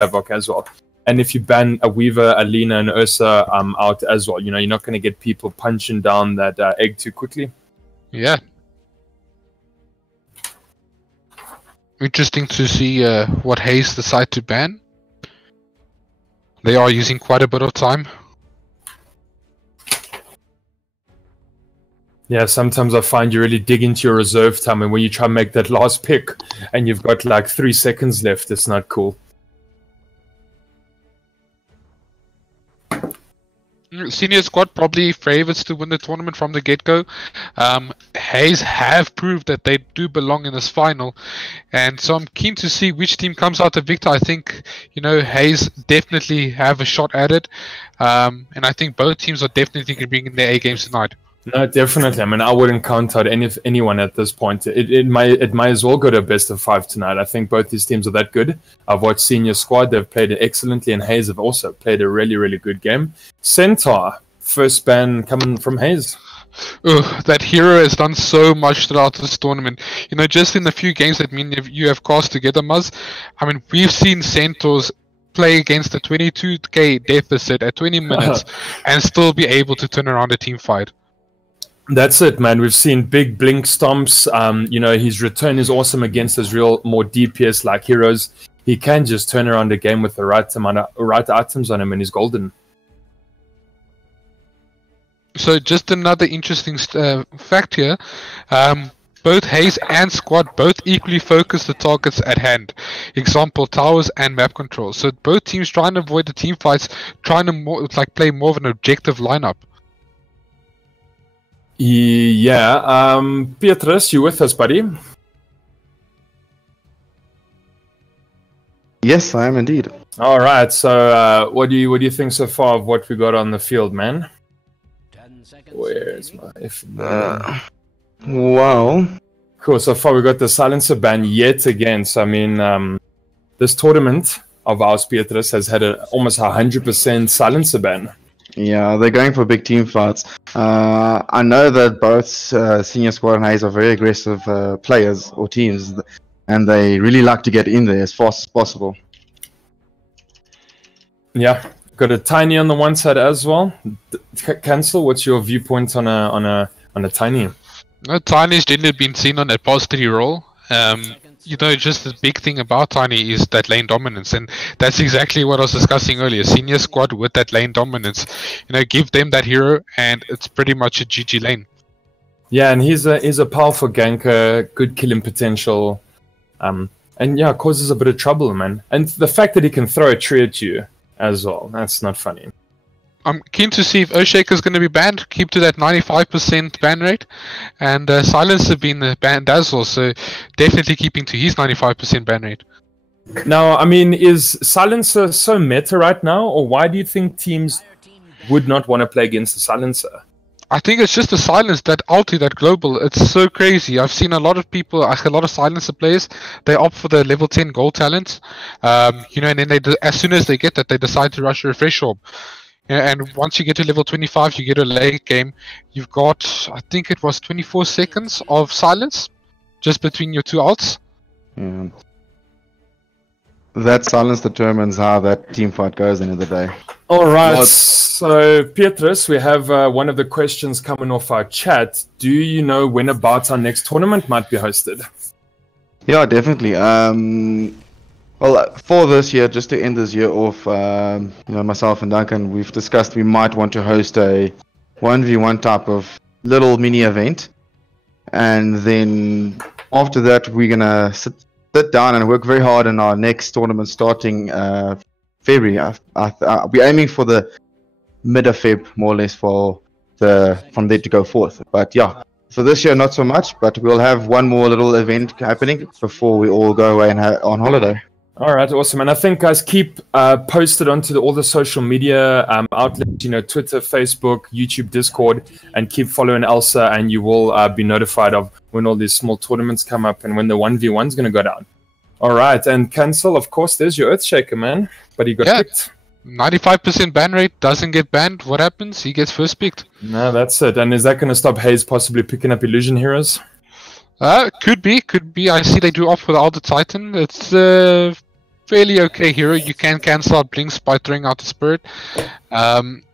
Havoc as well. And if you ban a Weaver, a Lena, and Ursa out as well, you're not going to get people punching down that egg too quickly. Yeah. Interesting to see what Haze decide to ban. They are using quite a bit of time. Yeah, sometimes I find you really dig into your reserve time, and when you try and make that last pick and you've got like 3 seconds left, it's not cool. Senior squad probably favorites to win the tournament from the get-go. Haze have proved that they do belong in this final, and so I'm keen to see which team comes out the victor. I think Haze definitely have a shot at it, and I think both teams are definitely going to bring in their A games tonight. No, definitely. I mean, I wouldn't count out anyone at this point. It might as well go to a best of 5 tonight. I think both these teams are that good. I've watched Senior Squad; they've played it excellently, and Haze have also played a really, really good game. Centaur, first ban coming from Haze. That hero has done so much throughout this tournament. Just in the few games that you have cast together, Muzz. I mean, we've seen Centaurs play against a 22k deficit at 20 minutes and still be able to turn around a team fight. That's it, man. We've seen big blink stomps. His return is awesome against his more DPS like heroes. He can just turn around a game with the right items on him, and he's golden. So just another interesting fact here. Both Haze and Squad both equally focus the targets at hand. Example, towers and map control. So both teams trying to avoid the team fights, trying to play more of an objective lineup. Yeah, Petrus, you with us, buddy? Yes, I am indeed. All right. So, what do you think so far of what we got on the field, man? 10 seconds. Where's my if? Well, Cool. So far, we got the silencer ban yet again. So, I mean, this tournament of ours, Petrus, has had almost 100% silencer ban. yeah, they're going for big team fights. I know that both Senior Squad and Haze are very aggressive players or teams, and they really like to get in there as fast as possible. Yeah, got a tiny on the one side as well. Cancel. What's your viewpoint on a tiny? No, Tiny's generally been seen on that positivity role. Just the big thing about Tiny is that lane dominance, and that's exactly what I was discussing earlier. Senior Squad with that lane dominance, give them that hero, and it's pretty much a GG lane. Yeah, and he's a powerful ganker, good killing potential, and yeah, causes a bit of trouble, man. And the fact that he can throw a tree at you as well, that's not funny. I'm keen to see if Earthshaker is going to be banned. Keep to that 95% ban rate, and Silence have been banned as well, so definitely keeping to his 95% ban rate. Now, I mean, is Silencer so meta right now, or why do you think teams would not want to play against the Silencer? I think it's just the silence, that ulti, that global. It's so crazy. I've seen a lot of people, a lot of silencer players, they opt for the level 10 gold talent, and then as soon as they get that, they decide to rush a refresh orb. And once you get to level 25, you get a late game. You've got, I think it was 24 seconds of silence just between your two ults. Yeah. That silence determines how that team fight goes in the day. All right, so Petrus, we have one of the questions coming off our chat. Do you know when about our next tournament might be hosted? Yeah, definitely. Well, for this year, just to end this year off, myself and Duncan, we've discussed we might want to host a 1v1 type of little mini event. And then after that, we're going to sit down and work very hard on our next tournament starting February. We're aiming for the mid of Feb, more or less, from there to go forth. But yeah, for this year, not so much, but we'll have one more little event happening before we all go away and on holiday. All right, awesome. And I think, guys, keep posted onto all the social media outlets, Twitter, Facebook, YouTube, Discord, and keep following Elsa, and you will be notified of when all these small tournaments come up and when the 1v1 is going to go down. All right, and Cancel, of course, there's your Earthshaker, man. But he got picked. 95% ban rate, doesn't get banned. What happens? He gets first picked. No, that's it. And is that going to stop Haze possibly picking up Illusion Heroes? Could be. I see they do off with Alder Titan. It's fairly okay hero. You can cancel out blinks by throwing out the spirit.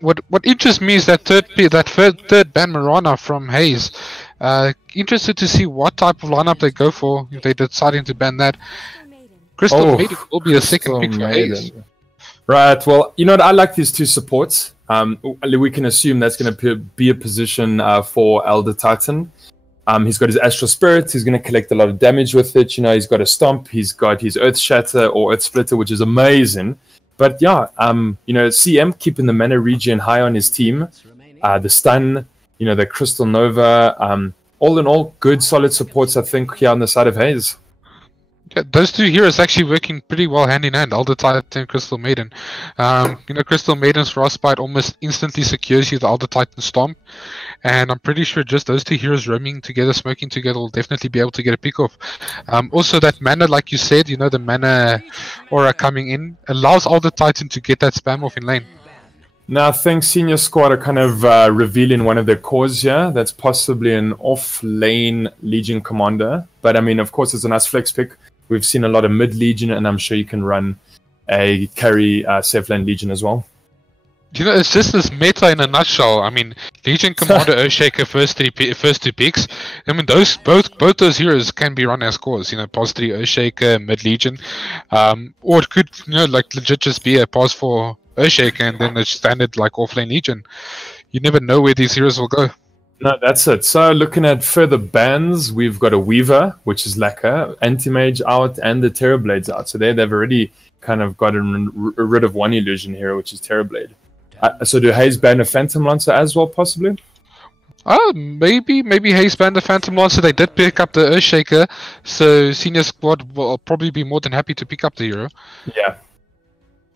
What interests me is that third ban Marana from Haze. Interested to see what type of lineup they go for if they're deciding to ban that. Crystal Maiden will be a second pick for Haze. Right. Well, you know what? I like these two supports. We can assume that's going to be a position for Elder Titan. He's got his Astral Spirit. He's going to collect a lot of damage with it. You know, he's got a Stomp. He's got his Earth Shatter or Earth Splitter, which is amazing. But yeah, you know, CM keeping the mana regen high on his team. The Stun, you know, the Crystal Nova. All in all, good, solid supports, I think, here on the side of Haze. Yeah, those two heroes actually working pretty well hand in hand, Elder Titan and Crystal Maiden. You know, Crystal Maiden's Frostbite almost instantly secures you the Elder Titan Stomp, and I'm pretty sure just those two heroes roaming together, smoking together, will definitely be able to get a pick off. Also, that mana, like you said, you know, the mana aura coming in allows Elder Titan to get that spam off in lane. Now, I think Senior Squad are kind of revealing one of their cores here. That's possibly an off-lane Legion Commander. But, I mean, of course, it's a nice flex pick. We've seen a lot of mid-Legion, and I'm sure you can run a carry safe lane Legion as well. You know, it's just this meta in a nutshell. I mean, Legion Commander, Earthshaker, first two picks. I mean, both those heroes can be run as cores. You know, pos 3 Earthshaker, mid-Legion. Or it could, you know, like legit just be a pos for Earthshaker and then a standard like offlane Legion. You never know where these heroes will go. No, that's it. So looking at further bans, we've got a Weaver, which is Lacquer, Anti-Mage out, and the Terrorblades out. So they've already kind of gotten rid of one illusion hero, which is Terrorblade. So do Haze ban a Phantom Lancer as well, possibly? Maybe Haze banned the Phantom Lancer. They did pick up the Earthshaker, so Senior Squad will probably be more than happy to pick up the hero. Yeah.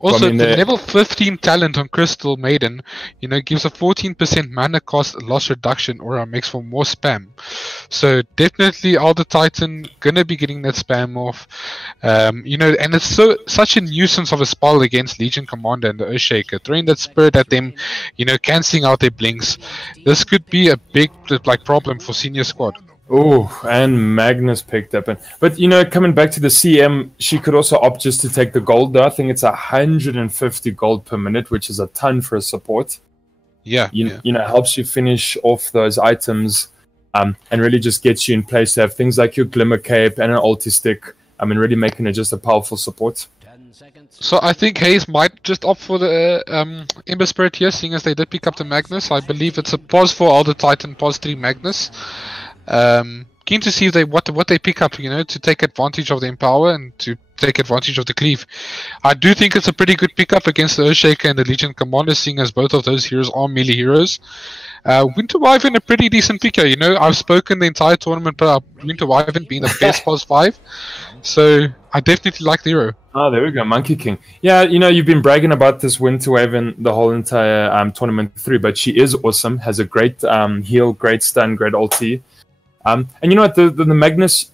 Also, well, I mean, the level 15 talent on Crystal Maiden, you know, gives a 14% mana cost loss reduction or makes for more spam. So definitely Elder Titan gonna be getting that spam off. You know, and it's such a nuisance of a spell against Legion Commander and the Earthshaker. Throwing that spirit at them, you know, cancelling out their blinks. This could be a big problem for Senior Squad. Oh, and Magnus picked up. But, you know, coming back to the CM, she could also opt just to take the gold, though. I think it's 150 gold per minute, which is a ton for a support. Yeah. You know, helps you finish off those items and really just gets you in place to have things like your Glimmer Cape and an ulti stick. I mean, really making it just a powerful support. So I think Haze might just opt for the Ember Spirit here, seeing as they did pick up the Magnus. I believe it's a pos for Elder Titan, pos 3 Magnus. Keen to see if what they pick up, you know, to take advantage of the Empower and to take advantage of the Cleave. I do think it's a pretty good pickup against the Earthshaker and the Legion Commander, seeing as both of those heroes are melee heroes. Winter Wyvern a pretty decent picker, you know. I've spoken the entire tournament about Winter Wyvern being the best pos 5, so I definitely like the hero. Oh, there we go, Monkey King. Yeah, you know, you've been bragging about this Winter Wyvern the whole entire tournament through, but she is awesome, has a great heal, great stun, great ulti. And you know what, the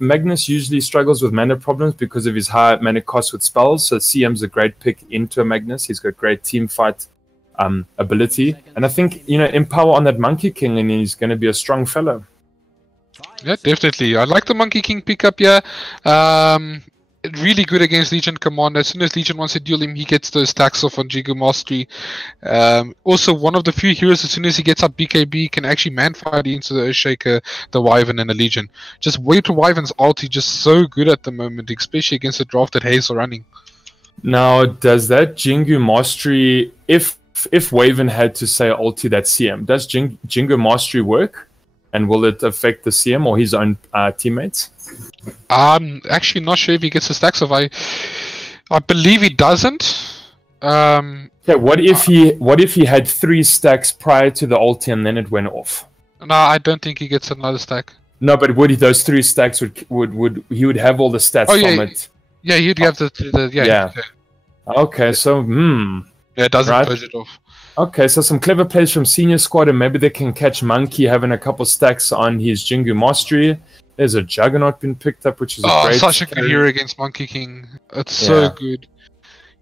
Magnus usually struggles with mana problems because of his high mana cost with spells, so CM's a great pick into a Magnus. He's got great team fight ability, and I think, you know, Empower on that Monkey King, and he's going to be a strong fellow. Yeah, definitely. I like the Monkey King pickup here. Really good against Legion Commander. As soon as Legion wants to duel him, he gets those stacks off on Jingu Mastery. Also, one of the few heroes, as soon as he gets up BKB, can actually man-fight into the Earthshaker, the Wyvern, and the Legion. Just wait to Wyvern's ulti, just so good at the moment, especially against the draft that Haze are running. Now, does that Jingu Mastery, if Wyvern had to say ulti that CM, does Jingu Mastery work? And will it affect the CM or his own teammates? I'm actually not sure if he gets the stacks off. I believe he doesn't. Yeah, what if he had 3 stacks prior to the ulti and then it went off? No, I don't think he gets another stack. No, but those 3 stacks would he would have all the stats from it? Yeah, he'd have the yeah. Okay, so yeah, it doesn't push it off. Okay, so some clever plays from Senior Squad, and maybe they can catch Monkey having a couple stacks on his Jingu Mastery. There's a Juggernaut been picked up, which is a great such a good hero against Monkey King. It's so good.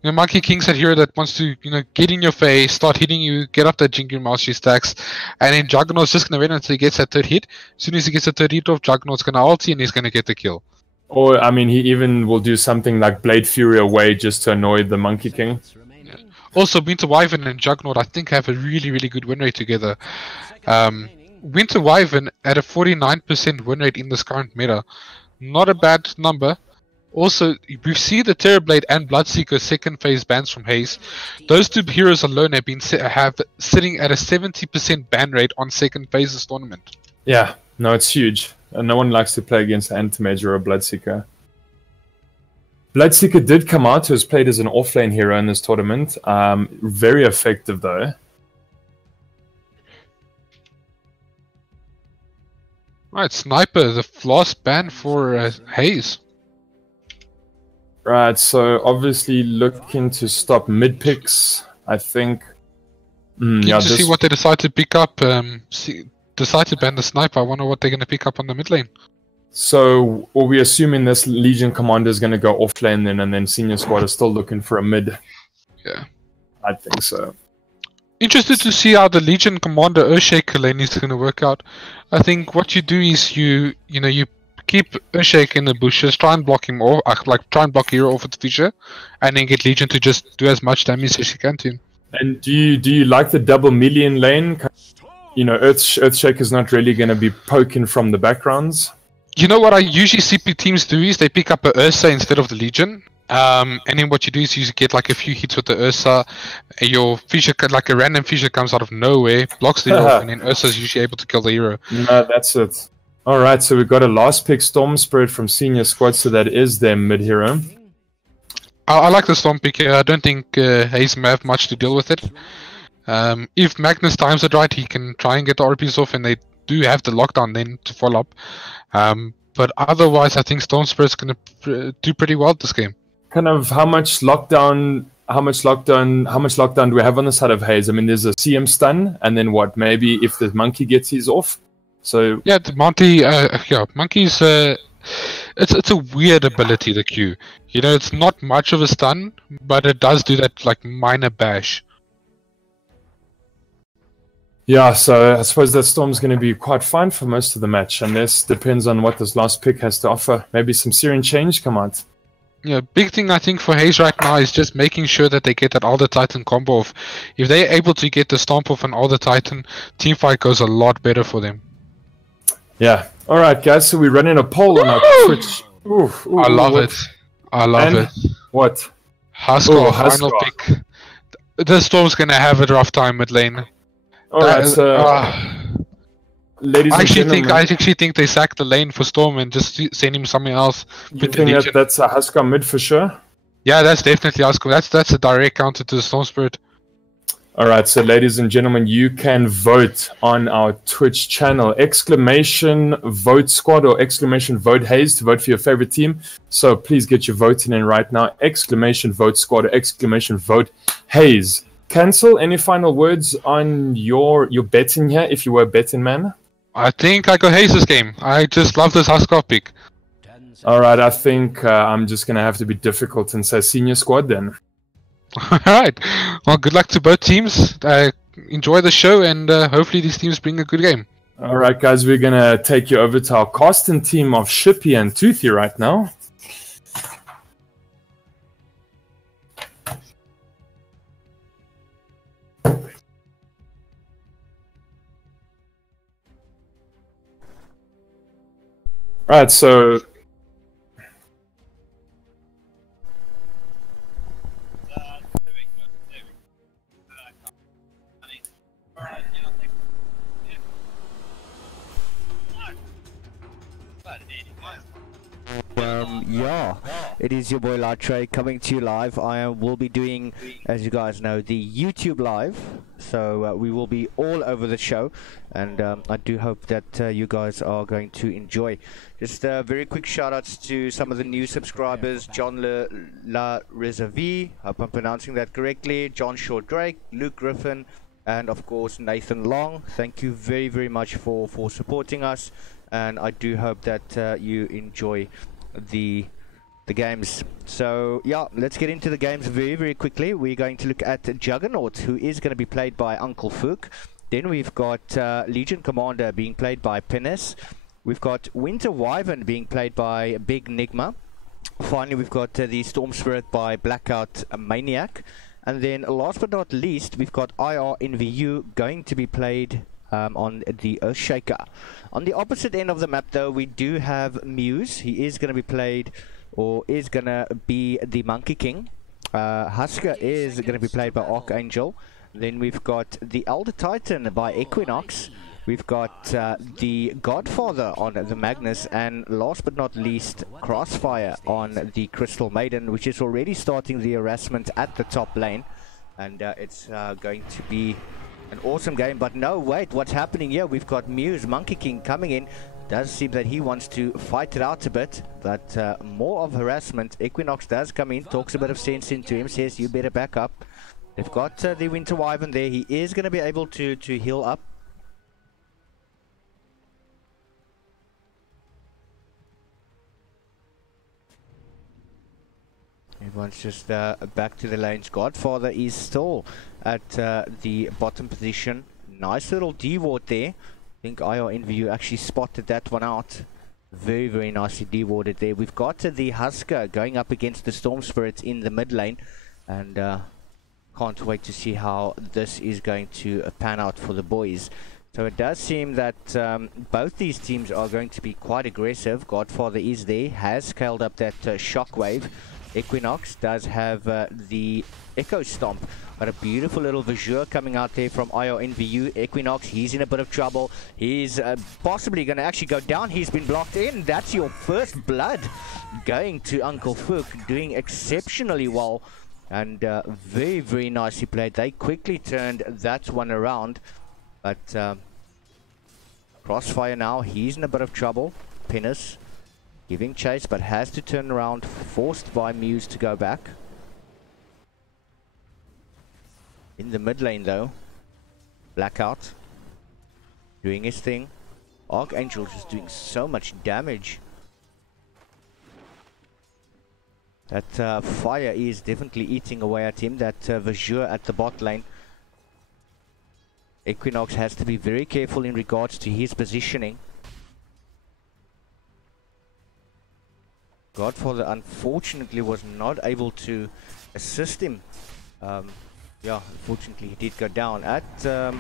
You know, Monkey King's that hero that wants to, you know, get in your face, start hitting you, get up that Jingu Mastery stacks, and then Juggernaut's just gonna wait until he gets that 3rd hit. As soon as he gets the 3rd hit off, Juggernaut's gonna ulti and he's gonna get the kill. Or, I mean, he even will do something like Blade Fury away just to annoy the Monkey King. Yeah. Also, Winter Wyvern and Juggernaut, I think, have a really good win rate together. Winter Wyvern at a 49% win rate in this current meta. Not a bad number. Also, we see the Terrorblade and Bloodseeker second phase bans from Haze. Those two heroes alone have been sitting at a 70% ban rate on second phase this tournament. Yeah, no, it's huge. And no one likes to play against an Anti-Mage or a Bloodseeker. Bloodseeker did come out, who was played as an offlane hero in this tournament. Very effective, though. Right, Sniper, the last ban for Haze. Right, so obviously looking to stop mid picks, I think. Yeah, to see what they decide to pick up. Decide to ban the Sniper. I wonder what they're going to pick up on the mid lane. So, are we assuming this Legion Commander is going to go off lane then, and then Senior Squad is still looking for a mid? Yeah. I think so. Interested to see how the Legion Commander Earthshaker lane is going to work out. I think what you do is you keep Earthshaker in the bushes, try and block him off, try and block hero off with Fissure, and then get Legion to just do as much damage as you can to him. And do you like the double million lane? You know, Earthshaker's not really going to be poking from the backgrounds. You know what I usually see teams do is they pick up a Ursa instead of the Legion. And then what you do is you get like a few hits with the Ursa. Your Fissure, like a random Fissure comes out of nowhere, blocks the hero, and then Ursa's usually able to kill the hero. No, that's it. Alright, so we got a last pick Storm Spirit from Senior Squad, so that is their mid hero. I like the Storm pick here. I don't think Haze may have much to deal with it. If Magnus times it right, he can try and get the RPs off, and they do have the lockdown then to follow up. But otherwise, I think Storm Spirit's going to do pretty well this game. Kind of how much lockdown do we have on the side of Haze? I mean, there's a CM stun, and then what? Maybe if the monkey gets his off. So yeah, the monkey's it's a weird ability, the Q. You know, it's not much of a stun, but it does do that like minor bash. Yeah, so I suppose that Storm's going to be quite fine for most of the match, unless depends on what this last pick has to offer. Maybe some Syrian change come out. Yeah, big thing I think for Haze right now is just making sure that they get that Alder Titan combo off. If they're able to get the stomp off an Alder Titan, teamfight goes a lot better for them. Yeah. Alright guys, so we're running a poll on our Twitch. I love it. I love it. What? Huskar, final pick. The Storm's gonna have a rough time mid lane. Alright, ladies and gentlemen, I actually think they sack the lane for Storm and just send him something else. You think that's a Huskar mid for sure? Yeah, that's definitely Huskar. That's a direct counter to the Storm Spirit. Alright, so ladies and gentlemen, you can vote on our Twitch channel. Exclamation vote squad or exclamation vote Haze to vote for your favorite team. So please get your voting in right now. Exclamation vote squad or exclamation vote Haze. Cancel, any final words on your betting here, if you were a betting man? I think I go Haze this game. I just love this Huskar pick. Alright, I think I'm just going to have to be difficult and say Senior Squad then. Alright, well good luck to both teams. Enjoy the show and hopefully these teams bring a good game. Alright guys, we're going to take you over to our casting team of Shippy and Toothy right now. Right, so yeah, it is your boy Latre coming to you live. I will be doing, as you guys know, the YouTube live, so we will be all over the show, and I do hope that you guys are going to enjoy. Just very quick shout outs to some of the new subscribers: John La Reserve, hope I'm pronouncing that correctly, John Shaw Drake, Luke Griffin, and of course Nathan Long. Thank you very much for supporting us, and I do hope that you enjoy the games. So yeah, let's get into the games very quickly. We're going to look at Juggernaut, who is going to be played by Uncle Fook. Then we've got Legion Commander being played by Penis. We've got Winter Wyvern being played by Big Nigma. Finally, we've got the Storm Spirit by Blackout Maniac. And then, last but not least, we've got IR NVU going to be played on the Earthshaker. On the opposite end of the map, though, we do have Muse. He is going to be played, or is going to be the Monkey King. Husker is going to be played by Archangel. Then we've got the Elder Titan by Equinox. We've got the Godfather on the Magnus, and last but not least, Crossfire on the Crystal Maiden, which is already starting the harassment at the top lane. And it's going to be an awesome game. But no, wait, what's happening here? We've got Muse, Monkey King coming in. Does seem that he wants to fight it out a bit, but more of harassment. Equinox does come in, talks a bit of sense into him, says you better back up. They've got the Winter Wyvern there. He is going to be able to heal up. Everyone's just back to the lanes. Godfather is still at the bottom position. Nice little D-ward there. I think IR NVU actually spotted that one out. Very, very nicely D-warded there. We've got the Husker going up against the Storm Spirits in the mid lane. And can't wait to see how this is going to pan out for the boys. So it does seem that both these teams are going to be quite aggressive. Godfather is there, has scaled up that shockwave. Equinox does have the Echo Stomp. Got a beautiful little Visual coming out there from IR NVU. Equinox, he's in a bit of trouble. He's possibly going to actually go down. He's been blocked in. That's your first blood going to Uncle Fook, doing exceptionally well. And very, very nicely played. They quickly turned that one around. But Crossfire now, he's in a bit of trouble. Pinnis giving chase, but has to turn around, forced by Muse to go back. In the mid lane though, Blackout doing his thing. Archangel just doing so much damage. That fire is definitely eating away at him. That Visual at the bot lane. Equinox has to be very careful in regards to his positioning. Godfather unfortunately was not able to assist him. Yeah, unfortunately he did go down. At the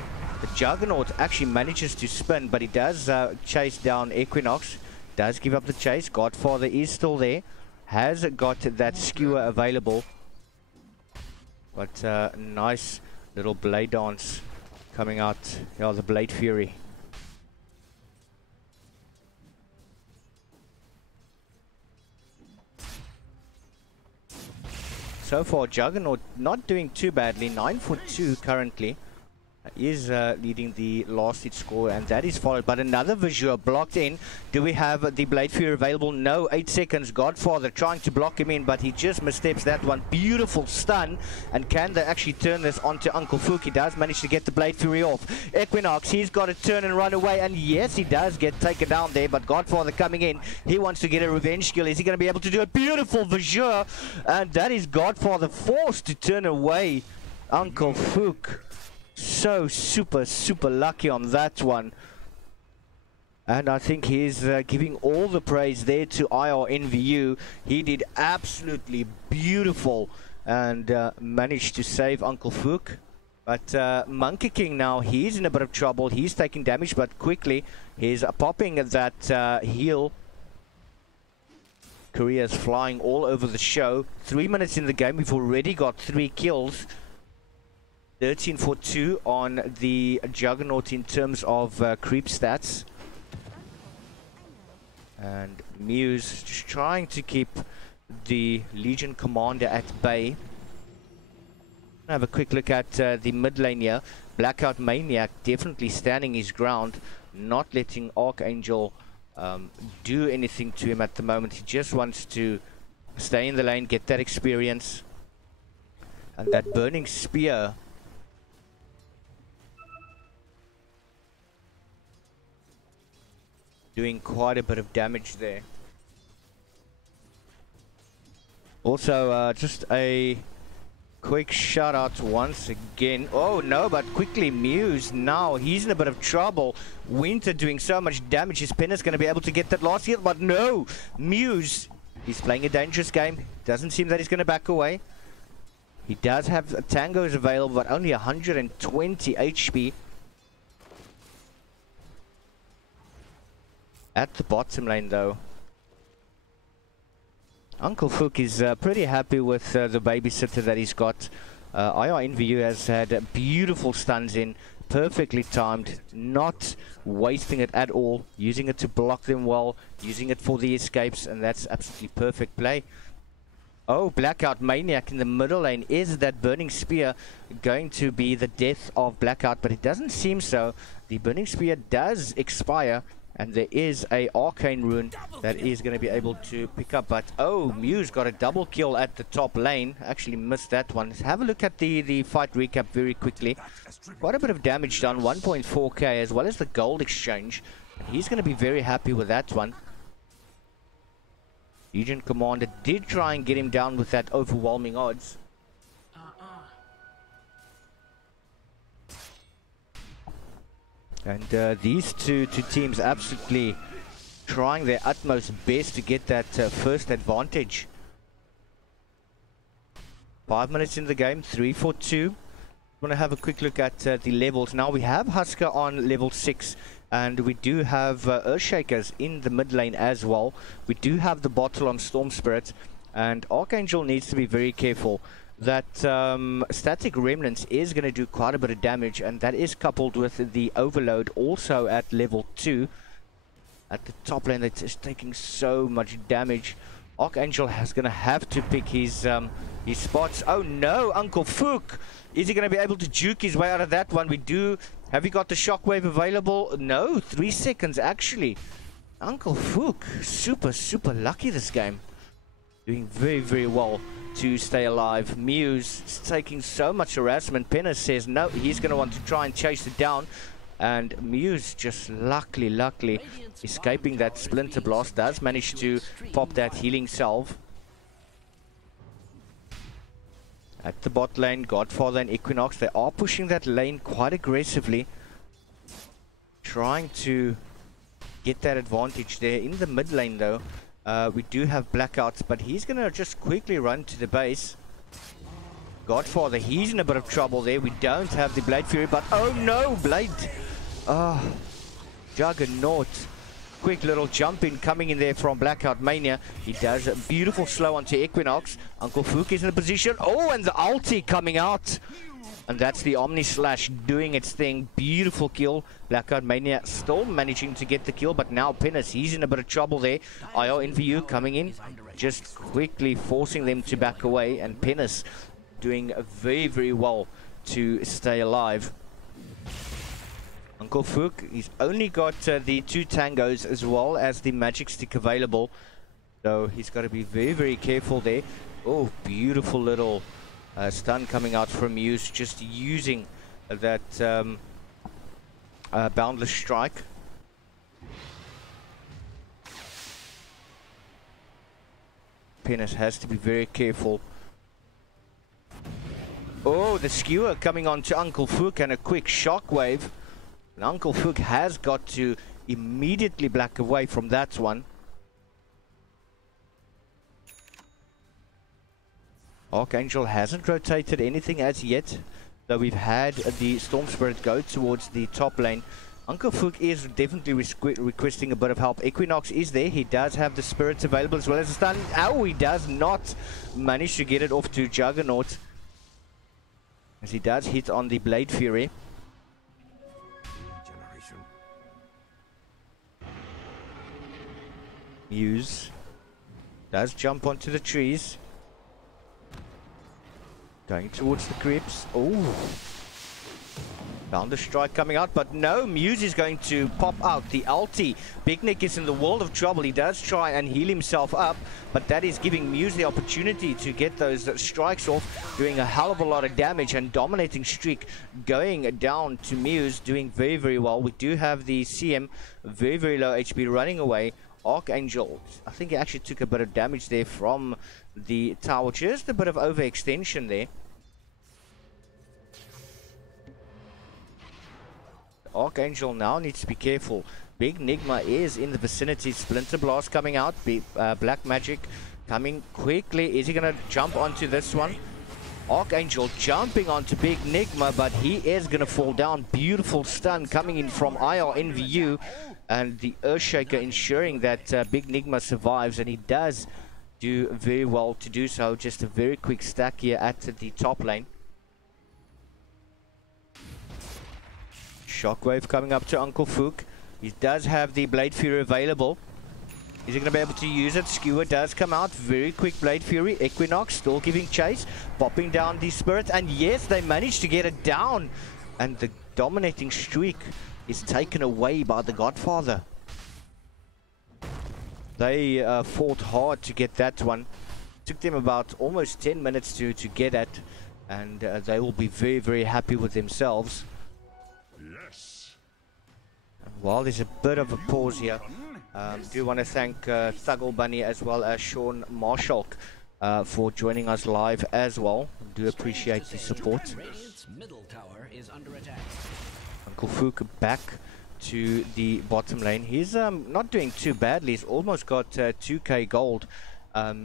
Juggernaut actually manages to spin, but he does chase down Equinox. Does give up the chase. Godfather is still there. Has got that skewer available. But nice little blade dance coming out. Yeah, the Blade Fury. So far, Juggernaut not doing too badly. 9-2 currently. Is leading the last hit score, and that is followed by another Visual blocked in. Do we have the Blade Fury available? No. 8 seconds. Godfather trying to block him in, but he just missteps that one. Beautiful stun. And can they actually turn this onto Uncle Fook? He does manage to get the Blade Fury off. Equinox, he's got to turn and run away, and yes, he does get taken down there, but Godfather coming in. He wants to get a revenge skill. Is he going to be able to do a beautiful Visual? And that is Godfather forced to turn away Uncle Fook. So super lucky on that one. And I think he's giving all the praise there to IR NVU. He did absolutely beautiful and managed to save Uncle Fook. But Monkey King now, he's in a bit of trouble. He's taking damage, but quickly he's popping that heal. Korea's flying all over the show. 3 minutes in the game, we've already got 3 kills. 13-2 on the Juggernaut in terms of creep stats. And Muse just trying to keep the Legion Commander at bay. Have a quick look at the mid lane here. Blackout Maniac definitely standing his ground, not letting Archangel do anything to him at the moment. He just wants to stay in the lane, get that experience. And that Burning Spear doing quite a bit of damage there. Also, just a Quick shout out once again. Oh no, but quickly Muse now. He's in a bit of trouble. Winter doing so much damage. His Penna's going to be able to get that last hit, but no. Muse, he's playing a dangerous game. Doesn't seem that he's going to back away. He does have tangos available, but only 120 HP. At the bottom lane though, Uncle Fook is pretty happy with the babysitter that he's got. IRNVU has had beautiful stuns in, perfectly timed, not wasting it at all, using it to block them well, using it for the escapes, and that's absolutely perfect play. Oh, Blackout Maniac in the middle lane. Is that Burning Spear going to be the death of Blackout? But it doesn't seem so. The Burning Spear does expire, and there is a Arcane Rune that is going to be able to pick up. But oh, Muse got a double kill at the top lane. Actually missed that one. Let's have a look at the fight recap very quickly. Quite a bit of damage done, 1.4k, as well as the gold exchange. He's going to be very happy with that one. Legion Commander did try and get him down with that overwhelming odds. And these two teams absolutely trying their utmost best to get that first advantage. 5 minutes in the game, 3 for 2. Want to have a quick look at the levels. Now we have Husker on level 6, and we do have Earthshakers in the mid lane as well. We do have the bottle on Storm Spirit, and Archangel needs to be very careful. That static remnants is going to do quite a bit of damage, and that is coupled with the overload also at level 2. At the top lane, they're just taking so much damage. Archangel is going to have to pick his spots. Oh no, Uncle Fook! Is he going to be able to juke his way out of that one? We do. Have you got the shockwave available? No, 3 seconds actually. Uncle Fook, super lucky this game. Doing very well to stay alive. Muse is taking so much harassment. Penna says no, he's going to want to try and chase it down. And Muse just luckily escaping that Splinter Blast. Does manage to pop that healing salve. At the bot lane, Godfather and Equinox, they are pushing that lane quite aggressively. Trying to get that advantage there. In the mid lane though, we do have Blackouts, but he's going to just quickly run to the base. Godfather, he's in a bit of trouble there. We don't have the Blade Fury, but oh no, Blade. Oh, Juggernaut. Quick little jump in coming in there from Blackout Mania. He does a beautiful slow onto Equinox. Uncle Fook is in a position. Oh, and the ulti coming out. And that's the Omni Slash doing its thing. Beautiful kill. Blackout Mania still managing to get the kill, but now Pennis, he's in a bit of trouble there. IRNVU coming in, just quickly forcing them to back away. And Pennis doing very well to stay alive. Uncle Fook, he's only got the 2 tangos as well as the magic stick available. So he's got to be very careful there. Oh, beautiful little stun coming out from Muse, just using that Boundless Strike. Penis has to be very careful. Oh, the skewer coming on to Uncle Fook and a quick shockwave. And Uncle Fook has got to immediately back away from that one. Archangel hasn't rotated anything as yet, though we've had the Storm Spirit go towards the top lane. Uncle Fook is definitely requesting a bit of help. Equinox is there. He does have the spirits available as well as the stun. Oh, he does not manage to get it off to Juggernaut, as he does hit on the Blade Fury. Muse does jump onto the trees. Going towards the creeps. Oh, found a strike coming out, but no, Muse is going to pop out the ulti. Big Nick is in the world of trouble. He does try and heal himself up, but that is giving Muse the opportunity to get those strikes off, doing a hell of a lot of damage, and dominating streak going down to Muse, doing very well. We do have the CM, very low HP, running away. Archangel, I think he actually took a bit of damage there from the tower, just a bit of overextension there. Archangel now needs to be careful. Big Nigma is in the vicinity. Splinter Blast coming out. Black Magic coming quickly. Is he going to jump onto this one? Archangel jumping onto Big Nigma, but he is going to fall down. Beautiful stun coming in from IRNVU, and the Earthshaker ensuring that Big Nigma survives, and he does do very well to do so. Just a very quick stack here at the top lane. Shockwave coming up to Uncle Fook. He does have the Blade Fury available. Is he going to be able to use it? Skewer does come out. Very quick Blade Fury. Equinox still giving chase. Popping down the Spirit. And yes, they managed to get it down. And the dominating streak is taken away by the Godfather. They fought hard to get that one. Took them about almost 10 minutes to get it. And they will be very, very happy with themselves. Yes. Well, there's a bit of a pause here. Do want to thank Thuggle Bunny as well as Sean Marshall for joining us live as well. Do appreciate the support. Uncle Fook back to the bottom lane. He's not doing too badly. He's almost got 2k gold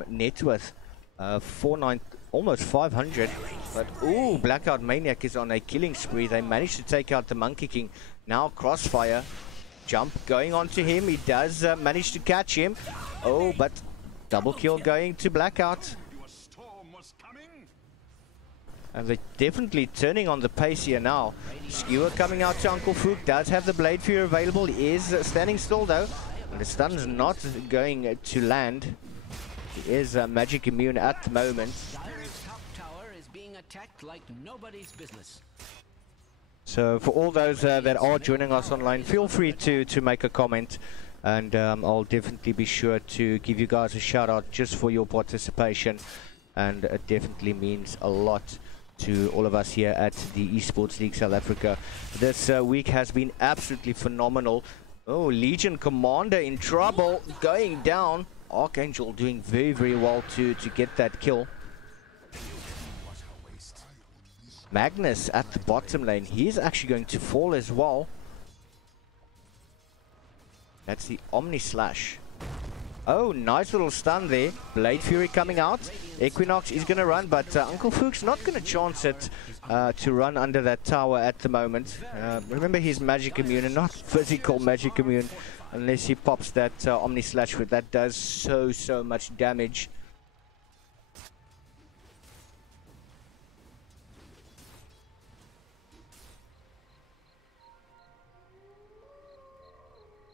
net worth. 49, almost 500. But ooh, Blackout Maniac is on a killing spree. They managed to take out the Monkey King. Now Crossfire. Jump going on to him. He does manage to catch him. Oh, but double kill going to Blackout. And they're definitely turning on the pace here now. Skewer coming out to Uncle Fook. Does have the Blade Fury available. He is standing still though. And the stun's not going to land. He is magic immune at the moment. So for all those that are joining us online, feel free to make a comment, and I'll definitely be sure to give you guys a shout out just for your participation, and it definitely means a lot to all of us here at the Esports League South Africa. This week has been absolutely phenomenal. Oh, Legion Commander in trouble, going down. Archangel doing very, very well to get that kill. Magnus at the bottom lane. He's actually going to fall as well. That's the Omni Slash. Oh, nice little stun there. Blade Fury coming out. Equinox is going to run, but Uncle Fook's not going to chance it to run under that tower at the moment. Remember, he's magic immune and not physical magic immune, unless he pops that Omni Slash, with that does so much damage.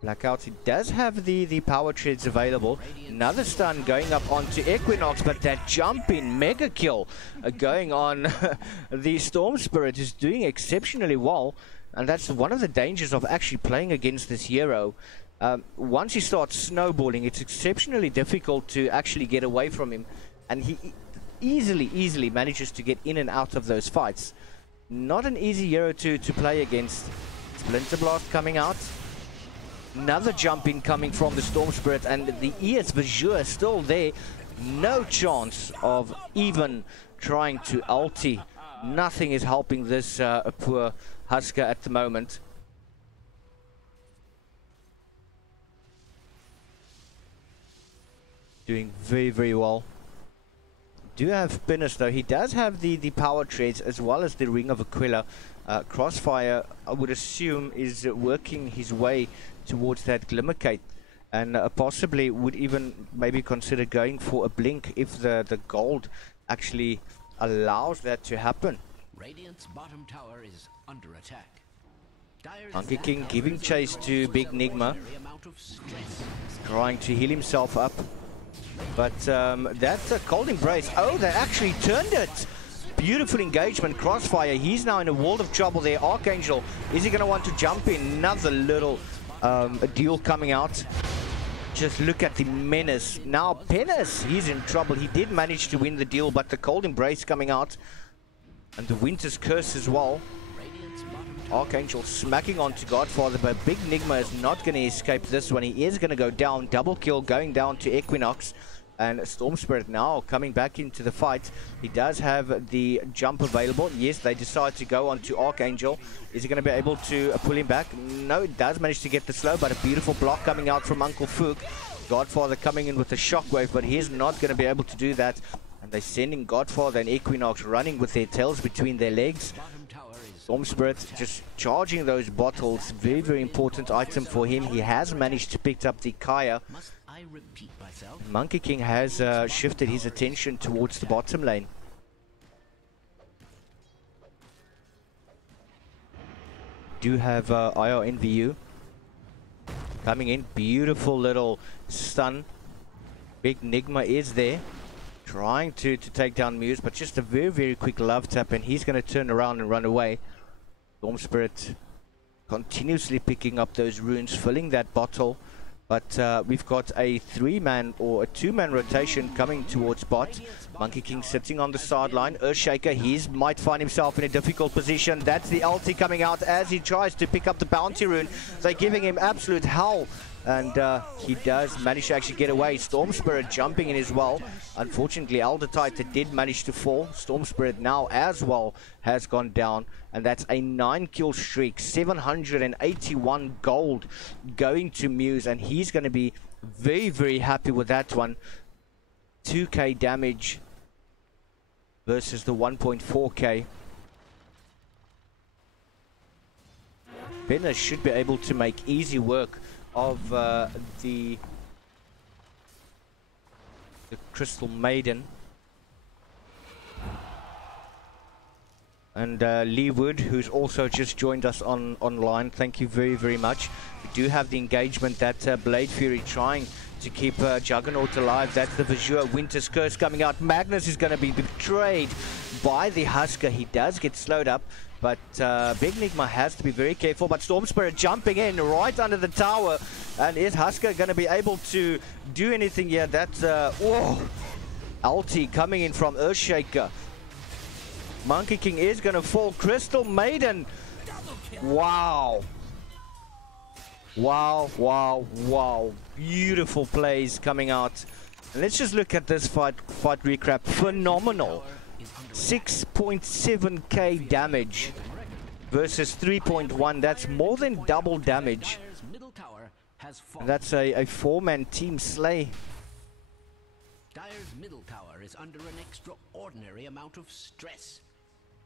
Blackout, he does have the power treads available. Another stun going up onto Equinox, but that jump in mega kill going on. The Storm Spirit is doing exceptionally well, and that's one of the dangers of actually playing against this hero. Once he starts snowballing, it's exceptionally difficult to actually get away from him, and he easily manages to get in and out of those fights. Not an easy hero to play against. Splinter Blast coming out. Another jump in coming from the Storm Spirit, and the ES Vizure still there. No chance of even trying to ulti. Nothing is helping this poor Husker at the moment. Doing very well. Do have Pinus though. He does have the power treads as well as the Ring of Aquila. Crossfire, I would assume, is working his way towards that Glimmercate, and possibly would even maybe consider going for a blink if the gold actually allows that to happen. Radiant's bottom tower is under attack. Monkey King giving chase to Big Nigma, trying to heal himself up, but that's a cold embrace. Oh, they actually turned it. Beautiful engagement. Crossfire, he's now in a world of trouble there. Archangel, is he going to want to jump in? Another little deal coming out. Just look at the menace. Now Penis, he's in trouble. He did manage to win the deal, but the cold embrace coming out, and the Winter's Curse as well. Archangel smacking onto Godfather, but Big Nigma is not going to escape this one. He is going to go down. Double kill going down to Equinox, and Storm Spirit now coming back into the fight. He does have the jump available. Yes, they decide to go onto Archangel. Is he going to be able to pull him back? No, it does manage to get the slow, but a beautiful block coming out from Uncle Fook. Godfather coming in with a shockwave, but he's not going to be able to do that. And they're sending Godfather and Equinox running with their tails between their legs. Storm Spirit just charging those bottles. Very, very important item for him. He has managed to pick up the Kaya. Monkey King has shifted his attention towards the bottom lane. Do have IR NVU coming in. Beautiful little stun. Big Nigma is there, trying to take down Muse, but just a very, very quick love tap, and he's going to turn around and run away. Storm Spirit continuously picking up those runes, filling that bottle, but we've got a 3-man or a 2-man rotation coming towards bot. Monkey King sitting on the sideline. Earthshaker, he might find himself in a difficult position. That's the ulti coming out as he tries to pick up the bounty rune. They're giving him absolute hell. And he does manage to actually get away. Storm Spirit jumping in as well. Unfortunately, Aldertite did manage to fall. Storm Spirit now as well has gone down. And that's a 9-kill streak. 781 gold going to Muse. And he's going to be very, very happy with that one. 2k damage versus the 1.4k. Benner should be able to make easy work of the Crystal Maiden. And Lee Wood, who's also just joined us online, thank you very, very much. We do have the engagement that Blade Fury trying to keep Juggernaut alive. That's the Vizua Winter's Curse coming out. Magnus is going to be betrayed by the Husker. He does get slowed up, but Big Nigma has to be very careful. But Storm Spirit jumping in right under the tower. And is Husker going to be able to do anything here? That's whoa, ulti coming in from Earthshaker. Monkey King is going to fall. Crystal Maiden. Wow. Wow, wow, wow. Beautiful plays coming out. And let's just look at this fight recap. Phenomenal. 6.7k damage versus 3.1. That's more than double damage. And that's a 4-man team slay. Dire's middle tower is under an extraordinary amount of stress.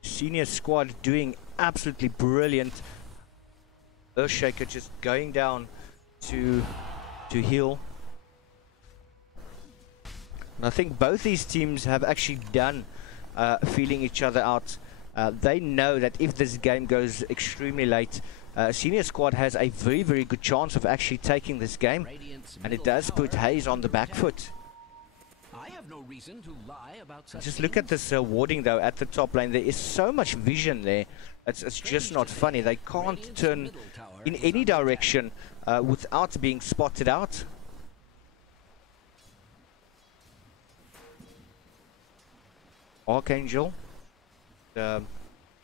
Senior squad doing absolutely brilliant. Earthshaker just going down to heal. And I think both these teams have actually done feeling each other out. They know that if this game goes extremely late, Senior Squad has a very, very good chance of actually taking this game. And it does put Haze on the back foot. I have no reason to lie about such Just look at this warding though at the top lane. There is so much vision there. It's just not funny. They can't turn in any direction without being spotted out. Archangel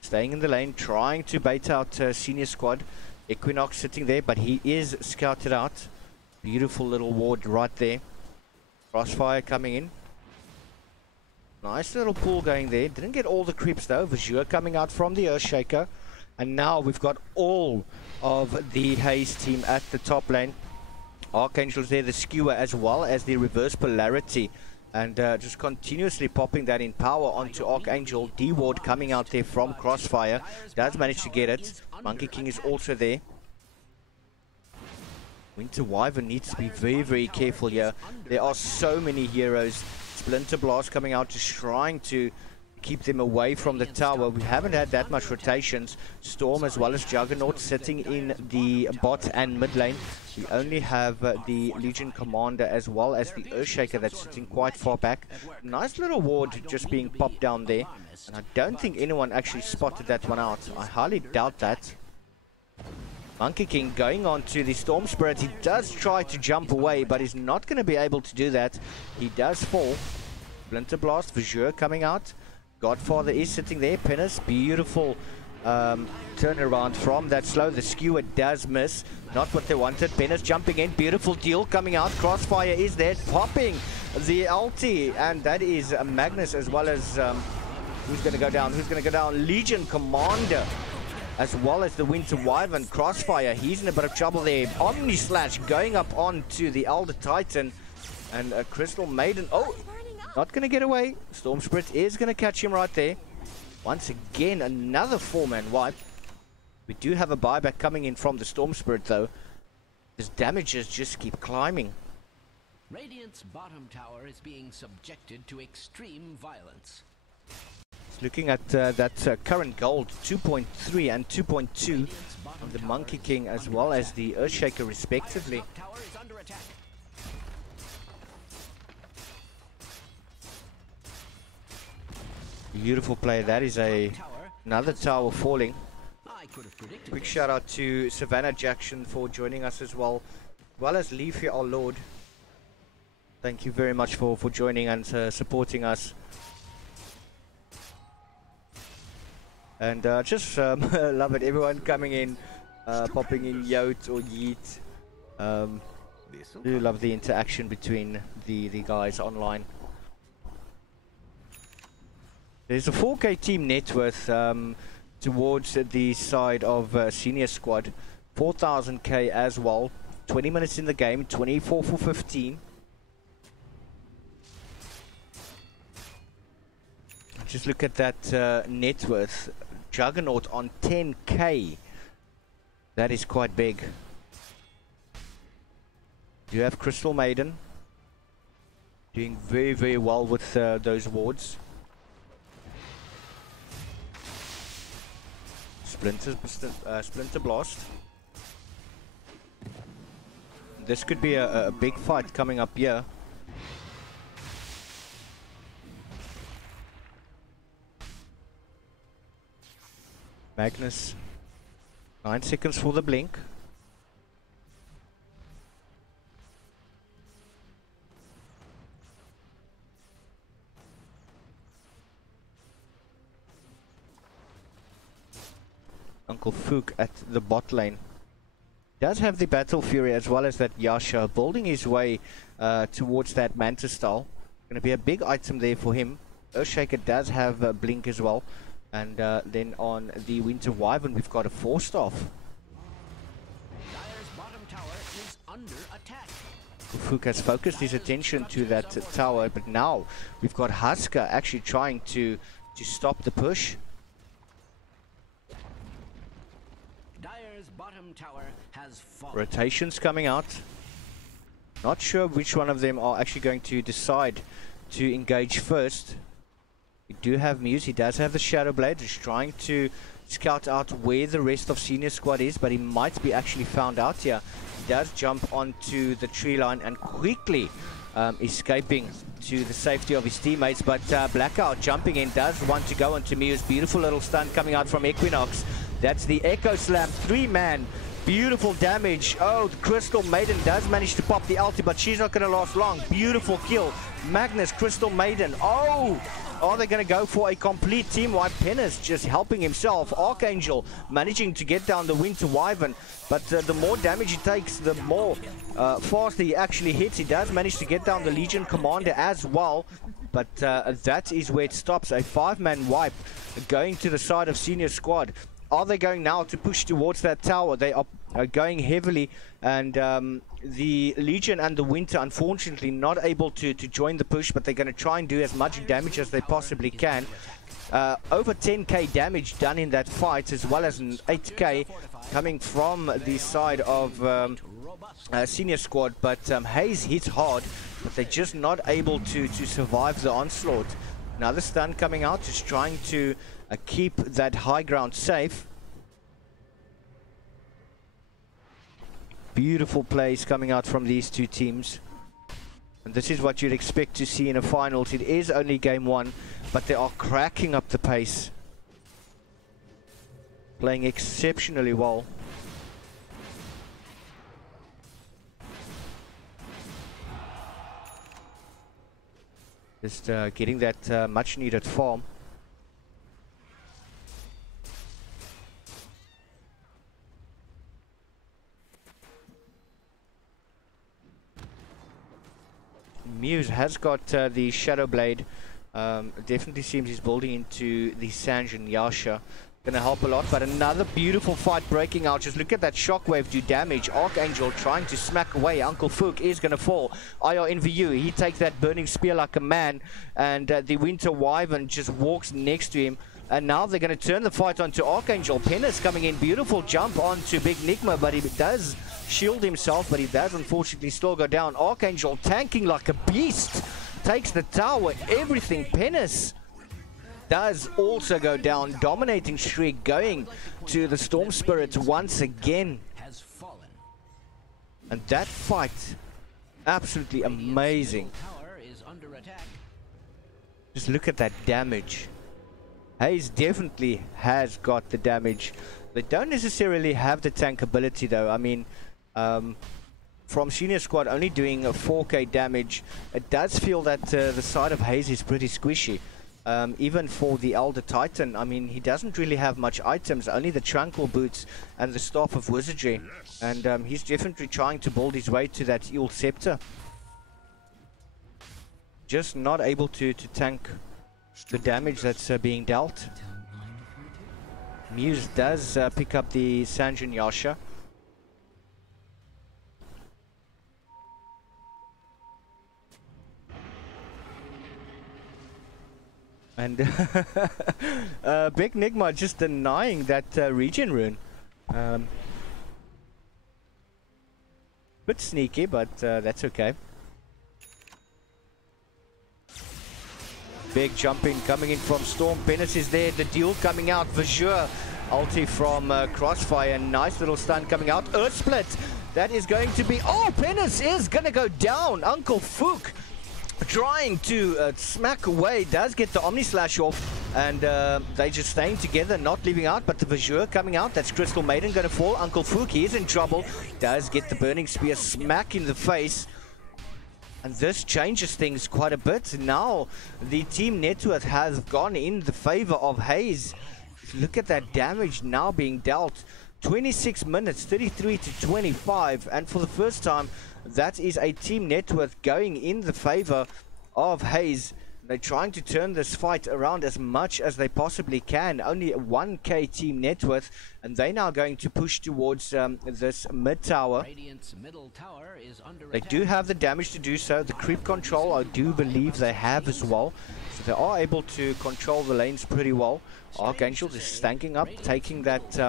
staying in the lane, trying to bait out Senior Squad. Equinox sitting there, but he is scouted out. Beautiful little ward right there. Crossfire coming in. Nice little pull going there. Didn't get all the creeps though. Vizua coming out from the Earthshaker. And now we've got all of the Haze team at the top lane. Archangel's there, the skewer, as well as the reverse polarity. And just continuously popping that in power onto Archangel. D-Ward coming out there from Crossfire. Does manage to get it. Monkey King is also there. Winter Wyvern needs to be very, very careful here. There are so many heroes. Splinter Blast coming out, just trying to keep them away from the tower. We haven't had that much rotations. Storm as well as Juggernaut sitting in the bot and mid lane. We only have the Legion Commander as well as the Earthshaker that's sitting quite far back. Nice little ward just being popped down there. And I don't think anyone actually spotted that one out. I highly doubt that. Monkey King going on to the Storm Spirit. He does try to jump away, but he's not going to be able to do that. He does fall. Splinter Blast, Vizua coming out. Godfather is sitting there. Penis, beautiful turn around from that slow. The skewer does miss. Not what they wanted. Pennis jumping in. Beautiful deal coming out. Crossfire is there. Popping the ulti. And that is Magnus as well as... who's going to go down? Who's going to go down? Legion Commander. As well as the Winter Wyvern. Crossfire. He's in a bit of trouble there. Omni Slash going up onto the Elder Titan. And a Crystal Maiden. Oh! Not going to get away. Storm Spirit is going to catch him right there. Once again, another 4-man wipe. We do have a buyback coming in from the Storm Spirit, though. His damages just keep climbing. Radiant's bottom tower is being subjected to extreme violence. Looking at that current gold, 2.3 and 2.2 of the Monkey King as well as the Earthshaker, respectively. Tower is under attack. Beautiful play. That is another tower falling. I could have predicted Quick this. shout out to Savannah Jackson for joining us as well as Leafy our Lord. Thank you very much for joining and supporting us. And just love it. Everyone coming in, popping in Yote or Yeet. Do love the interaction between the guys online. There's a 4K team net worth towards the side of senior squad. 4,000k as well. 20 minutes in the game, 24 for 15. Just look at that net worth. Juggernaut on 10k. That is quite big. You have Crystal Maiden doing very, very well with those wards. Splinter Blast. This could be a big fight coming up here. Magnus. 9 seconds for the blink. Uncle Fook at the bot lane. Does have the Battle Fury as well as that Yasha building his way towards that Manta style. Going to be a big item there for him. Earthshaker does have a blink as well. And then on the Winter Wyvern we've got a 4-staff. Dire's bottom tower is under attack. Fook has focused his attention to that tower, but now we've got Husker actually trying to stop the push. Dire's bottom tower has fallen. Rotations coming out. Not sure which one of them are actually going to decide to engage first. We do have Muse, he does have the Shadow Blade, he's trying to scout out where the rest of senior squad is, but he might be actually found out here. He does jump onto the tree line and quickly escaping to the safety of his teammates, but Blackout jumping in does want to go onto Muse. Beautiful little stun coming out from Equinox. That's the Echo Slam, 3-man. Beautiful damage. Oh, the Crystal Maiden does manage to pop the ulti, but she's not going to last long. Beautiful kill. Magnus, Crystal Maiden. Oh! Are they going to go for a complete team wipe? Pennis just helping himself. Archangel managing to get down the Winter Wyvern. But the more damage he takes, the more faster he actually hits. He does manage to get down the Legion Commander as well. But that is where it stops. A 5-man wipe going to the side of senior squad. Are they going now to push towards that tower? They are going heavily, and the Legion and the Winter unfortunately not able to join the push, but they're going to try and do as much damage as they possibly can. Over 10k damage done in that fight, as well as an 8k coming from the side of senior squad, but Haze hits hard, but they're just not able to survive the onslaught. Another stun coming out, just trying to keep that high ground safe. Beautiful plays coming out from these two teams. And this is what you'd expect to see in a finals. It is only game 1, but they are cracking up the pace. Playing exceptionally well. Just getting that much needed farm. Muse has got the Shadow Blade. Definitely seems he's building into the Sanj and Yasha. Gonna help a lot, but another beautiful fight breaking out. Just look at that shockwave do damage. Archangel trying to smack away. Uncle Fook is gonna fall. IR in view. He takes that burning spear like a man, and the Winter Wyvern just walks next to him. And now they're gonna turn the fight onto Archangel. Pennis coming in, beautiful jump onto Big Nigma, but he does shield himself, but he does unfortunately still go down. Archangel tanking like a beast. Takes the tower, everything. Pennis does also go down. Dominating streak going to the Storm Spirits once again. Has fallen. And that fight, absolutely amazing. Tower is under attack. Just look at that damage. Haze definitely has got the damage. They don't necessarily have the tank ability though. I mean, from Senior Squad only doing a 4k damage, it does feel that the side of Haze is pretty squishy. Even for the Elder Titan, I mean, he doesn't really have much items, only the Tranquil Boots and the Staff of Wizardry. And he's definitely trying to build his way to that Eel Scepter. Just not able to tank the damage that's being dealt. Muse does pick up the Sanjin Yasha. And Big Nigma just denying that regen rune. Bit sneaky, but that's okay. Big jumping coming in from Storm. Pennis is there. The duel coming out. Vajur ulti from Crossfire. Nice little stun coming out. Earth Split. That is going to be... Oh, Pennis is going to go down. Uncle Fook trying to smack away, does get the Omni Slash off, and they just staying together, not leaving out, but the Vajur coming out. That's Crystal Maiden going to fall. Uncle Fook, he is in trouble, does get the Burning Spear smack in the face, and this changes things quite a bit. Now the team net worth has gone in the favor of Haze. Look at that damage now being dealt. 26 minutes, 33 to 25, and for the first time that is a team net worth going in the favor of Haze. They're trying to turn this fight around as much as they possibly can. Only a 1k team net worth, and they're now going to push towards this mid tower. Radiant's middle tower is under They attack. do have the damage to do so. The creep control I do believe they have as well, so they are able to control the lanes pretty well. Archangel is stanking up, taking that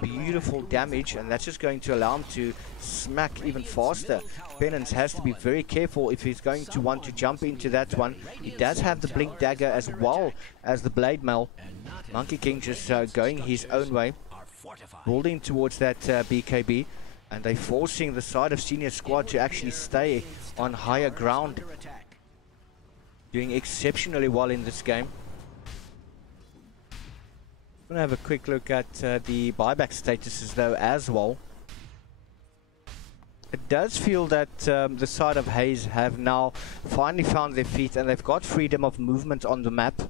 beautiful damage, and that's just going to allow him to smack even faster. Penance has to be very careful if he's going to want to jump into that one. He does have the Blink Dagger as well as the Blade Mail. Monkey King just going his own way, building towards that BKB, and they're forcing the side of Senior Squad to actually stay on higher ground. Doing exceptionally well in this game. I'm gonna have a quick look at the buyback statuses though as well. It does feel that the side of Haze have now finally found their feet, and they've got freedom of movement on the map,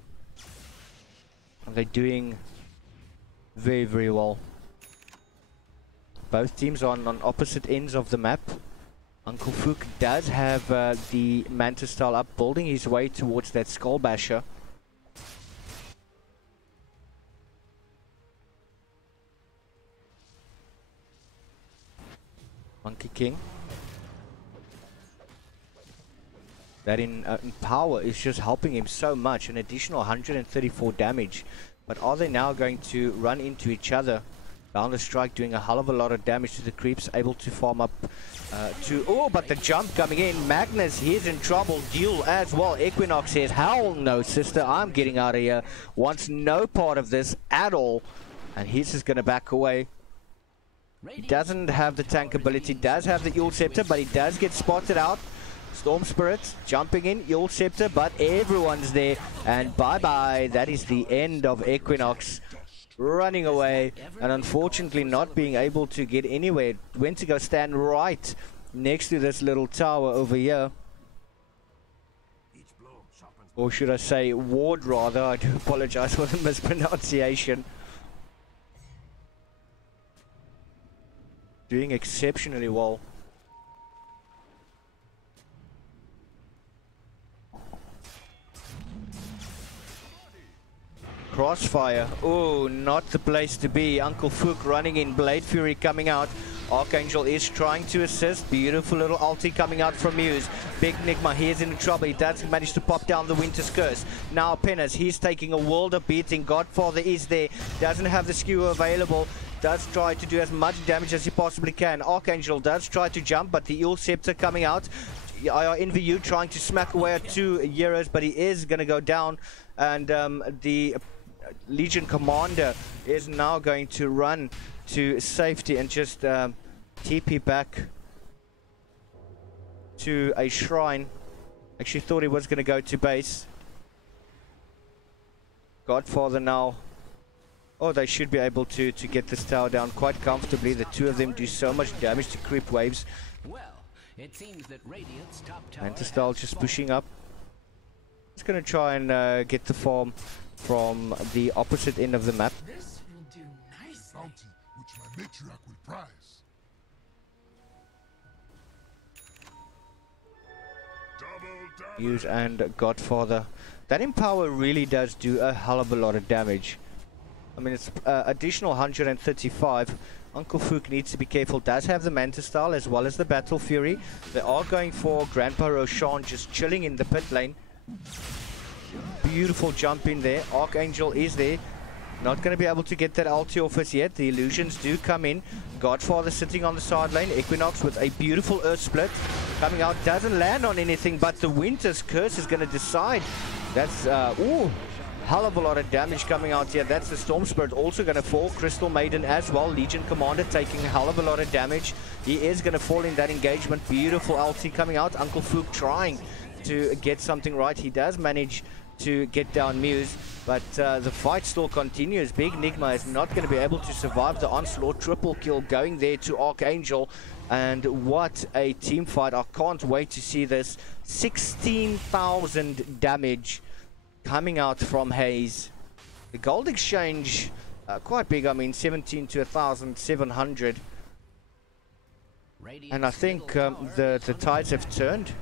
and they're doing very, very well. Both teams are on opposite ends of the map. Uncle Fook does have the Mantis style up, building his way towards that Skull Basher. Monkey King. That in power is just helping him so much, an additional 134 damage. But are they now going to run into each other? Boundless Strike doing a hell of a lot of damage to the creeps, able to farm up to... Oh, but the jump coming in. Magnus, he's in trouble. Duel as well. Equinox says, hell no, sister, I'm getting out of here. Wants no part of this at all. And he's just going to back away. He doesn't have the tank ability, does have the Eel Scepter, but he does get spotted out. Storm Spirits jumping in, Eel Scepter, but everyone's there. And bye-bye, that is the end of Equinox. Running away, and unfortunately not being able to get anywhere. Went to go stand right next to this little tower over here. Or should I say ward rather, I do apologize for the mispronunciation. Doing exceptionally well. Crossfire. Oh, not the place to be. Uncle Fook running in. Blade Fury coming out. Archangel is trying to assist. Beautiful little ulti coming out from Muse. Big Nigma, he is in trouble. He does manage to pop down the Winter's Curse. Now Pennis, he's taking a world of beating. Godfather is there. Doesn't have the skewer available. Does try to do as much damage as he possibly can. Archangel does try to jump, but the Eel Scepter coming out. NVU trying to smack away at 2 Euros, but he is going to go down. And the Legion Commander is now going to run to safety and just TP back to a shrine. Actually thought he was going to go to base. Godfather now. Oh, they should be able to get this tower down quite comfortably. The two of them do so much damage to creep waves. Well, it seems that Radiant's top tower Antistal just pushing up. He's going to try and get the farm from the opposite end of the map. This will do nice bounty, which my matriarch will prize. Muse and Godfather. That Empower really does do a hell of a lot of damage. I mean, it's additional 135. Uncle Fook needs to be careful. Does have the Manta Style as well as the Battle Fury. They are going for Grandpa Roshan just chilling in the pit lane. Beautiful jump in there. Archangel is there. Not going to be able to get that ulti off us yet. The illusions do come in. Godfather sitting on the side lane. Equinox with a beautiful Earth Split. Coming out. Doesn't land on anything, but the Winter's Curse is going to decide. That's, ooh. Hell of a lot of damage coming out here. That's the Storm Spirit also going to fall. Crystal Maiden as well. Legion Commander taking a hell of a lot of damage. He is going to fall in that engagement. Beautiful ulti coming out. Uncle Fook trying to get something right. He does manage to get down Muse, but the fight still continues. Big Nigma is not going to be able to survive the onslaught. Triple kill going there to Archangel, and what a team fight. I can't wait to see this. 16,000 damage coming out from Haze. The gold exchange quite big. I mean 17 to 1,700, and I think the tides have turned.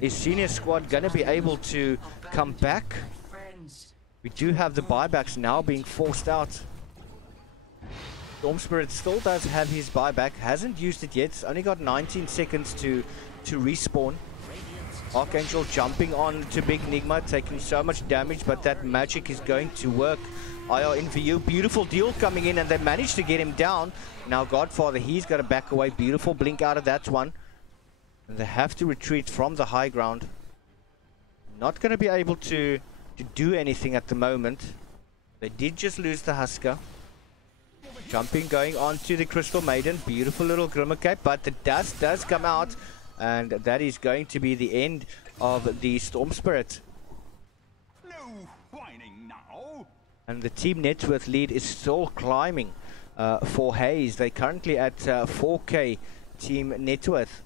Is senior squad going to be able to come back? We do have the buybacks now being forced out. Storm Spirit still does have his buyback, hasn't used it yet. It's only got 19 seconds to respawn. Archangel jumping on to Big Nigma, taking so much damage, but that magic is going to work. IR NVU, beautiful deal coming in, and they managed to get him down. Now Godfather, he's got to back away. Beautiful blink out of that one. And they have to retreat from the high ground. Not going to be able to do anything at the moment. They did just lose the Husker. Jumping, going on to the Crystal Maiden. Beautiful little Grimmer Cape, but the dust does come out. And that is going to be the end of the Storm Spirit. No whining now. And the team net worth lead is still climbing for Haze. They're currently at 4K team net worth.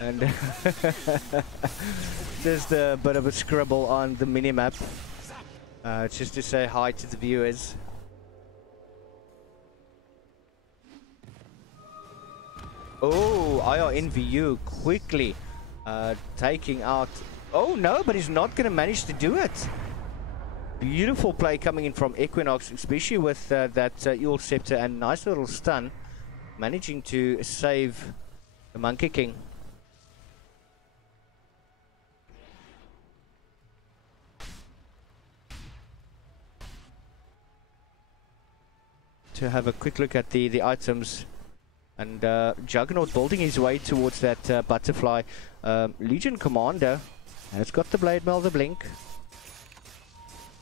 And just a bit of a scribble on the minimap, just to say hi to the viewers. Oh, IR NVU quickly taking out. Oh no, but he's not going to manage to do it. Beautiful play coming in from Equinox, especially with that Eel Scepter, and nice little stun, managing to save the Monkey King. To have a quick look at the items, and Juggernaut building his way towards that butterfly. Legion Commander has got the Blade Mail, the blink.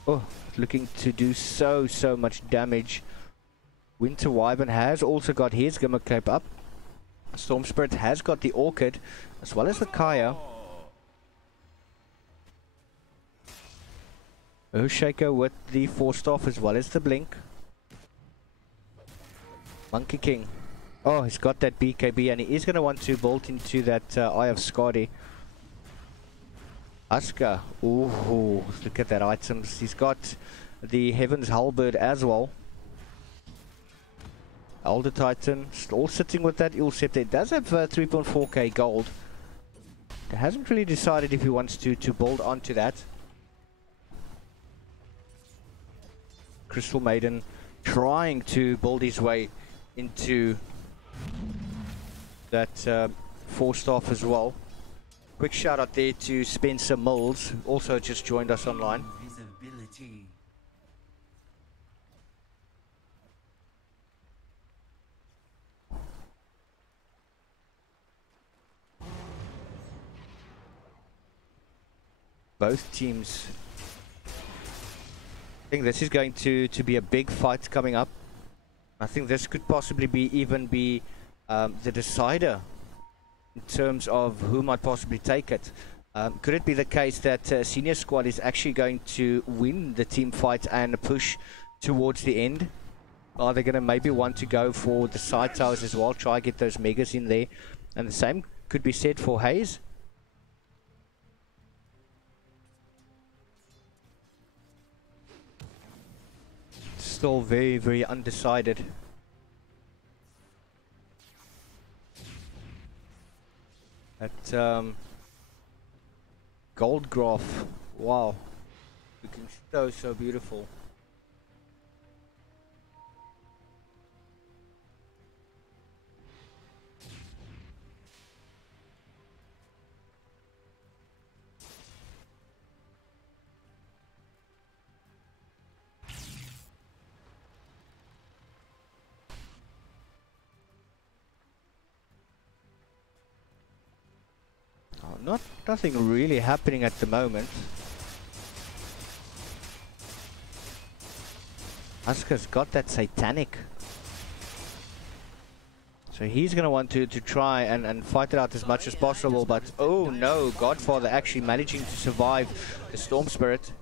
Oh, looking to do so much damage. Winter Wyvern has also got his Gimmer Cape up. Storm Spirit has got the Orchid as well as the Kaya. Earthshaker with the Force Staff as well as the blink. Monkey King. Oh, he's got that BKB, and he is going to want to bolt into that Eye of Skadi. Asuka. Ooh, look at that items. He's got the Heaven's Halberd as well. Elder Titan still sitting with that ill scepter. It does have 3.4k gold. He hasn't really decided if he wants to build onto that. Crystal Maiden trying to build his way into that 4-staff as well. Quick shout out there to Spencer Mills, also just joined us online. Visibility. Both teams. I think this is going to be a big fight coming up. I think this could possibly even be the decider in terms of who might possibly take it. Could it be the case that Senior Squad is actually going to win the team fight and push towards the end? Are they going to maybe want to go for the side towers as well, try get those megas in there? And the same could be said for Haze. Still very, very undecided. That gold graph, wow, looking so beautiful. Nothing really happening at the moment. Asuka's got that satanic. So he's going to want to try and fight it out as much as possible, but oh no, Godfather actually managing to survive the Storm Spirit.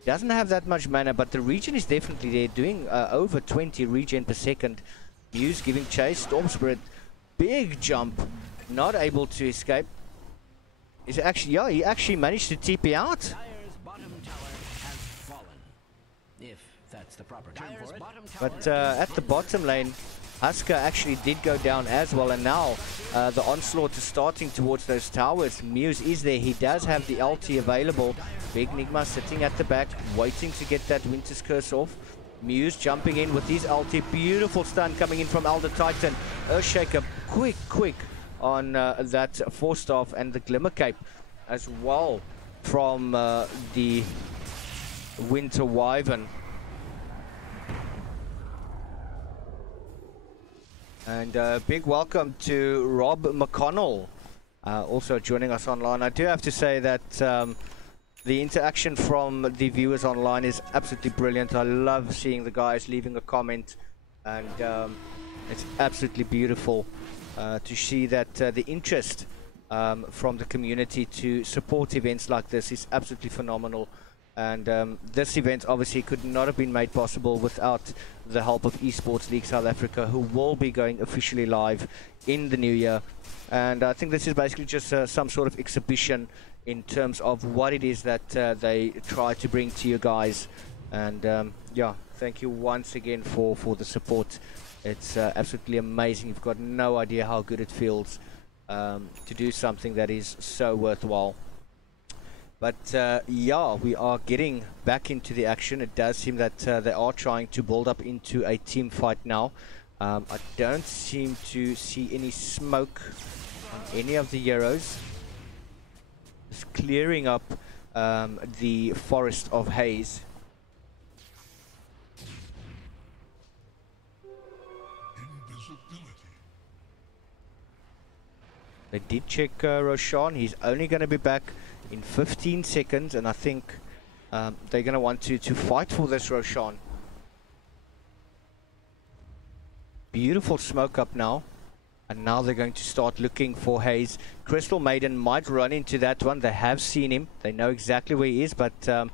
He doesn't have that much mana, but the regen is definitely there, doing over 20 regen per second. Muse giving chase, Storm Spirit, big jump, not able to escape. Is actually, yeah, he actually managed to TP out. Dire's bottom tower has fallen. If that's the proper term for it. But at the bottom lane, Asuka actually did go down as well, and now the onslaught is starting towards those towers. Muse is there, he does have the LT available. Big Nigma sitting at the back, waiting to get that Winter's Curse off. Muse jumping in with his LT, beautiful stun coming in from Elder Titan. Earthshaker, quick on that 4-staff, and the Glimmer Cape as well from the Winter Wyvern. And big welcome to Rob McConnell, also joining us online. I do have to say that the interaction from the viewers online is absolutely brilliant. I love seeing the guys leaving a comment, and it's absolutely beautiful to see that the interest from the community to support events like this is absolutely phenomenal. And this event obviously could not have been made possible without the help of Esports League South Africa, who will be going officially live in the new year. And I think this is basically just some sort of exhibition in terms of what it is that they try to bring to you guys. And yeah, thank you once again for the support. It's absolutely amazing. You've got no idea how good it feels to do something that is so worthwhile. But yeah, we are getting back into the action. It does seem that they are trying to build up into a team fight now. I don't seem to see any smoke on any of the heroes. Just clearing up the forest of Haze. They did check Roshan. He's only going to be back in 15 seconds, and I think they're going to want to fight for this Roshan. Beautiful smoke up now, and now they're going to start looking for Haze. Crystal Maiden might run into that one. They have seen him. They know exactly where he is, but they're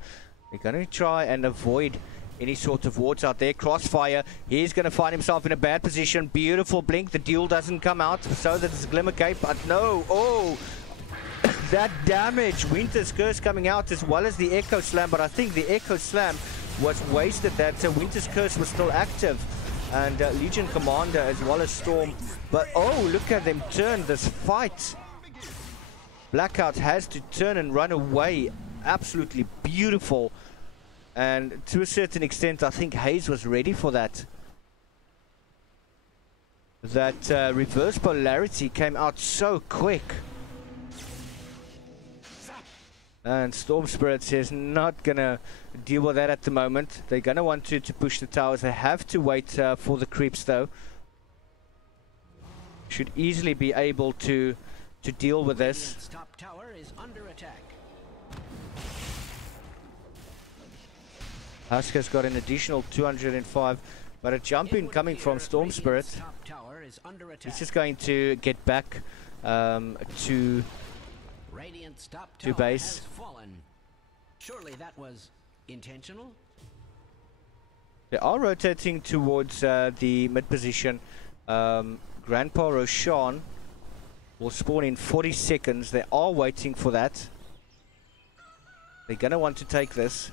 going to try and avoid any sort of wards out there. Crossfire, he's going to find himself in a bad position. Beautiful blink, the duel doesn't come out, so that's Glimmer Cape, but no, oh, that damage. Winter's Curse coming out as well as the Echo Slam, but I think the Echo Slam was wasted. That Winter's Curse was still active. and Legion Commander as well as Storm. But oh, look at them turn this fight. Blackout has to turn and run away. Absolutely beautiful. And to a certain extent, I think Haze was ready for that. That reverse polarity came out so quick. And Storm Spirit says not gonna deal with that at the moment. They're gonna want to push the towers. They have to wait for the creeps though. Should easily be able to deal with this. Top tower is under attack. Huska's got an additional 205, but a jump in coming from Storm Spirit. Top tower is under attack. He's just going to get back to Radiant's top tower base. has fallen. Surely that was intentional? They are rotating towards the mid position. Grandpa Roshan will spawn in 40 seconds. They are waiting for that. They're going to want to take this.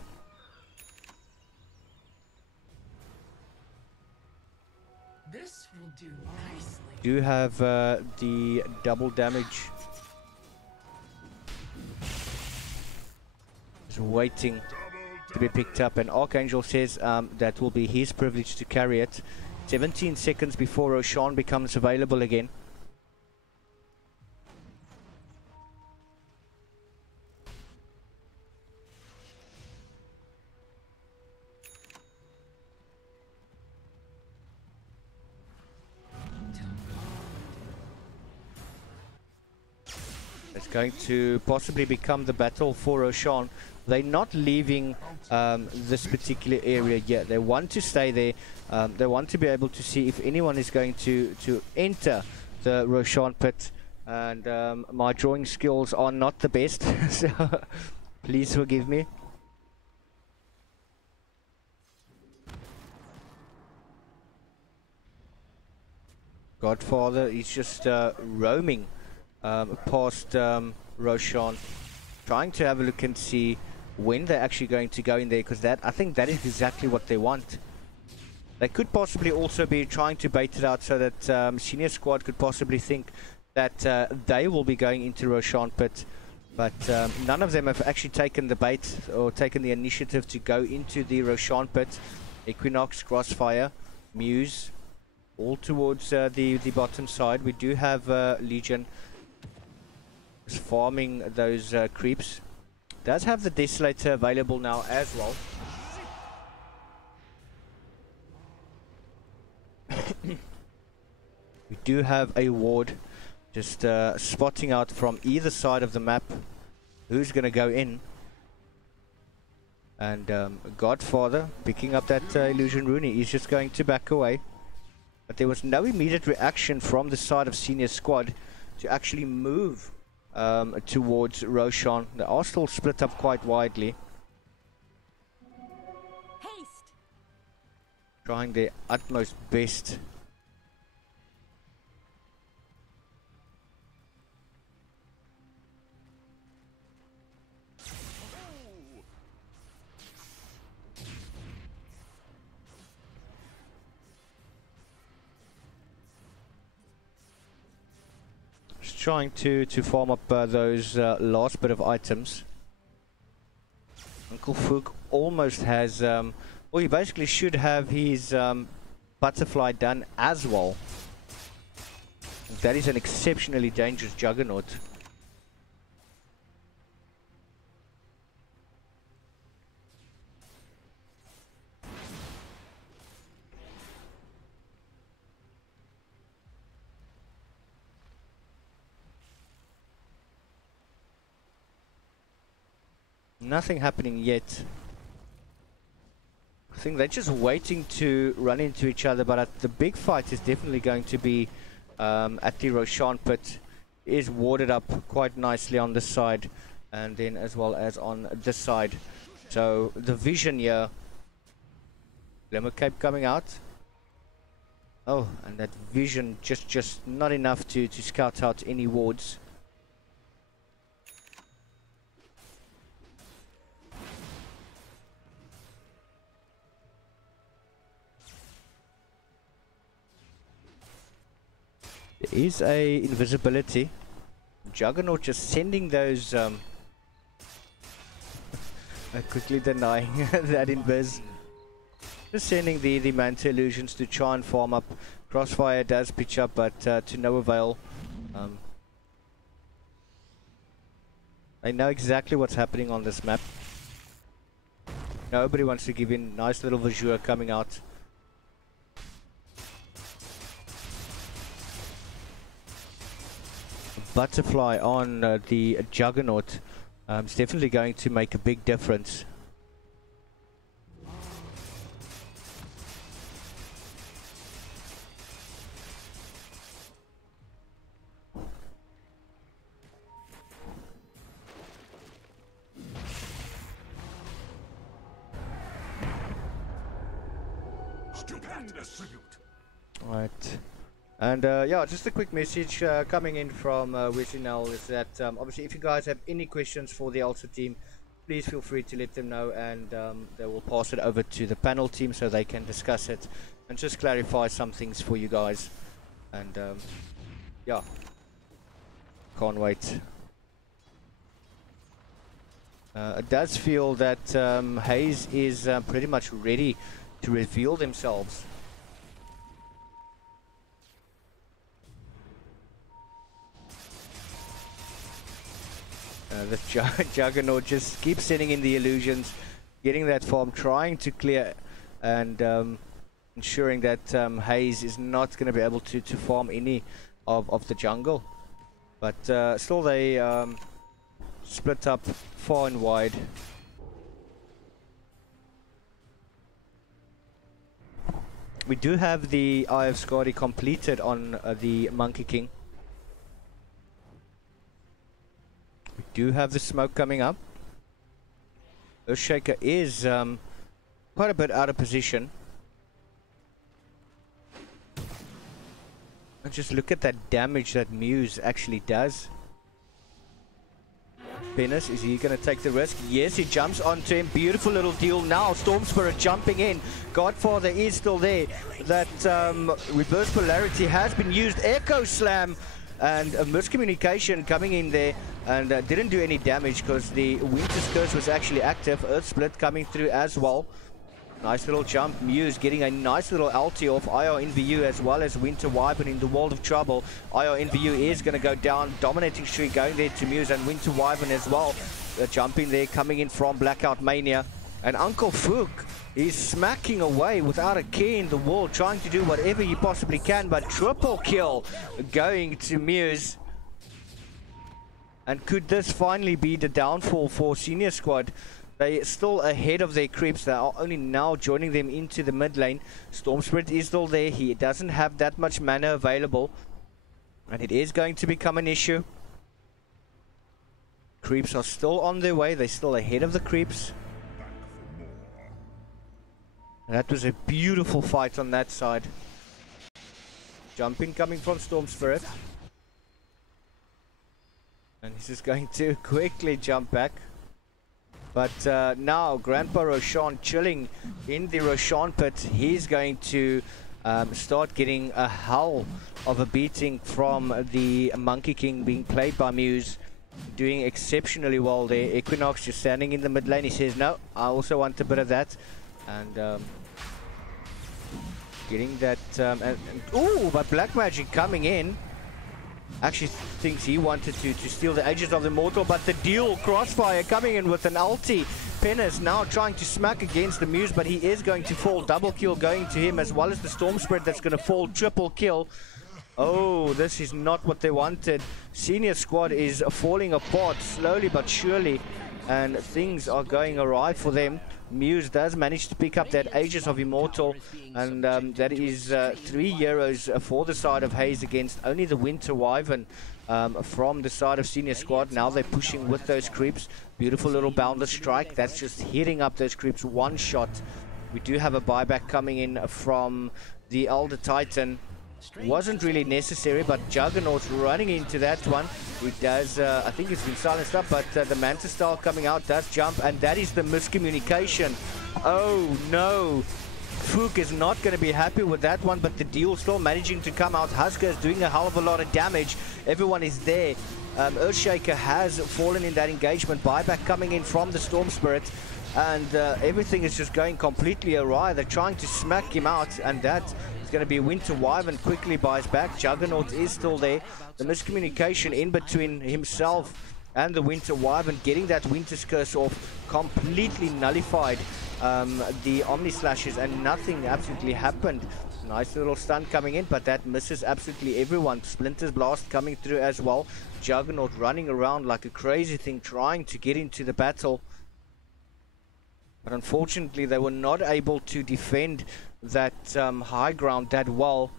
This will do nicely. Do have the double damage. Just waiting to be picked up, and Archangel says that will be his privilege to carry it. 17 seconds before Roshan becomes available again. It's going to possibly become the battle for Roshan. They're not leaving this particular area yet. They want to stay there. They want to be able to see if anyone is going to enter the Roshan pit. And my drawing skills are not the best, so please forgive me. Godfather is just roaming past Roshan, trying to have a look and see when they're actually going to go in there, because I think that is exactly what they want. They could possibly also be trying to bait it out so that Senior Squad could possibly think that they will be going into Roshan pit, but none of them have actually taken the bait or taken the initiative to go into the Roshan pit. Equinox, Crossfire, Muse, all towards the bottom side. We do have Legion farming those creeps. Does have the Desolator available now as well. We do have a ward just spotting out from either side of the map who's going to go in. And Godfather picking up that illusion rune. He's just going to back away. But there was no immediate reaction from the side of Senior Squad to actually move towards Roshan. They are still split up quite widely. Haste. Trying their utmost best. Trying to farm up those last bit of items. Uncle Fook almost has, well, he basically should have his butterfly done as well. That is an exceptionally dangerous juggernaut. Nothing happening yet. I think they're just waiting to run into each other, but the big fight is definitely going to be at the Roshan pit. Is warded up quite nicely on this side, and then as well as on this side. So the vision here. Glimmer Cape coming out. Oh, and that vision just not enough to scout out any wards. There is a invisibility. Juggernaut just sending those quickly denying that invis. Just sending the Manta illusions to try and farm up. Crossfire does pitch up, but to no avail. I know exactly what's happening on this map. Nobody wants to give in. Nice little Vajur coming out. Butterfly on the Juggernaut is definitely going to make a big difference. Stupendous tribute. Right. And yeah, just a quick message coming in from Wesley is that obviously if you guys have any questions for the Ultra team, please feel free to let them know, and they will pass it over to the panel team so they can discuss it and just clarify some things for you guys. And yeah, can't wait. It does feel that Haze is pretty much ready to reveal themselves. The Juggernaut just keeps sending in the illusions, getting that farm, trying to clear, and ensuring that Haze is not going to be able to farm any of the jungle. But still they split up far and wide. We do have the Eye of Skadi completed on the Monkey King. We do have the smoke coming up. Earthshaker is quite a bit out of position. And just look at that damage that Muse actually does. Penis, is he going to take the risk? Yes, he jumps onto him. Beautiful little deal now. Storm Spirit jumping in. Godfather is still there. That reverse polarity has been used. Echo Slam and a miscommunication coming in there, and didn't do any damage because the Winter's Curse was actually active. Earth Split coming through as well. Nice little jump. Muse getting a nice little ulti off IR NVU as well as Winter Wyvern in the world of trouble. IR NVU is going to go down. Dominating streak going there to Muse and Winter Wyvern as well. Jumping there, coming in from Blackout Mania. And Uncle Fook is smacking away without a care in the world, trying to do whatever he possibly can, but triple kill going to Muse. And could this finally be the downfall for Senior Squad? They still ahead of their creeps. They are only now joining them into the mid lane. Storm Spirit is still there. He doesn't have that much mana available, and it is going to become an issue. Creeps are still on their way. They're still ahead of the creeps. And that was a beautiful fight on that side. Jumping coming from Storm Spirit. And he's just going to quickly jump back. But now Grandpa Roshan chilling in the Roshan pit. He's going to start getting a hell of a beating from the Monkey King being played by Muse. Doing exceptionally well there. Equinox just standing in the mid lane. He says, no, I also want a bit of that. And getting that... ooh, but Black Magic coming in. Actually thinks he wanted to steal the Aegis of the Immortal, but the deal, Crossfire coming in with an ulti. Penis now trying to smack against the Muse, but he is going to fall. Double kill going to him, as well as the Storm Spirit that's going to fall. Triple kill. Oh, this is not what they wanted. Senior Squad is falling apart slowly but surely, and things are going awry for them. Muse does manage to pick up that Aegis of Immortal, and that is 3 euros for the side of Haze against only the Winter Wyvern from the side of Senior Squad. Now they're pushing with those creeps. Beautiful little boundless strike. That's just hitting up those creeps one shot. We do have a buyback coming in from the Elder Titan. Wasn't really necessary, but Juggernaut's running into that one. He does, I think it's been silenced up, but the Manta Star coming out does jump, and that is the miscommunication. Oh no! Fook is not going to be happy with that one, but the deal still managing to come out. Husker is doing a hell of a lot of damage. Everyone is there. Earthshaker has fallen in that engagement. Buyback coming in from the Storm Spirit, and everything is just going completely awry. They're trying to smack him out, and that is going to be Winter Wyvern quickly buys back. Juggernaut is still there. The miscommunication in between himself and the Winter Wyvern, getting that Winter's Curse off, completely nullified the Omni Slashes, and nothing absolutely happened. Nice little stun coming in, but that misses absolutely everyone. Splinter's Blast coming through as well. Juggernaut running around like a crazy thing, trying to get into the battle. But unfortunately, they were not able to defend that high ground that well.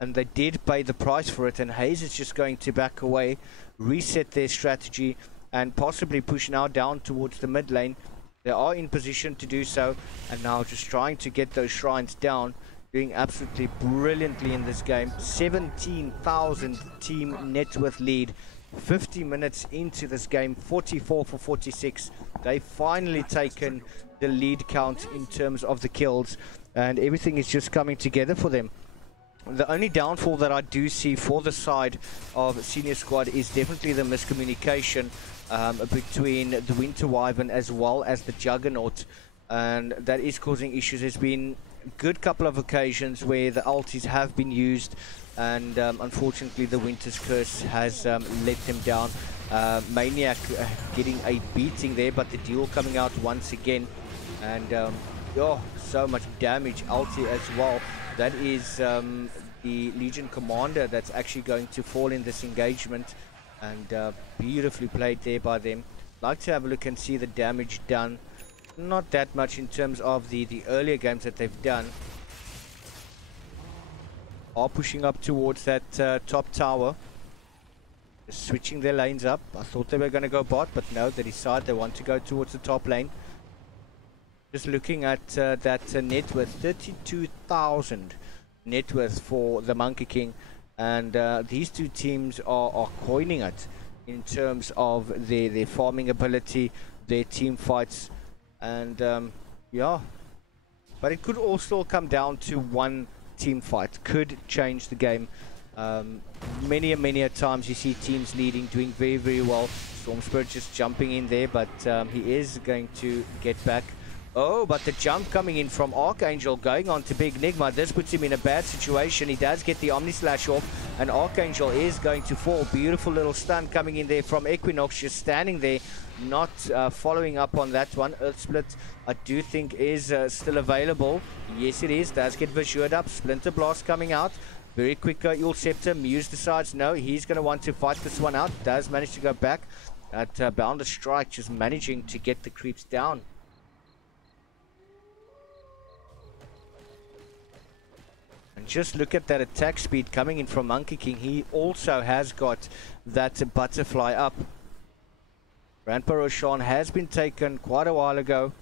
And they did pay the price for it. And Haze is just going to back away, reset their strategy, and possibly push now down towards the mid lane. They are in position to do so. And now just trying to get those shrines down. Doing absolutely brilliantly in this game. 17,000 team net worth lead. 50 minutes into this game, 44 for 46. They've finally taken the lead count in terms of the kills, and everything is just coming together for them. The only downfall that I do see for the side of Senior Squad is definitely the miscommunication between the Winter Wyvern as well as the Juggernaut, and that is causing issues. There's been a good couple of occasions where the ultis have been used, and unfortunately the Winter's Curse has let them down. Maniac getting a beating there, but the duel coming out once again, and oh, so much damage. Ulti as well. That is the Legion Commander that's actually going to fall in this engagement, and beautifully played there by them. Like to have a look and see the damage done. Not that much in terms of the earlier games that they've done. Are pushing up towards that top tower. Just switching their lanes up. I thought they were going to go bot, but no, they decide they want to go towards the top lane. Just looking at that net worth, 32,000 net worth for the Monkey King, and these two teams are coining it in terms of their farming ability, their team fights, and yeah. But it could also come down to one team fight, could change the game. Many a times you see teams leading, doing very well. Storm Spirit just jumping in there, but he is going to get back. Oh, but the jump coming in from Archangel going on to Big Nigma. This puts him in a bad situation. He does get the Omni Slash off, and Archangel is going to fall. Beautiful little stun coming in there from Equinox, just standing there, not following up on that one. Earth Split, I do think, is still available. Yes, it is. Does get visured up. Splinter Blast coming out. Very quick Eul Scepter. Muse decides no, he's going to want to fight this one out. Does manage to go back. At Boundless Strike, just managing to get the creeps down. And just look at that attack speed coming in from Monkey King. He also has got that butterfly up. Grandpa Roshan has been taken quite a while ago.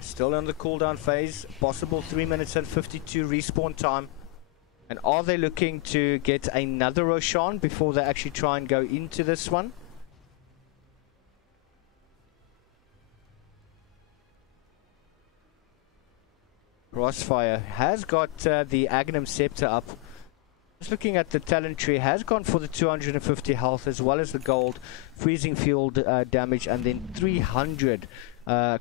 Still on the cooldown phase. Possible 3 minutes and 52 respawn time. And are they looking to get another Roshan before they actually try and go into this one? Crossfire has got the Agnum Scepter up. Just looking at the talent tree, has gone for the 250 health as well as the gold, freezing field damage, and then 300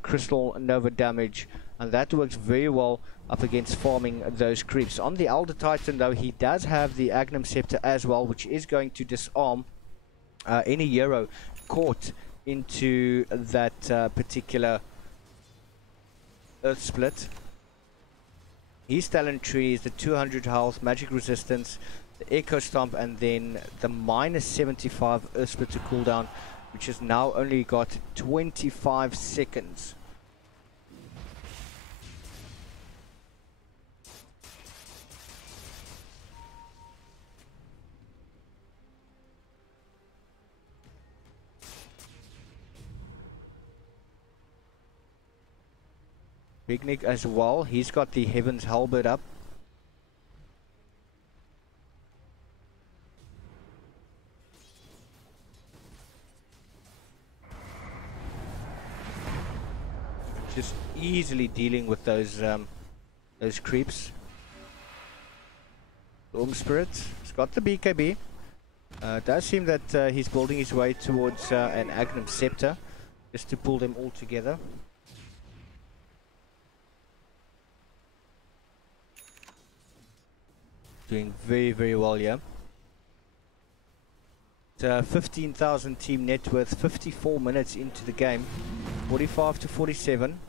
crystal nova damage, and that works very well up against farming those creeps. On the Elder Titan though, he does have the Agnum Scepter as well, which is going to disarm any hero caught into that particular Earth Split. His talent tree is the 200 health, magic resistance, the Echo Stomp, and then the minus 75 Earth Split to cooldown, which has now only got 25 seconds. Big Nick as well, he's got the Heaven's Halberd up. just easily dealing with those creeps. Storm Spirit has got the BKB. It does seem that he's building his way towards an Agnum Scepter, just to pull them all together. Doing very, very well here. 15,000 team net worth, 54 minutes into the game, 45 to 47.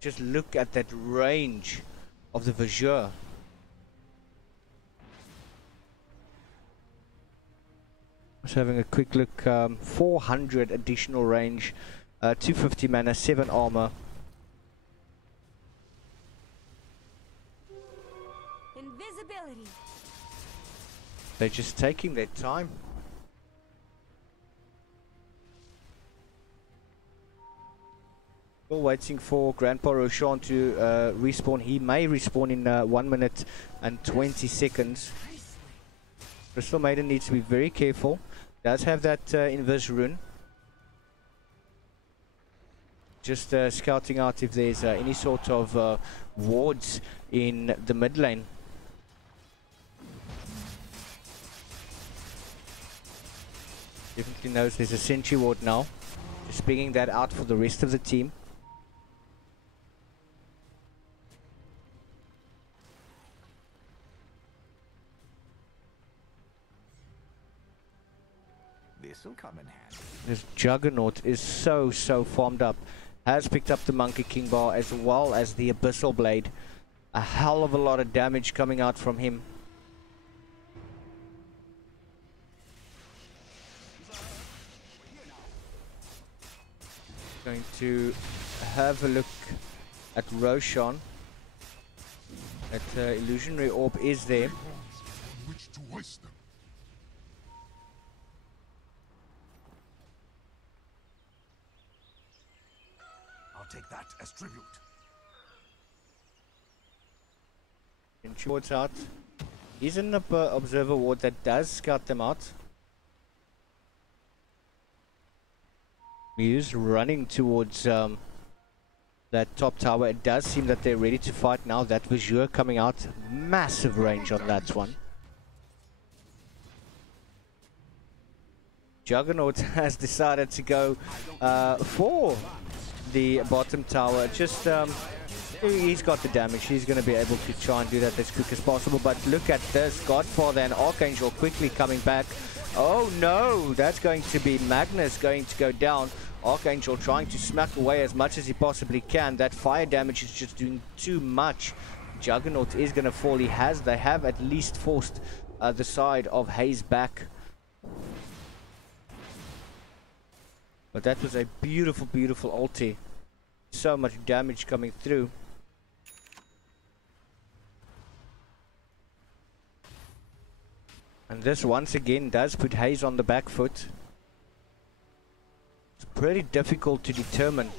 Just look at that range of the Vajur. Just having a quick look, 400 additional range, 250 mana, 7 armor. Invisibility. They're just taking their time. Still waiting for Grandpa Roshan to respawn. He may respawn in 1 minute and 20 seconds. Crystal Maiden needs to be very careful. Does have that invis rune. Just scouting out if there's any sort of wards in the mid lane. Definitely knows there's a sentry ward now. Just bringing that out for the rest of the team. This'll come in handy. This Juggernaut is so farmed up. Has picked up the Monkey King bar as well as the Abyssal Blade. A hell of a lot of damage coming out from him. Going to have a look at Roshan. That illusionary orb is there. On which to waste them. I'll take that as tribute. And wards out. He's in the observer ward that does scout them out. Muse running towards that top tower. It does seem that they're ready to fight now. That Vajur coming out. Massive range on that one. Juggernaut has decided to go for the bottom tower. Just he's got the damage. He's going to be able to try and do that as quick as possible. But look at this. Godfather and Archangel quickly coming back. Oh no, that's going to be Magnus going to go down. Archangel trying to smack away as much as he possibly can. That fire damage is just doing too much. Juggernaut is going to fall. They have at least forced the side of Haze back. But that was a beautiful ulti. So much damage coming through. And this once again does put Haze on the back foot. It's pretty difficult to determine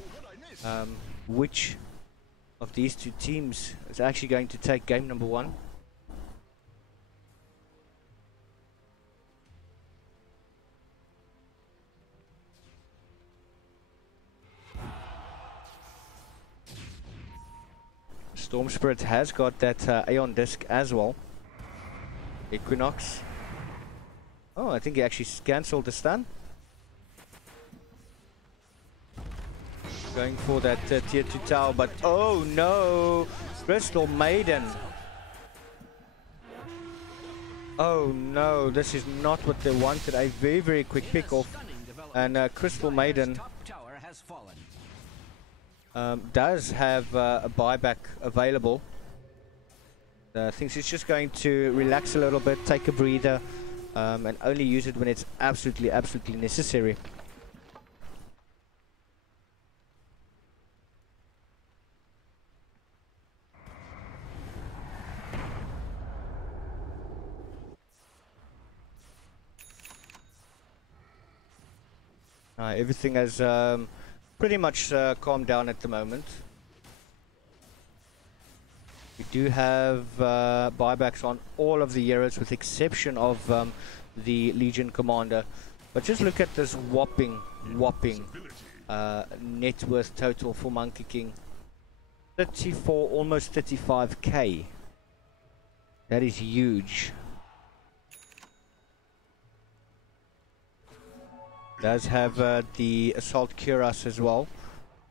which of these two teams is actually going to take game number 1. Storm Spirit has got that Aeon Disc as well. Equinox. Oh, I think he actually cancelled the stun. Going for that tier 2 tower, but oh no! Crystal Maiden. Oh no, this is not what they wanted. A very quick pick off. And Crystal Maiden does have a buyback available. Thinks he's just going to relax a little bit, take a breather, and only use it when it's absolutely necessary. Everything has pretty much calmed down at the moment. We do have buybacks on all of the heroes with exception of the Legion Commander. But just look at this whopping net worth total for Monkey King. 34, almost 35k. That is huge. Does have the assault cuirass as well,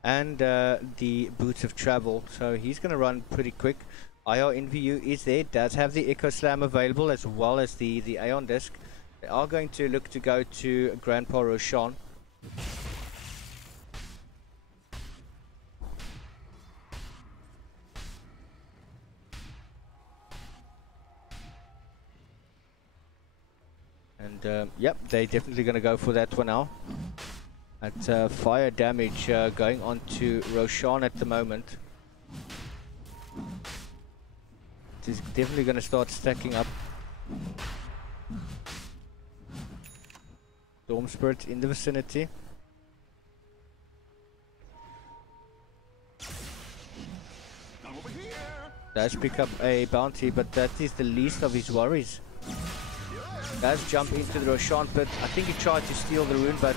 and the boots of travel, so he's going to run pretty quick. IR NVU is there, does have the Echo Slam available as well as the Aeon Disc. They are going to look to go to Grandpa Roshan. And yep, they're definitely going to go for that one now. At fire damage going on to Roshan at the moment. It is definitely going to start stacking up. Storm Spirit in the vicinity. Does pick up a bounty, but that is the least of his worries. Does jump into the Roshan pit. I think he tried to steal the rune, but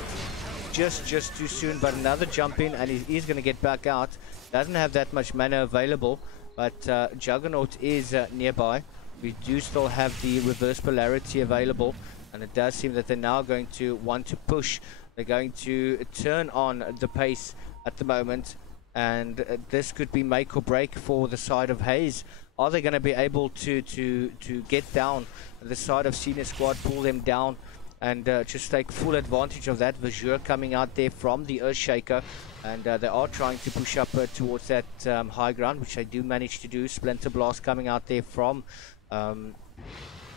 just too soon. But another jump in, and he's going to get back out. Doesn't have that much mana available, but Juggernaut is nearby. We do still have the reverse polarity available, and it does seem that they're now going to want to push. They're going to turn on the pace at the moment, and this could be make or break for the side of Haze. Are they going to be able to get down the side of Senior Squad, pull them down, and just take full advantage of that? Vizure coming out there from the Earthshaker, and they are trying to push up towards that high ground, which they do manage to do. Splinter Blast coming out there from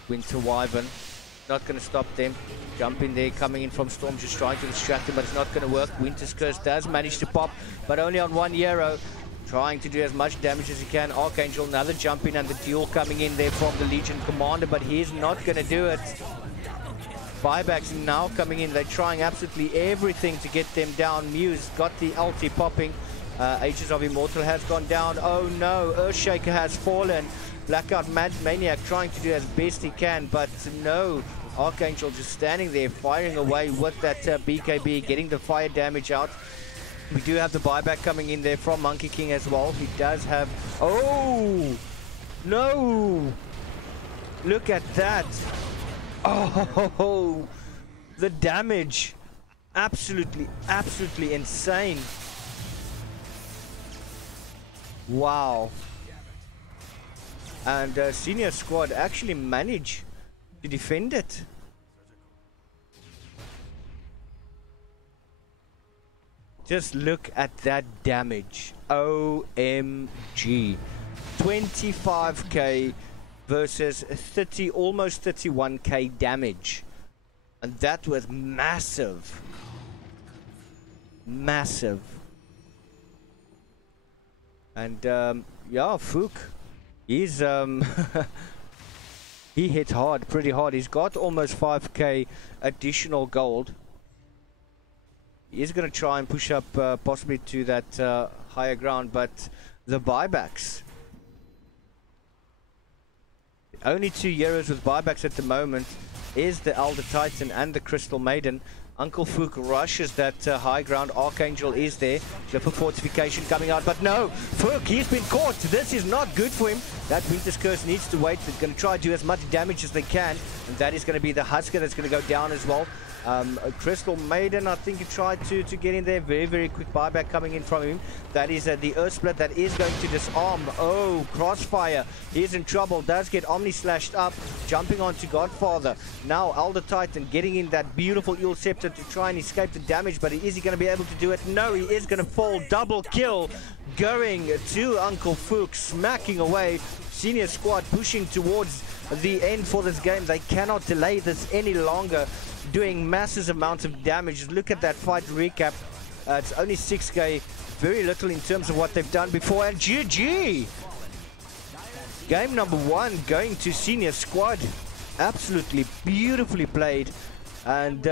Winter Wyvern. Not going to stop them. Jump in there, coming in from Storm, just trying to distract them, but it's not going to work. Winter's Curse does manage to pop, but only on one Yarrow. Trying to do as much damage as he can. Archangel, another jump in, and the duel coming in there from the Legion Commander, but he's not going to do it. Buybacks now coming in. They're trying absolutely everything to get them down. Muse got the ulti popping. Ages of Immortal has gone down. Oh no, Earthshaker has fallen. Blackout Maniac trying to do as best he can, but no. Archangel just standing there firing away with that BKB, getting the fire damage out. We do have the buyback coming in there from Monkey King as well. He does have... Oh! No! Look at that! Oh! The damage! Absolutely insane. Wow. And Senior Squad actually managed to defend it. Just look at that damage. OMG. 25k versus 30, almost 31k damage. And that was massive. Massive. And yeah, Fook. He's he hit hard, pretty hard. He's got almost 5k additional gold. He's going to try and push up possibly to that higher ground, but the buybacks. Only 2 Euros with buybacks at the moment is the Elder Titan and the Crystal Maiden. Uncle Fook rushes that high ground. Archangel is there. Clipper Fortification coming out, but no! Fook, he's been caught! This is not good for him. That Winter's Curse needs to wait. They're going to try to do as much damage as they can, and that is going to be the Husker that's going to go down as well. Crystal Maiden, I think he tried to get in there. Very quick buyback coming in from him. That is the Earth Split that is going to disarm. Oh, Crossfire. He's in trouble. Does get Omni slashed up. Jumping onto Godfather. Now Elder Titan getting in that beautiful Eel Scepter to try and escape the damage. But is he going to be able to do it? No, he is going to fall. Double kill going to Uncle Fook. Smacking away. Senior Squad pushing towards the end for this game. They cannot delay this any longer. Doing massive amounts of damage. Look at that fight recap. It's only 6k. Very little in terms of what they've done before. And GG! Game number 1 going to Senior Squad. Absolutely beautifully played. And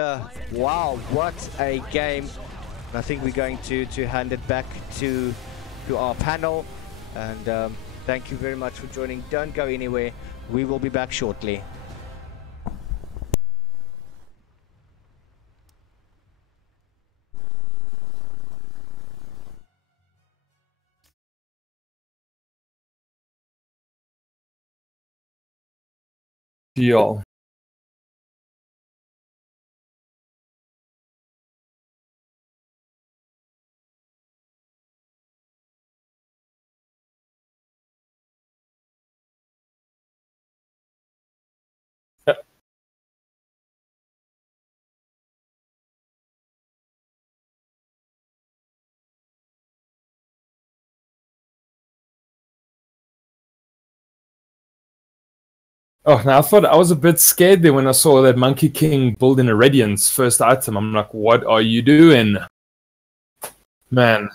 wow, what a game. And I think we're going to hand it back to our panel. And thank you very much for joining. Don't go anywhere. We will be back shortly. y'all. Oh, now I thought I was a bit scared there when I saw that Monkey King building a Radiance first item. I'm like, what are you doing? Man.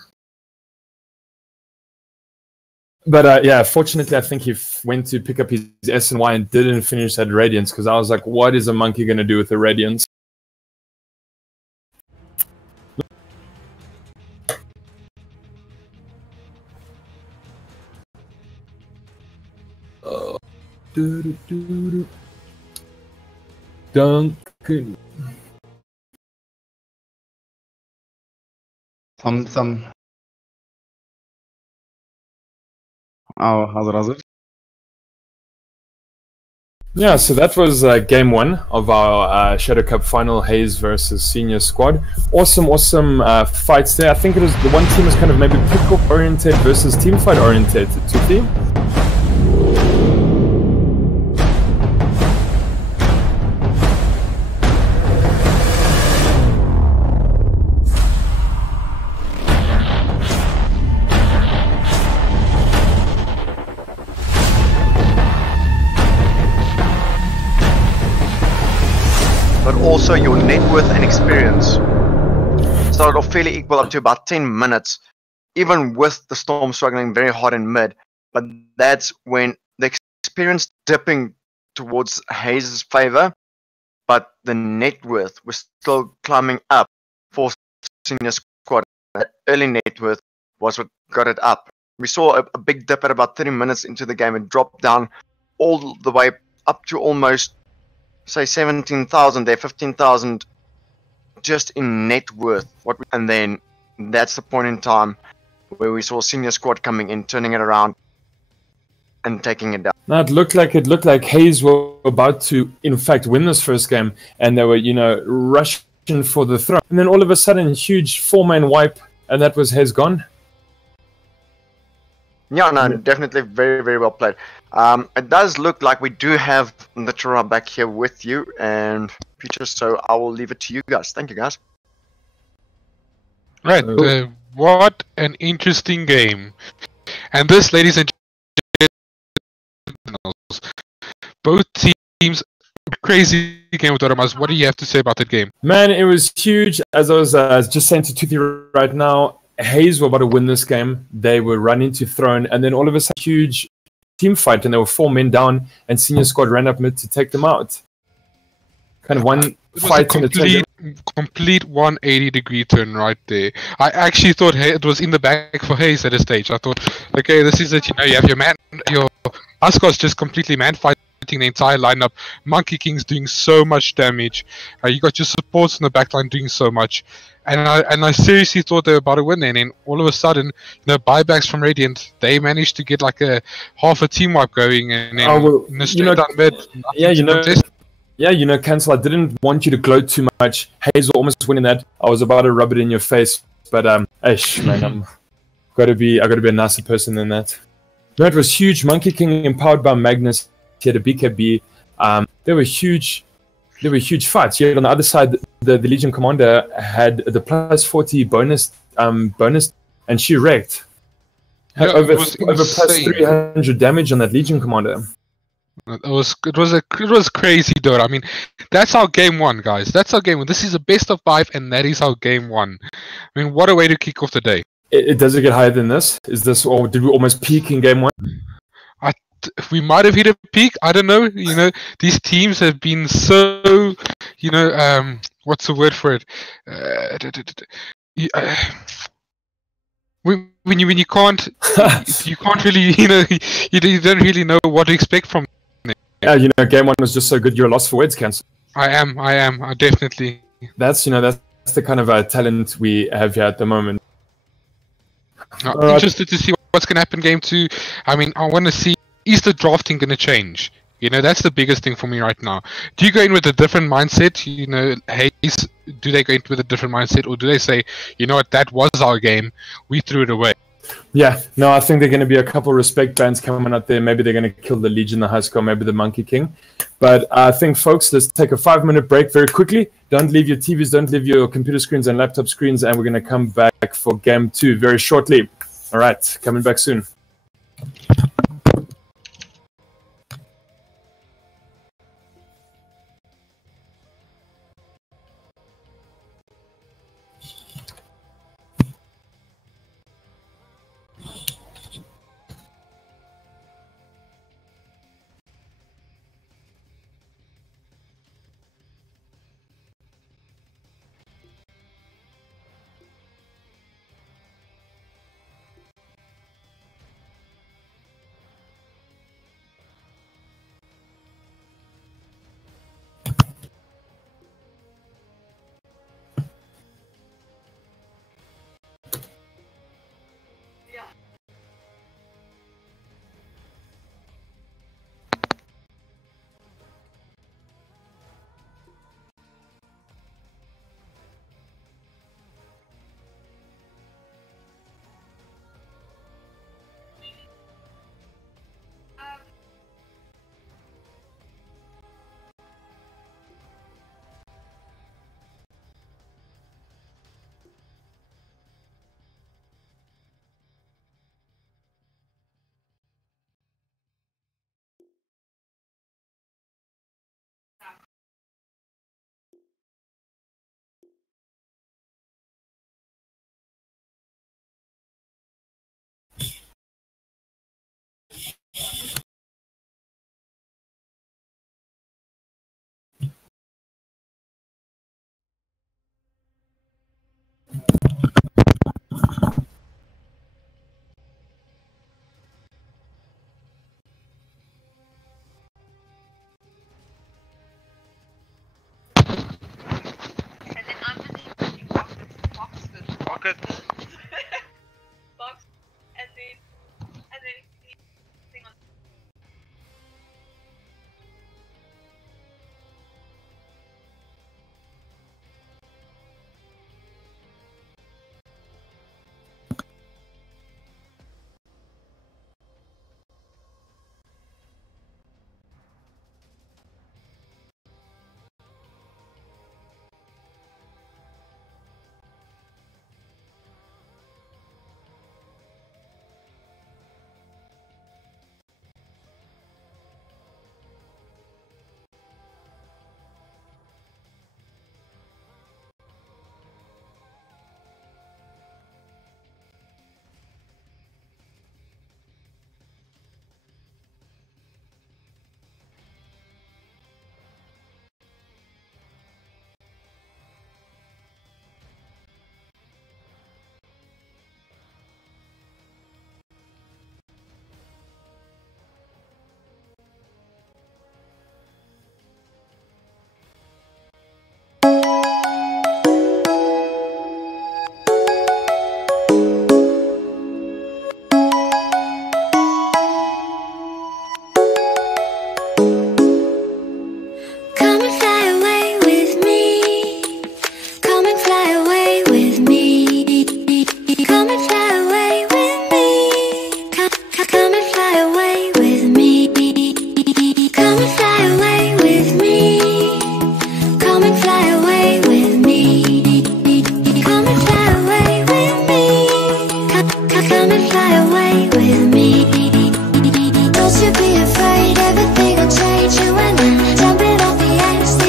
But yeah, fortunately, I think he went to pick up his S and Y and didn't finish that Radiance, because I was like, what is a monkey going to do with the Radiance? Duncan. Some. Oh, how's it? Yeah, so that was game one of our Shadow Cup final, Haze versus Senior Squad. Awesome fights there. I think it was the one team was kind of maybe pick-up oriented versus team fight oriented. Tuti? Also your net worth and experience started off fairly equal up to about 10 minutes, even with the Storm struggling very hard in mid. But that's when the experience dipping towards Haze's favor, but the net worth was still climbing up for Senior Squad. That early net worth was what got it up. We saw a big dip at about 30 minutes into the game and dropped down all the way up to almost, say, 17,000 there, 15,000 just in net worth. And then that's the point in time where we saw Senior Squad coming in, turning it around and taking it down. Now it looked like Haze were about to, in fact, win this first game, and they were, rushing for the throne. And then all of a sudden, huge 4-man wipe, and that was Haze gone. Yeah, no, definitely very, very well played. It does look like we do have the Tura back here with you and Peter, so I will leave it to you guys. Thank you, guys. Right, what an interesting game. And this, ladies and gentlemen, both teams, crazy game with Dotamas. What do you have to say about that game? Man, it was huge. As I was just saying to Tuthi right now, Haze were about to win this game. They were running to throne, and then all of a sudden, huge team fight, and there were 4 men down, and Senior Squad ran up mid to take them out. Kind of one fight in the complete 180-degree turn right there. I actually thought it was in the back for Haze at a stage. I thought, okay, this is it. You have your Ascos just completely man fighting the entire lineup. Monkey King's doing so much damage. You got your supports in the backline doing so much. And I seriously thought they were about to win, and then all of a sudden, buybacks from Radiant, they managed to get like a half a team wipe going, and then straight down mid. Yeah, Cancel, I didn't want you to gloat too much. Haze were almost winning that. I was about to rub it in your face, but man, I gotta be a nicer person than that. No, it was huge. Monkey King empowered by Magnus. He had a BKB. There were huge fights. Yet on the other side, the Legion Commander had the plus 40 bonus, and she wrecked. Had over plus 300 damage on that Legion Commander. It was crazy, though. I mean, that's our game one, guys. That's our game one. This is a best of 5, and that is our game one. I mean, what a way to kick off the day. Does it get higher than this? Is this, or did we almost peak in game one? We might have hit a peak. I don't know. These teams have been so, what's the word for it? When you can't, you can't really, you don't really know what to expect from them. Yeah, game one was just so good. You're lost for words, Cancel. I am. Definitely. That's the kind of talent we have here at the moment. Interested to see what's going to happen game 2. I mean, I want to see, is the drafting going to change? You know, that's the biggest thing for me right now. Do you go in with a different mindset? You know, Haze, do they go in with a different mindset, or do they say, you know what, that was our game, we threw it away? Yeah, no, I think there are going to be a couple respect bands coming out there. Maybe they're going to kill the Legion, the High Score, maybe the Monkey King. But I think, folks, let's take a 5-minute break very quickly. Don't leave your TVs, don't leave your computer screens and laptop screens, and we're going to come back for Game 2 very shortly. All right, coming back soon. Don't you be afraid, everything will change. You and I, jumping off the edge.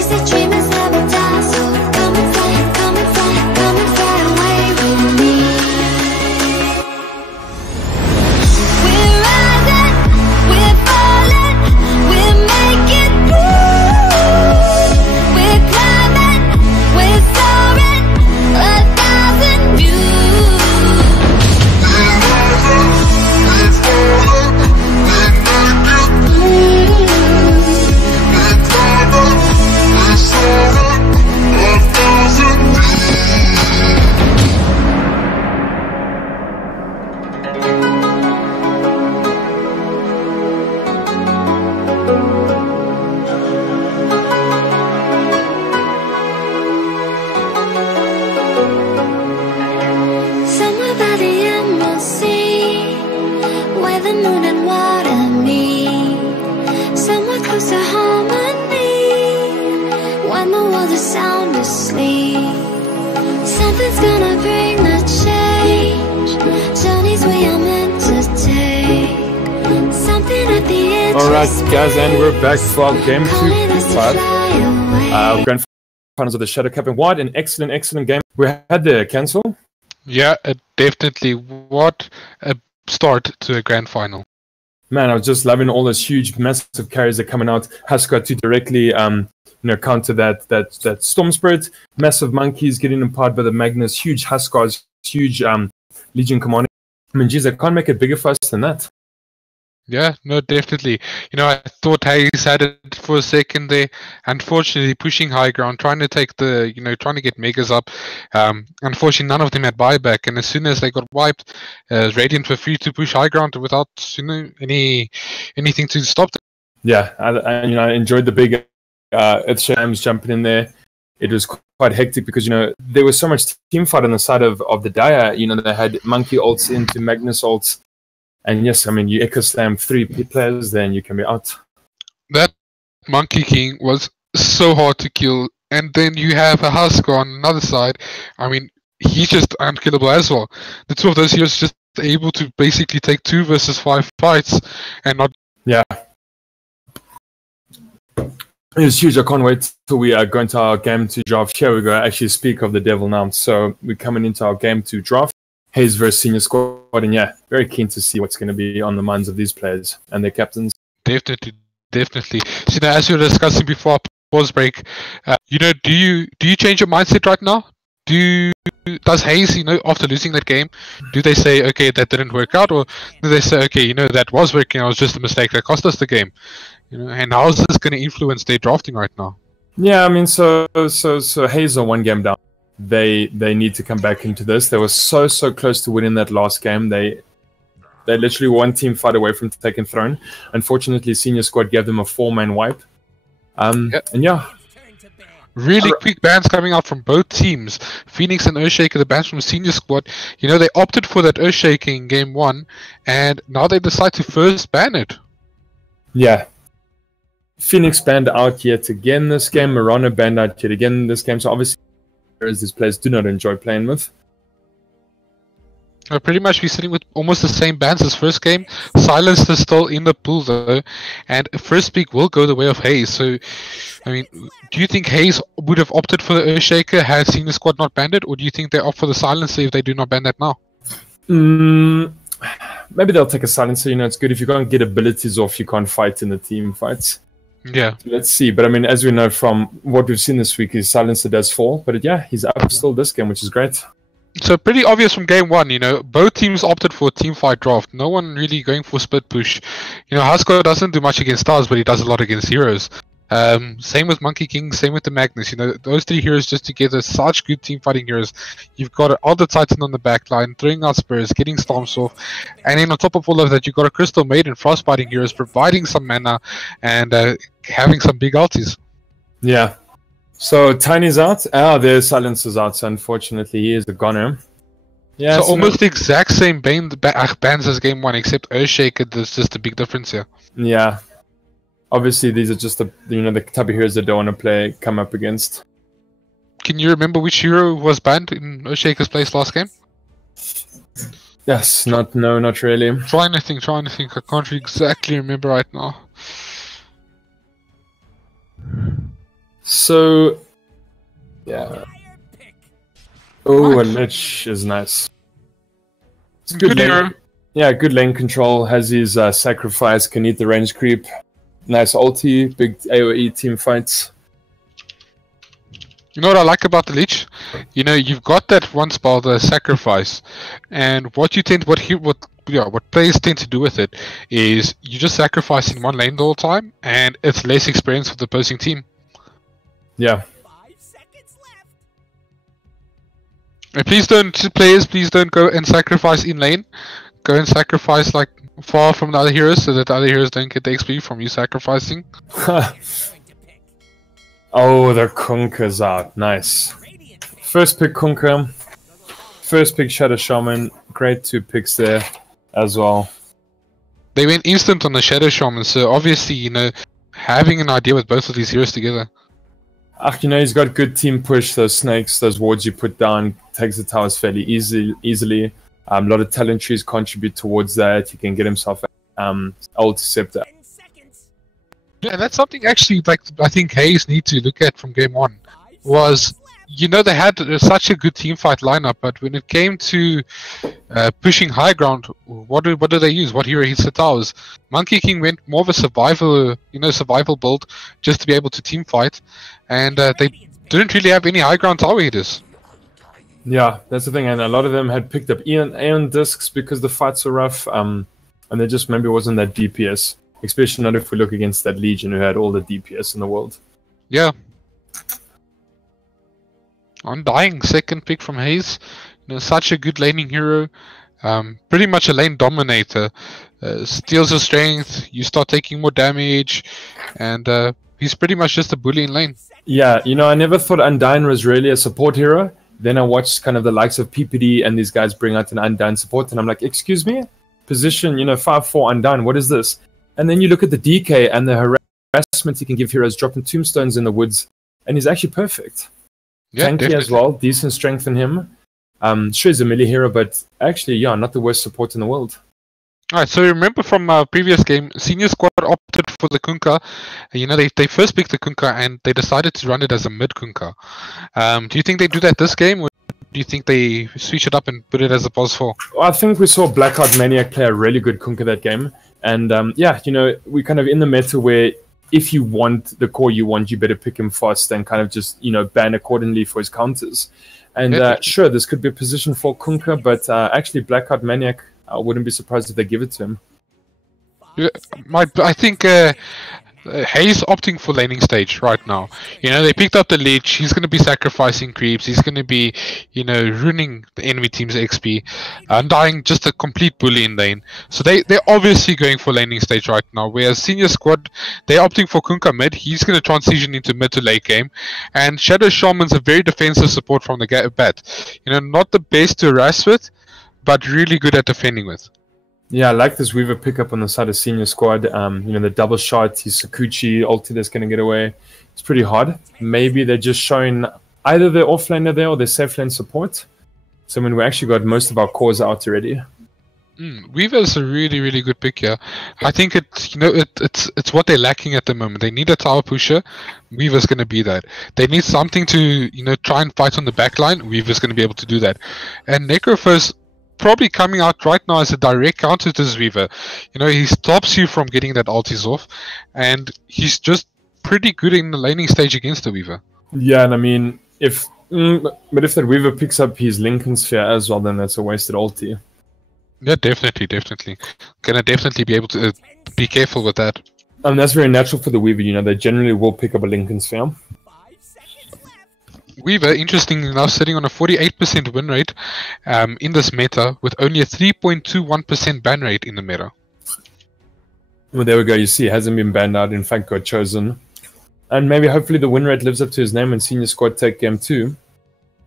was a sound asleep. Something's gonna bring the change. Journeys we are meant to take. Something at the edge. Alright, guys, and we're back for our game 2-5. Grand finals of the Shadow Cup. And what an excellent game we had there, Cancel. Yeah, definitely. What a start to a grand final. Man, I was just loving all those huge, massive carries that are coming out. Husker to directly, counter that Storm Spirit. Massive monkeys getting empowered by the Magnus. Huge Huskars, huge Legion Commander. I mean, geez, I can't make it bigger for us than that. Yeah, no, definitely. I thought Haze had it for a second there. Unfortunately, pushing high ground, trying to take the, trying to get megas up. Unfortunately, none of them had buyback, and as soon as they got wiped, Radiant were free to push high ground without, anything to stop them. Yeah, I enjoyed the big Earthshams jumping in there. It was quite hectic because there was so much team fight on the side of the Dire. They had monkey ults into Magnus ults. And yes, I mean, you Echo Slam 3 players, then you can be out. That Monkey King was so hard to kill. And then you have a Husker on another side. I mean, he's just unkillable as well. The two of those heroes just able to basically take 2 versus 5 fights and not... Yeah. It was huge. I can't wait till we go into our game 2 draft. Here we go. Actually speak of the devil now. So we're coming into our game 2 draft. Haze versus Senior Squad, and yeah, very keen to see what's going to be on the minds of these players and their captains. Definitely. So now, as we were discussing before our pause break, do you change your mindset right now? Does Haze, after losing that game, do they say, okay, that didn't work out, or do they say, okay, that was working, it was just a mistake that cost us the game? And how is this going to influence their drafting right now? Yeah, I mean, so Haze are 1 game down. They need to come back into this. They were so close to winning that last game. They literally 1 team fight away from taking throne. Unfortunately, Senior Squad gave them a 4-man wipe. And yeah. Really quick bans coming out from both teams. Phoenix and Earthshaker, the bans from Senior Squad. They opted for that Earthshaker in game 1, and now they decide to first ban it. Yeah. Phoenix banned out yet again this game. Marana banned out yet again this game. So obviously, these players do not enjoy playing with. I'll pretty much be sitting with almost the same bans as first game. Silence is still in the pool though, and first pick will go the way of Haze. So, I mean, do you think Haze would have opted for the Earthshaker had Senior Squad not banned it, or do you think they opt for the Silencer if they do not ban that now? Maybe they'll take a Silencer. It's good if you can't get abilities off, you can't fight in the team fights. Yeah. Let's see. But I mean, as we know from what we've seen this week, his Silencer does fall. But yeah, he's up still this game, which is great. So pretty obvious from game 1, both teams opted for a team fight draft. No one really going for split push. Husker doesn't do much against stars, but he does a lot against heroes. Same with Monkey King, same with the Magnus. Those 3 heroes just together, such good team fighting heroes. You've got all the Titan on the back line, throwing out spurs, getting storms off, and then on top of all of that, you've got a Crystal Maiden, frostbiting heroes, providing some mana, and having some big ultis. Yeah. So Tiny's out. There's Silencer's out. So unfortunately, he is a goner. Yeah. So almost the exact same bans as game 1, except Earthshaker. There's just a big difference here. Yeah. Obviously, these are just the type of heroes that don't want to come up against. Can you remember which hero was banned in Earthshaker's place last game? Yes, not really. Trying to think. I can't exactly remember right now. So, yeah. Oh, a Lich is nice. It's good lane. Yeah, good lane control. Has his sacrifice, can eat the range creep. Nice ulti, big AoE team fights. You know what I like about the Lich? You've got that one spell, the sacrifice, and what players tend to do with it is you just sacrifice in one lane the whole time, and it's less experience for the opposing team. Yeah. 5 seconds left. And please don't go and sacrifice in lane. Go and sacrifice like far from the other heroes so that the other heroes don't get the XP from you sacrificing. Oh, the Kunker's out. Nice. First pick Kunker. First pick Shadow Shaman. Great 2 picks there as well. They went instant on the Shadow Shaman, so obviously, having an idea with both of these heroes together. You know, he's got good team push. Those snakes, those wards you put down, takes the towers fairly easily. A lot of talent trees contribute towards that. He can get himself ult scepter. Yeah, that's something actually like I think Haze need to look at from game one. Was, you know, they had such a good team fight lineup, but when it came to pushing high ground, what do they use? What hero hits the towers? Monkey King went more of a survival build just to be able to team fight, and they didn't really have any high ground tower hitters. Yeah, that's the thing, and a lot of them had picked up Aeon discs because the fights were rough, and they just maybe wasn't that DPS, especially not if we look against that Legion who had all the DPS in the world. Yeah. Undying, second pick from Haze. You know, such a good laning hero. Pretty much a lane dominator. Steals your strength, you start taking more damage, and he's pretty much just a bully in lane. Yeah, you know, I never thought Undying was really a support hero. Then I watched kind of the likes of PPD and these guys bring out an Undying support, and I'm like, excuse me? Position, you know, 5-4 Undying, what is this? And then you look at the DK and the harassment he can give heroes, dropping tombstones in the woods, and he's actually perfect. Yeah, tanky as well, decent strength in him. Sure, he's a melee hero, but actually, yeah, not the worst support in the world. Alright, so remember from our previous game, Senior Squad opted for the Kunkka. You know, they first picked the Kunkka and they decided to run it as a mid Kunkka. Do you think they do that this game, or do you think they switch it up and put it as a pos 4? Well, I think we saw Blackheart Maniac play a really good Kunkka that game. And yeah, you know, we're kind of in the meta where if you want the core you want, you better pick him fast and kind of just, you know, ban accordingly for his counters. And sure, this could be a position for Kunkka, but actually Blackheart Maniac, I wouldn't be surprised if they give it to him. Yeah, I think Haze opting for laning stage right now. You know, they picked up the leech. He's going to be sacrificing creeps. He's going to be, you know, ruining the enemy team's XP. Undying, just a complete bully in lane. So they're obviously going for laning stage right now. Whereas Senior Squad, they're opting for Kunkka mid. He's going to transition into mid to late game. And Shadow Shaman's a very defensive support from the bat. You know, not the best to harass with, but really good at defending with. Yeah, I like this Weaver pickup on the side of Senior Squad. You know, the double shot, his Sakuchi ulti that's going to get away. It's pretty hard. Maybe they're just showing either their offlaner there or their safe lane support. So when we actually got most of our cores out already. Weaver is a really, really good pick here. I think it's what they're lacking at the moment. They need a tower pusher. Weaver's going to be that. They need something to, you know, try and fight on the back line. Weaver's going to be able to do that. And Necrophos probably coming out right now as a direct counter to this Weaver. You know, he stops you from getting that ultis off, and he's just pretty good in the laning stage against the Weaver. Yeah, and I mean, if that Weaver picks up his Lincoln Sphere as well, then that's a wasted ulti. Yeah, definitely. Gonna definitely be able to be careful with that. And that's very natural for the Weaver, you know, they generally will pick up a Lincoln Sphere. Weaver, interestingly enough, sitting on a 48% win rate in this meta with only a 3.21% ban rate in the meta. Well, there we go. You see, he hasn't been banned out. In fact, got chosen. And maybe, hopefully, the win rate lives up to his name and Senior Squad take game 2.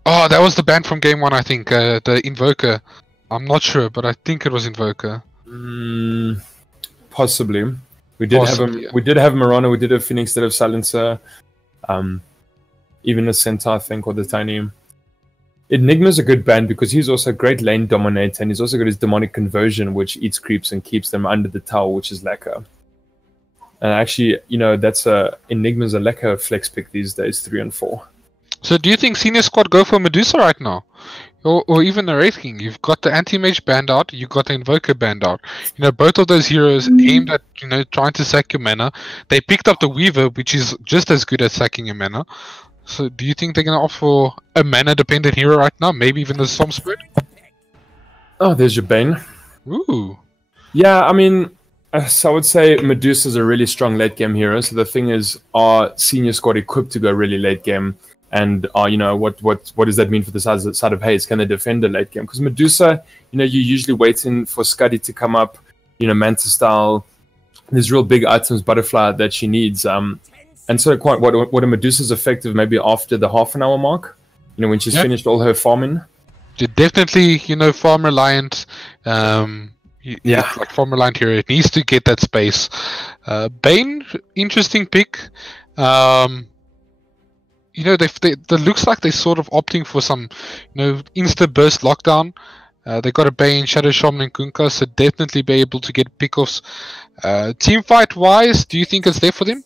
Oh, that was the ban from game 1, I think. The Invoker. I'm not sure, but I think it was Invoker. Possibly. We did have him. Yeah. We did have Marana. We did have Phoenix instead of Silencer. Even a Centaur, I think, or the Tiny. Enigma's a good band because he's also a great lane dominator, and he's also got his demonic conversion, which eats creeps and keeps them under the tower, which is lacquer. And actually, you know, that's Enigma's a lacquer flex pick these days, 3 and 4. So do you think Senior Squad go for Medusa right now? Or even the Wraith King? You've got the Anti-Mage banned out, you've got the Invoker banned out. You know, both of those heroes aimed at, you know, trying to sack your mana. They picked up the Weaver, which is just as good at sacking your mana. So do you think they're going to opt for a mana-dependent hero right now? Maybe even the Storm Spirit? Oh, there's your Bane. Ooh. Yeah, I mean, so I would say Medusa's a really strong late-game hero. So the thing is, are Senior Squad equipped to go really late-game? And, you know, what does that mean for the side of Haze? Can they defend the late game? Because Medusa, you know, you're usually waiting for Scuddy to come up, you know, Manta style. There's real big items, Butterfly, that she needs. And so quite what a Medusa's effective maybe after the half-an-hour mark, you know, when she's finished all her farming. You're definitely, you know, farm reliant. It's like farm reliant hero. It needs to get that space. Bane, interesting pick. you know, they looks like they're sort of opting for some, you know, insta burst lockdown. They got a Bane, Shadow Shaman, and Kunkka, so definitely be able to get pickoffs. Team fight wise, do you think it's there for them?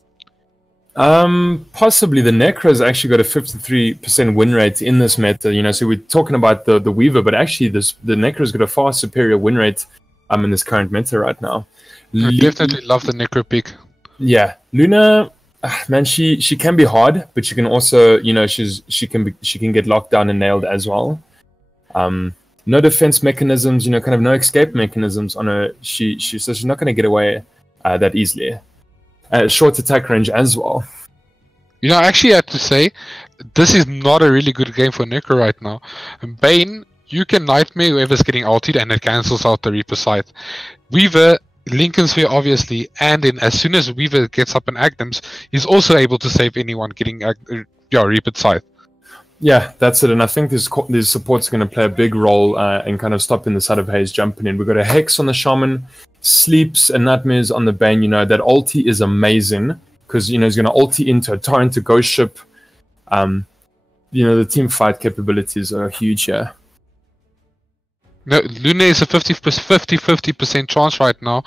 Possibly. The Necro's actually got a 53% win rate in this meta. You know, so we're talking about the Weaver, but actually the Necro's got a far superior win rate in this current meta right now. I definitely love the Necro pick. Yeah, Luna, man, she can be hard, but she can also, you know, she can get locked down and nailed as well. No defense mechanisms, you know, kind of no escape mechanisms on her. So she's not going to get away that easily. Short attack range as well. You know, I actually have to say, this is not a really good game for Necro right now. Bane, you can Nightmare whoever's getting ulted and it cancels out the Reaper Scythe. Weaver, Lincoln Sphere obviously, and then as soon as Weaver gets up in Agdams, he's also able to save anyone getting Reaper Scythe. Yeah, that's it, and I think these supports are going to play a big role in kind of stopping the side of Haze jumping in. We've got a Hex on the Shaman, Sleeps and Nightmares on the Bane. You know, that ulti is amazing, because, you know, he's going to ulti into a Torrent to Ghost Ship. You know, the team fight capabilities are huge here. No, Luna is a 50% chance right now.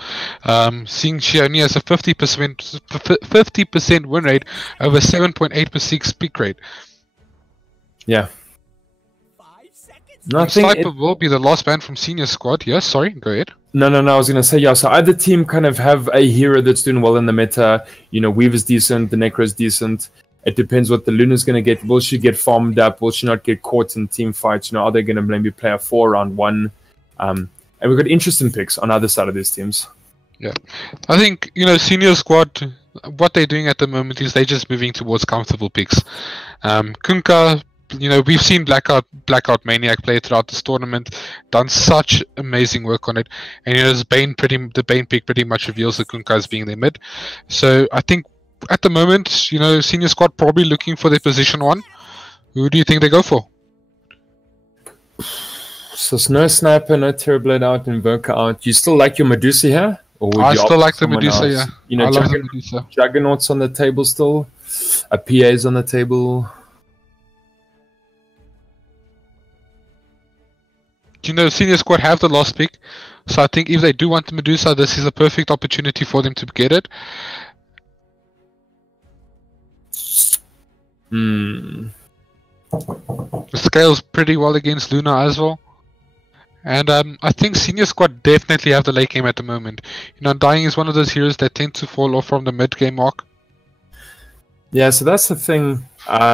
Seeing she only has a 50% win rate over 7.8% pick rate. Yeah. 5 seconds. No, I think Sniper will be the last man from senior squad. Yes, sorry, go ahead. No, I was going to say, yeah, so either team kind of have a hero that's doing well in the meta. You know, Weaver's decent, the Necro's decent. It depends what the Luna's going to get. Will she get farmed up? Will she not get caught in team fights? You know, are they going to maybe play a 4 round 1? And we've got interesting picks on either side of these teams. Yeah. I think, you know, senior squad, what they're doing at the moment is they're just moving towards comfortable picks. Kunkka, you know, we've seen Blackout Maniac play throughout this tournament, done such amazing work on it, and you know, the Bane pick pretty much reveals the Kunkka as being their mid. So I think at the moment, you know, senior squad probably looking for their position 1. Who do you think they go for? So it's no Sniper, no Terrorblade out, Invoker out. Do you still like your Medusa here? Or would I you still opt like for the someone Medusa, else? yeah. You know, I love the Medusa. Juggernaut's on the table still. A PA's on the table. You know, senior squad have the last pick, so I think if they do want the Medusa, this is a perfect opportunity for them to get it. Hmm. The scales pretty well against Luna as well. And I think senior squad definitely have the late game at the moment. You know, Dying is one of those heroes that tend to fall off from the mid game mark. Yeah, so that's the thing.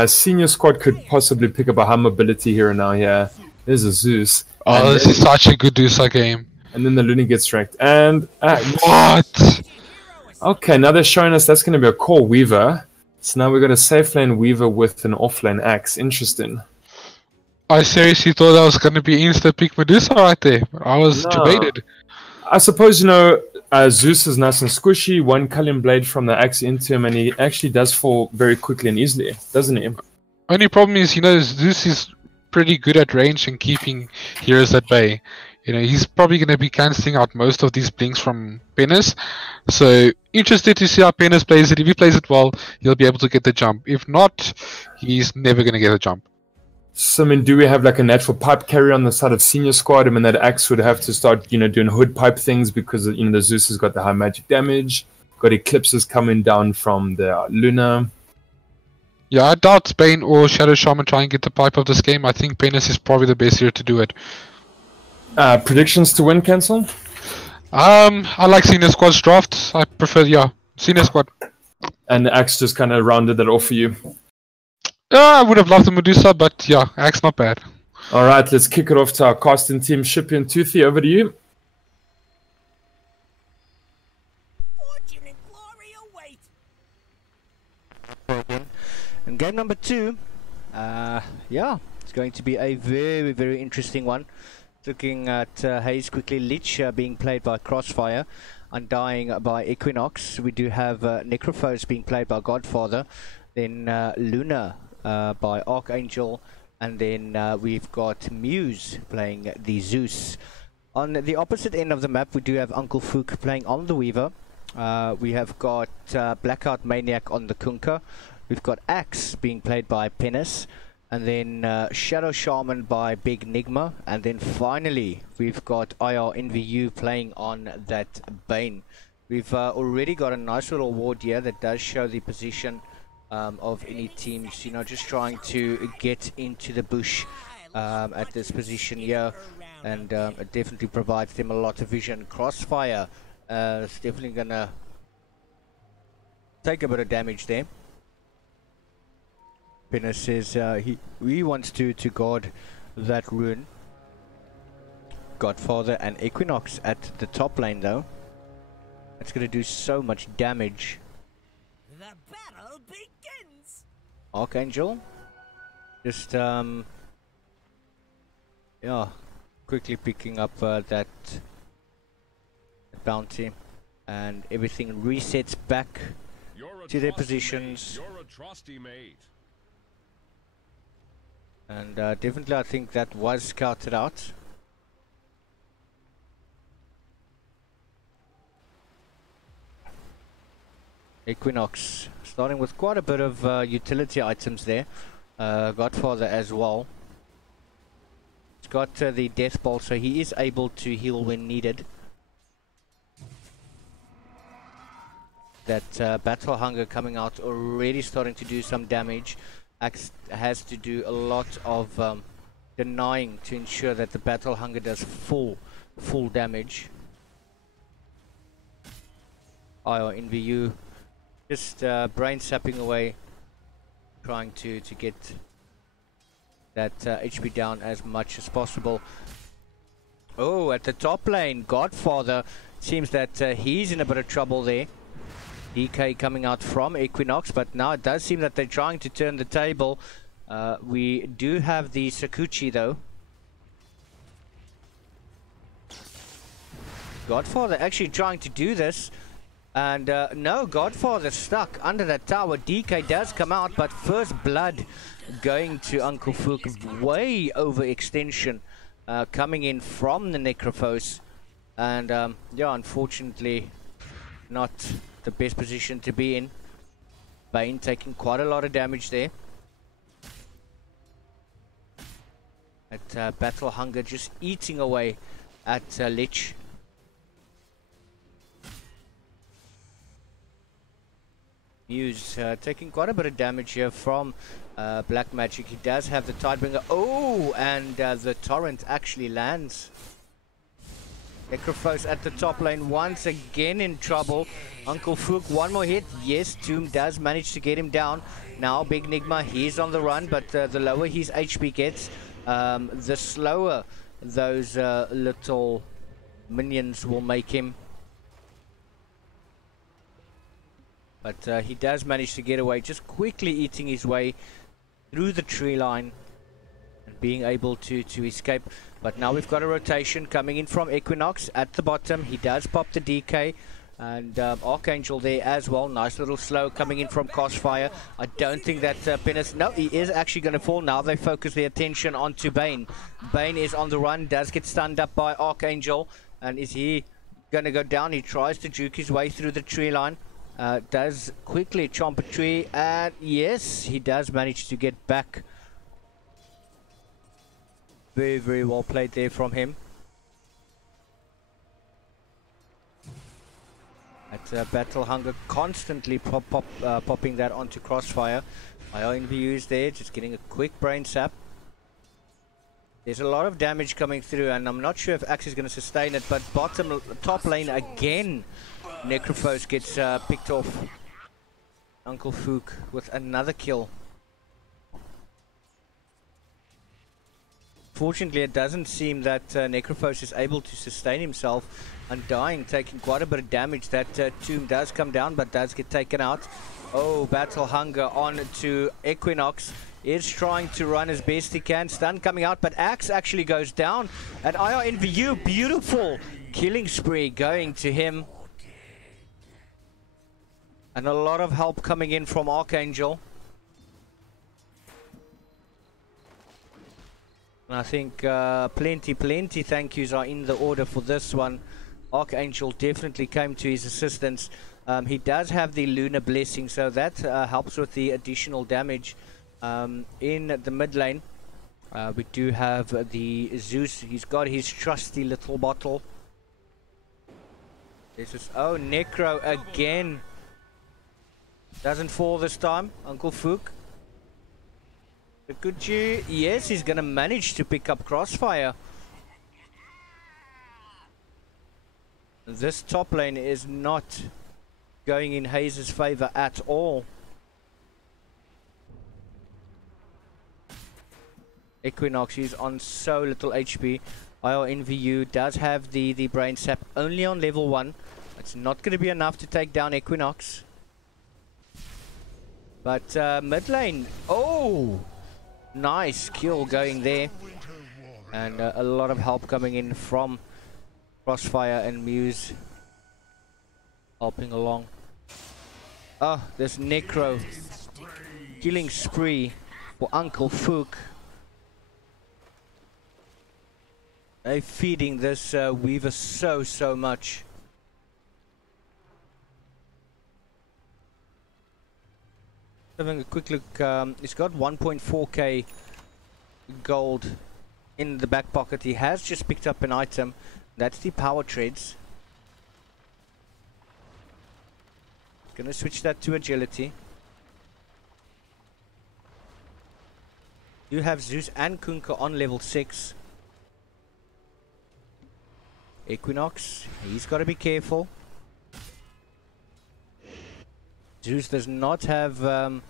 Senior squad could possibly pick up a high mobility hero now. Yeah, there's a Zeus. Oh, this is such a good Dusa game. And then the Luna gets wrecked. And what? Okay, now they're showing us that's going to be a core Weaver. So now we've got a safe lane Weaver with an offlane Axe. Interesting. I seriously thought that was going to be insta pick Medusa right there. I was debated. I suppose, you know, Zeus is nice and squishy. One Cullion Blade from the Axe into him, and he actually does fall very quickly and easily, doesn't he? Only problem is, you know, Zeus is pretty good at range and keeping heroes at bay. You know, he's probably going to be cancelling out most of these blinks from Penis. So, interested to see how Penis plays it. If he plays it well, he'll be able to get the jump. If not, he's never going to get a jump. So, I mean, do we have like a natural pipe carrier on the side of senior squad? I mean, that Axe would have to start, you know, doing hood pipe things because, you know, the Zeus has got the high magic damage. Got Eclipses coming down from the Luna. Yeah, I doubt Bane or Shadow Shaman try and get the pipe of this game. I think Penis is probably the best hero to do it. Predictions to win, Cancel? I like Senior Squad's draft. I prefer, yeah, Senior Squad. And the Axe just kind of rounded that off for you. I would have loved the Medusa, but yeah, Axe not bad. Alright, let's kick it off to our casting team. Shippy and Toothy, over to you. Fortune and glory await. And game number 2, yeah, it's going to be a very, very interesting one. Looking at Haze quickly, Lich being played by Crossfire, Undying by Equinox. We do have Necrophos being played by Godfather, then Luna by Archangel, and then we've got Muse playing the Zeus. On the opposite end of the map, we do have Uncle Fook playing on the Weaver. We have got Blackout Maniac on the Kunkka. We've got Axe being played by Penis, and then Shadow Shaman by Big Nigma, and then finally we've got IR playing on that Bane. We've already got a nice little award here that does show the position of any teams, you know, just trying to get into the bush at this position here, and it definitely provides them a lot of vision. Crossfire is definitely gonna take a bit of damage there. Penis says he wants to guard that rune. Godfather and Equinox at the top lane though. It's gonna do so much damage. The battle begins. Archangel, just yeah, quickly picking up that bounty, and everything resets back to their positions. You're a trusty mate. And definitely I think that was scouted out. Equinox starting with quite a bit of utility items there. Godfather as well. He's got the death bolt, so he is able to heal when needed. That battle hunger coming out, already starting to do some damage. Axe has to do a lot of denying to ensure that the battle hunger does full damage. IR just brain sapping away, trying to get that HP down as much as possible. Oh, at the top lane, Godfather, seems that he's in a bit of trouble there. DK coming out from Equinox, but now it does seem that they're trying to turn the table. We do have the Sakuchi though. Godfather actually trying to do this, and no, Godfather stuck under that tower. DK does come out, but first blood going to Uncle Fook, way overextension coming in from the Necrophos, and yeah, unfortunately not the best position to be in. Bane taking quite a lot of damage there. At battle hunger just eating away at Lich. Muse taking quite a bit of damage here from Black Magic. He does have the Tidebringer. Oh, and the Torrent actually lands. Necrophos at the top lane once again in trouble. Uncle Fook, one more hit. Yes, Tomb does manage to get him down. Now Big Nigma, he's on the run, but the lower his HP gets, the slower those little minions will make him. But he does manage to get away, just quickly eating his way through the tree line and being able to escape. But now we've got a rotation coming in from Equinox at the bottom. He does pop the DK, and Archangel there as well. Nice little slow coming in from Crossfire. I don't think that Penis, no, he is actually going to fall. Now they focus their attention onto Bane. Bane is on the run, does get stunned up by Archangel, and is he going to go down? He tries to juke his way through the tree line. Does quickly chomp a tree, and yes, he does manage to get back. Very, very well played there from him. At Battle Hunger, constantly popping that onto Crossfire. IR there, just getting a quick brain sap. There's a lot of damage coming through, and I'm not sure if Axe is going to sustain it, but top lane again. Necrophos gets picked off. Uncle Fook with another kill. Fortunately, it doesn't seem that Necrophos is able to sustain himself. Undying taking quite a bit of damage. That tomb does come down, but does get taken out. Oh, Battle Hunger on to Equinox. Is trying to run as best he can. Stun coming out, but Axe actually goes down. And IR beautiful killing spree going to him. And a lot of help coming in from Archangel. And I think plenty thank yous are in the order for this one. Archangel definitely came to his assistance. He does have the Lunar Blessing, so that helps with the additional damage. In the mid lane, we do have the Zeus. He's got his trusty little bottle. This is Necro again. Doesn't fall this time, Uncle Fook. Could you? Yes, he's gonna manage to pick up Crossfire. This top lane is not going in Haze's favor at all. Equinox is on so little HP. IRNVU does have the brain sap only on level 1. It's not going to be enough to take down Equinox. But mid lane, nice kill going there. And a lot of help coming in from Crossfire and Muse helping along. This Necro killing spree for Uncle Fook. They're feeding this Weaver so much. Having a quick look, he's got 1.4k gold in the back pocket. He has just picked up an item. That's the power treads. Gonna switch that to agility. You have Zeus and Kunkka on level 6. Equinox, he's got to be careful. Zeus does not have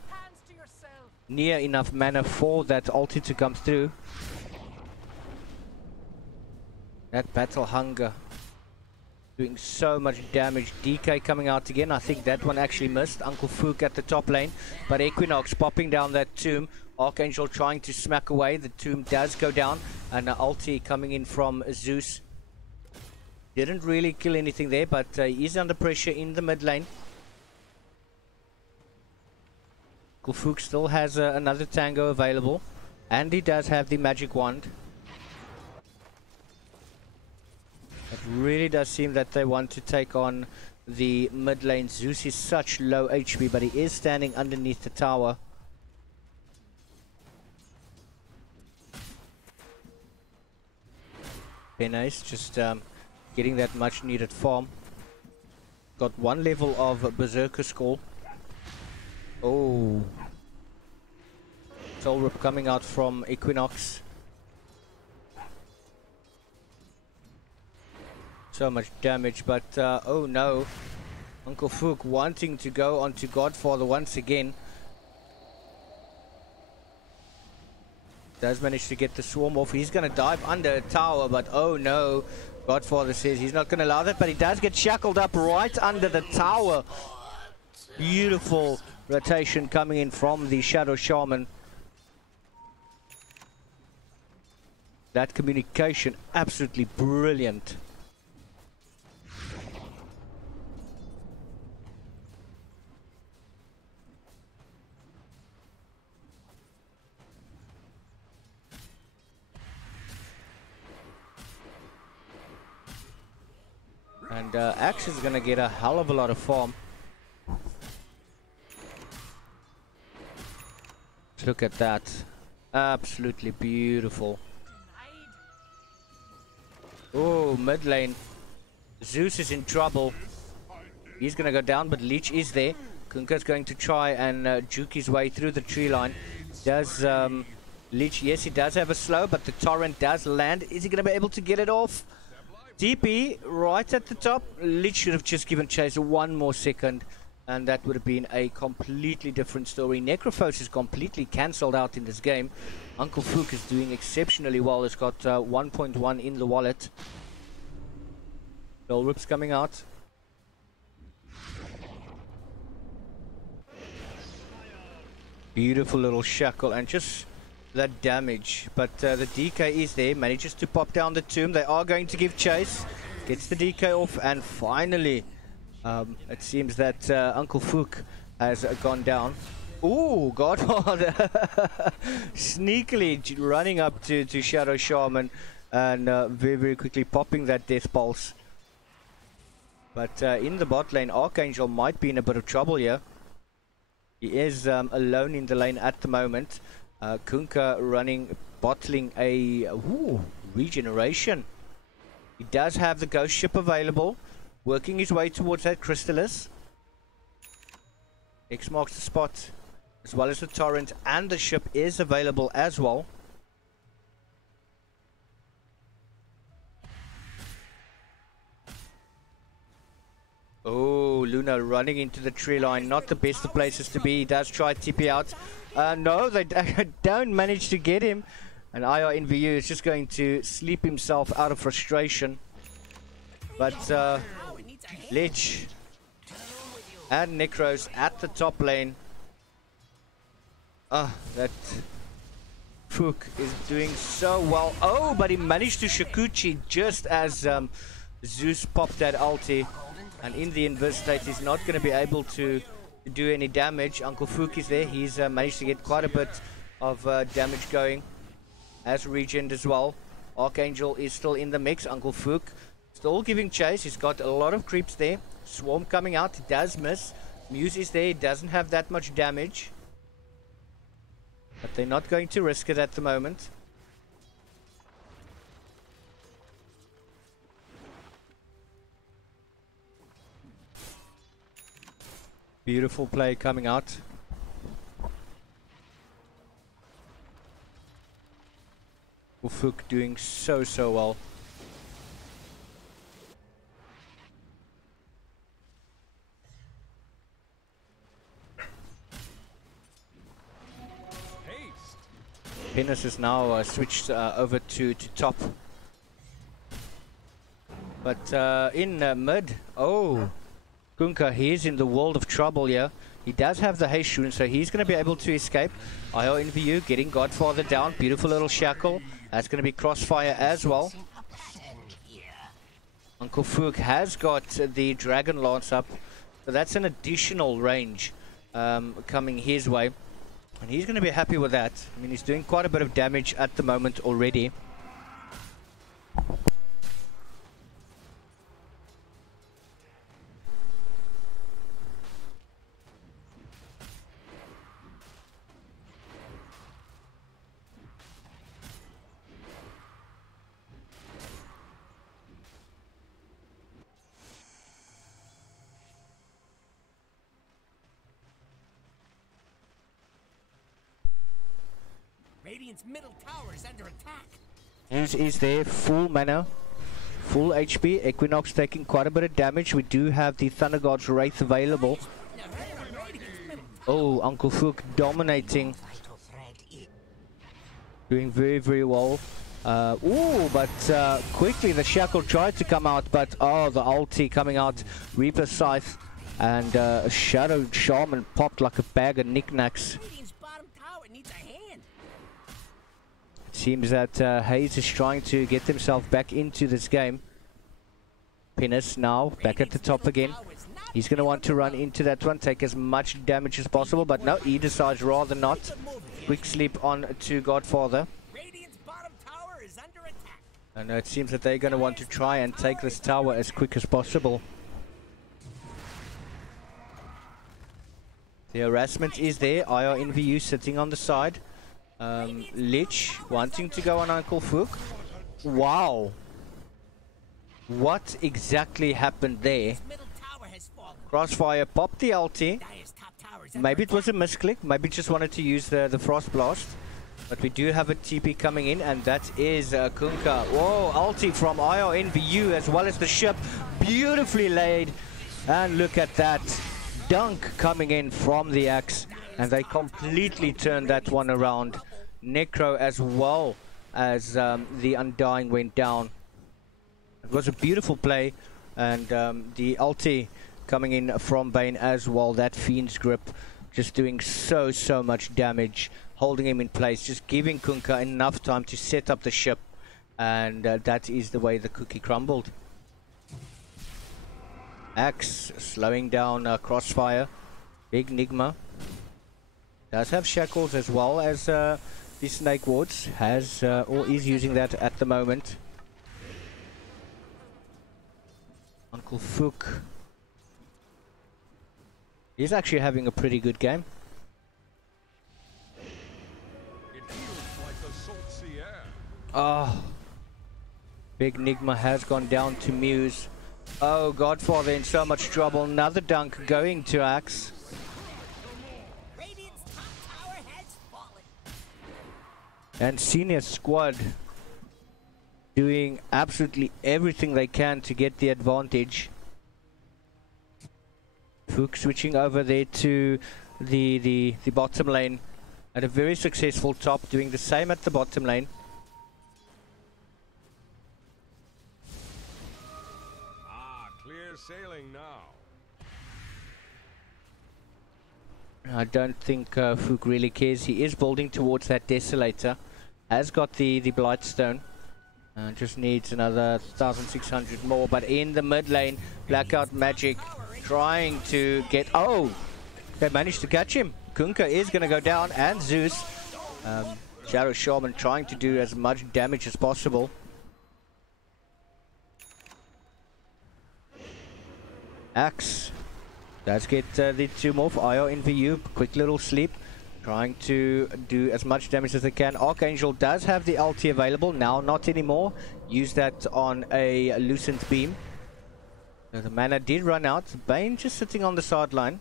near enough mana for that ulti to come through. That battle hunger doing so much damage. DK coming out again. I think that one actually missed. Uncle Fook at the top lane, but Equinox popping down that tomb. Archangel trying to smack away. The tomb does go down, and ulti coming in from Zeus. Didn't really kill anything there, but he's under pressure in the mid lane. Kulfuk still has another tango available, and he does have the magic wand. It really does seem that they want to take on the mid lane. Zeus is such low HP, but he is standing underneath the tower. Penace just getting that much needed farm. Got one level of Berserker Skull. Soul Rip coming out from Equinox. So much damage, but oh no. Uncle Fook wanting to go onto Godfather once again. Does manage to get the swarm off. He's going to dive under a tower, but oh no. Godfather says he's not going to allow that, but he does get shackled up right under the tower. Beautiful rotation coming in from the Shadow Shaman. That communication, absolutely brilliant. And Axe is going to get a hell of a lot of farm. Look at that. Absolutely beautiful. Oh, mid lane. Zeus is in trouble. He's going to go down, but Leech is there. Kunkka's going to try and juke his way through the tree line. Does Leech, yes, he does have a slow, but the torrent does land. Is he going to be able to get it off? TP right at the top. Leech should have just given chase one more second, and that would have been a completely different story. Necrophos is completely cancelled out in this game. Uncle Fook is doing exceptionally well. He's got 1.1 in the wallet. Soul Rip's coming out. Beautiful little shackle, and just that damage, but the DK is there, manages to pop down the tomb. They are going to give chase, gets the DK off, and finally it seems that Uncle Fook has gone down. Ooh, Godfather sneakily running up to Shadow Shaman and very quickly popping that death pulse. But in the bot lane, Archangel might be in a bit of trouble here. He is alone in the lane at the moment. Kunkka running, bottling a regeneration. He does have the ghost ship available, working his way towards that Crystallis. X marks the spot, as well as the torrent, and the ship is available as well. Oh, Luna running into the tree line. Not the best of places to be. He does try TP out. No, they don't manage to get him. And IR in VU is just going to sleep himself out of frustration. But Lich and Necros at the top lane. That Fook is doing so well. Oh, but he managed to Shakuchi just as Zeus popped that ulti. And in the inverse state, he's not going to be able to do any damage. Uncle Fook is there. He's managed to get quite a bit of damage going. As Regent as well. Archangel is still in the mix. Uncle Fook still giving chase. He's got a lot of creeps there. Swarm coming out. He does miss. Muse is there. He doesn't have that much damage. But they're not going to risk it at the moment. Beautiful play coming out. Fook doing so well. Penis is now switched over to top. But in mid, Kunkka, he's in the world of trouble here. He does have the haste rune, so he's going to be able to escape. IO in VU getting Godfather down. Beautiful little shackle. That's going to be crossfire as well. Uncle Fook has got the Dragon Lance up. So that's an additional range coming his way. And he's going to be happy with that. I mean, he's doing quite a bit of damage at the moment already. Radiant's middle tower is under attack. Haze is there, full mana, full HP. Equinox taking quite a bit of damage. We do have the Thunder God's Wraith available. Oh, Uncle Fook dominating. Doing very well. But quickly the Shackle tried to come out, but the ulti coming out. Reaper Scythe and Shadow Shaman popped like a bag of knickknacks. Seems that Haze is trying to get himself back into this game. Pinus now back at the top again. He's going to want to run into that one, take as much damage as possible, but no, he decides rather not. Quick sleep on to Godfather. And it seems that they're going to want to try and take this tower as quick as possible. The harassment is there. IR in VU sitting on the side. Lich wanting to go on Uncle Fook. Wow. What exactly happened there? Crossfire popped the ulti. Maybe it was a misclick. Maybe just wanted to use the Frost Blast. But we do have a TP coming in, and that is Kunkka. Whoa, ulti from IR in VU as well as the ship. Beautifully laid. And look at that. Dunk coming in from the axe. And they completely turned that one around. Necro as well as the Undying went down. It was a beautiful play. And the ulti coming in from Bane as well. That Fiend's Grip just doing so much damage. Holding him in place. Just giving Kunkka enough time to set up the ship. And that is the way the cookie crumbled. Axe slowing down Crossfire. Big Nigma. Does have shackles as well as the snake wards. Has or is using that at the moment. Uncle Fook. He's actually having a pretty good game. Oh, Big Nigma has gone down to Muse. Oh, Godfather in so much trouble. Another dunk going to Axe. And Senior Squad doing absolutely everything they can to get the advantage. Fook switching over there to the bottom lane at a very successful top, doing the same at the bottom lane. Clear sailing now. I don't think Fook really cares. He is building towards that Desolator. Has got the Blightstone. Just needs another 1,600 more. But in the mid lane, Blackout Magic trying to get... Oh! They managed to catch him. Kunkka is going to go down, and Zeus. Shadow Shaman trying to do as much damage as possible. Axe does get the 2 morph. IO in VU, quick little sleep, trying to do as much damage as they can. Archangel does have the ulti available, now not anymore. Use that on a Lucent Beam. So the mana did run out. Bane just sitting on the sideline,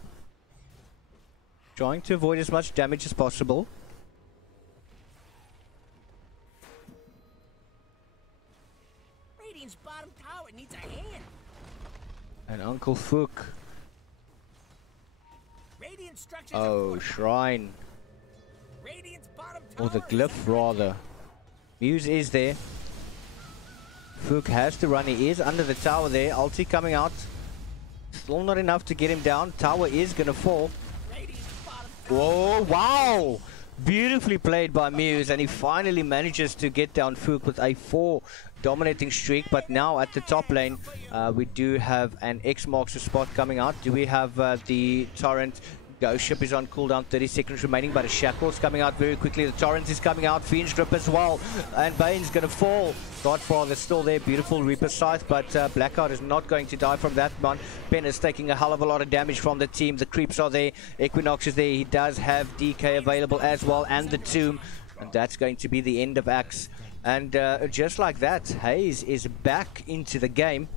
trying to avoid as much damage as possible. Radiant's bottom tower needs a hand. And Uncle Fook. Oh, Shrine. Or the Glyph, rather. Muse is there. Fook has to run. He is under the tower there. Ulti coming out. Still not enough to get him down. Tower is going to fall. Whoa, wow! Beautifully played by Muse, and he finally manages to get down Fook with a 4 dominating streak. But now at the top lane, we do have an X marks the spot coming out. Do we have the Torrent? Ghost Ship is on cooldown, 30 seconds remaining, but a Shackle's coming out very quickly. The Torrent is coming out, Fiend's Grip as well, and Bane's going to fall. Godfather's still there, beautiful Reaper Scythe, but Blackout is not going to die from that one. Ben is taking a hell of a lot of damage from the team. The creeps are there, Equinox is there, he does have DK available as well, and the Tomb, and that's going to be the end of Axe. And just like that, Haze is back into the game,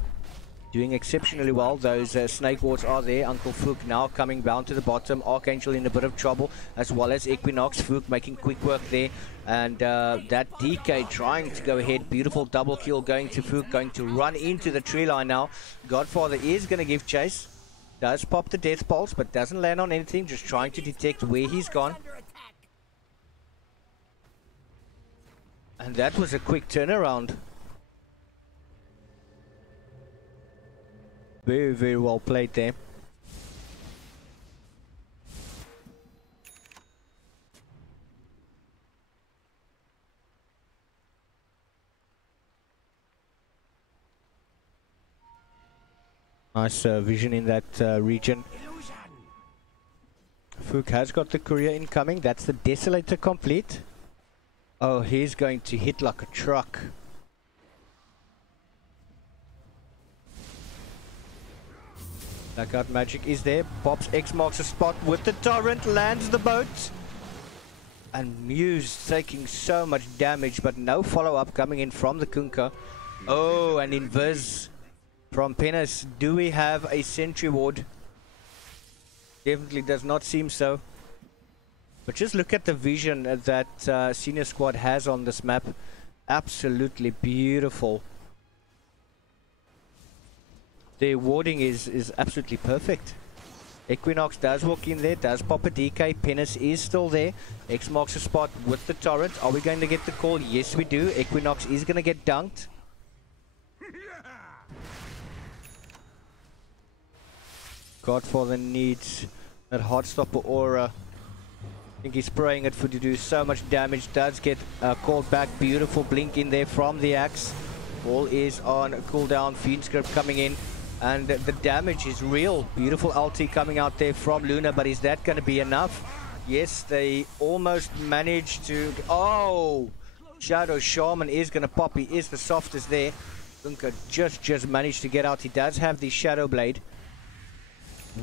doing exceptionally well. Those snake wards are there. Uncle Fook now coming down to the bottom. Archangel in a bit of trouble, as well as Equinox. Fook making quick work there, and that DK trying to go ahead. Beautiful double kill going to Fook, going to run into the tree line now. Godfather is going to give chase, does pop the death pulse, but doesn't land on anything, just trying to detect where he's gone. And that was a quick turnaround. Very, very well played there. Nice vision in that region. Fook has got the courier incoming. That's the Desolator complete. Oh, he's going to hit like a truck. Blackout Magic is there. Pops X marks a spot with the Torrent. Lands the boat. And Muse taking so much damage, but no follow-up coming in from the Kunkka. Oh, and Invis from Penis. Do we have a Sentry Ward? Definitely does not seem so. But just look at the vision that Senior Squad has on this map. Absolutely beautiful. Their warding is absolutely perfect. Equinox does walk in there, does pop a DK. Penis is still there. X marks a spot with the Torrent. Are we going to get the call? Yes, we do. Equinox is going to get dunked. Godfather needs that Heartstopper aura. I think he's spraying it for to do so much damage. Does get called back. Beautiful blink in there from the Axe. All is on cooldown. Fiend Script coming in. And the damage is real. Beautiful ulti coming out there from Luna, but is that going to be enough? Yes, they almost managed to... Oh! Shadow Shaman is going to pop. He is the softest there. Kunka just managed to get out. He does have the Shadow Blade.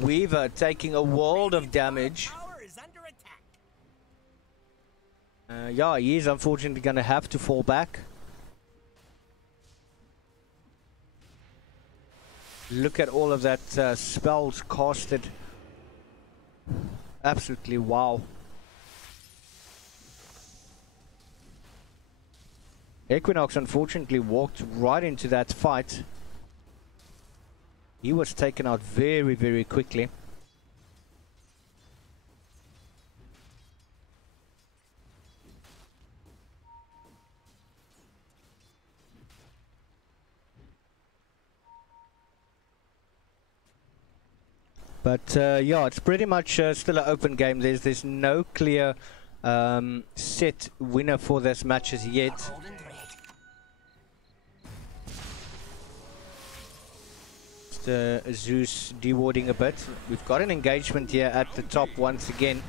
Weaver taking a world of damage. Yeah, he is unfortunately going to have to fall back. Look at all of that spells casted. Absolutely wow. Equinox unfortunately walked right into that fight. He was taken out very, very quickly. But yeah, it's pretty much still an open game. There's no clear set winner for this match as yet. Zeus dewarding a bit. We've got an engagement here at the top once again.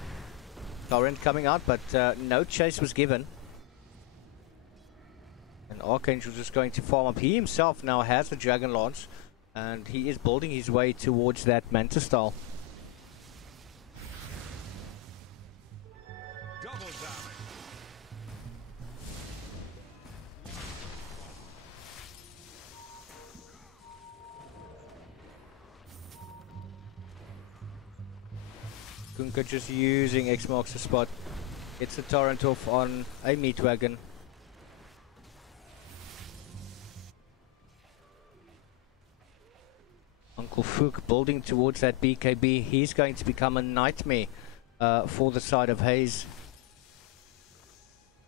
Torrent coming out, but no chase was given. And Archangel just going to farm up. He himself now has the Dragon Lance, and he is building his way towards that Manta style. Kunka just using X marks the spot. It's a torrent off on a meat wagon. Uncle Fook building towards that BKB. He's going to become a nightmare for the side of Haze.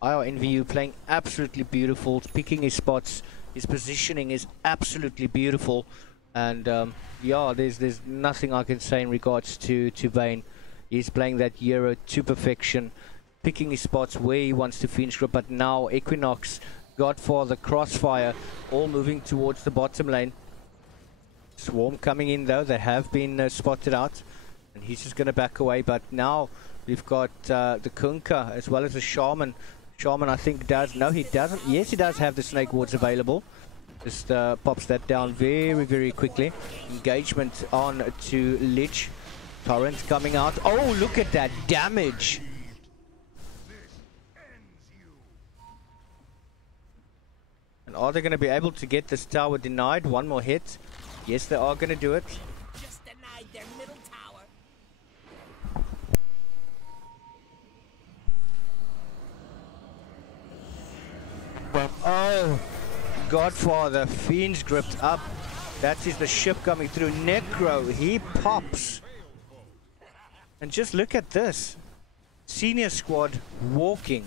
IRNVU playing absolutely beautiful, picking his spots. His positioning is absolutely beautiful. And yeah, there's nothing I can say in regards to Vayne. He's playing that Euro to perfection, picking his spots where he wants to finish grip. But now Equinox, Godfather, Crossfire, all moving towards the bottom lane. Swarm coming in though, they have been spotted out. And he's just going to back away. But now we've got the Kunka as well as the Shaman. Shaman I think does, no he doesn't, yes he does have the Snake Wards available. Just pops that down very, very quickly. Engagement on to Lich. Torrent coming out. Oh, look at that damage. And are they going to be able to get this tower denied? One more hit. Yes, they are going to do it. Just denied their middle tower. Oh, Godfather, Fiend's gripped up. That is the ship coming through. Necro, he pops. And just look at this. Senior squad walking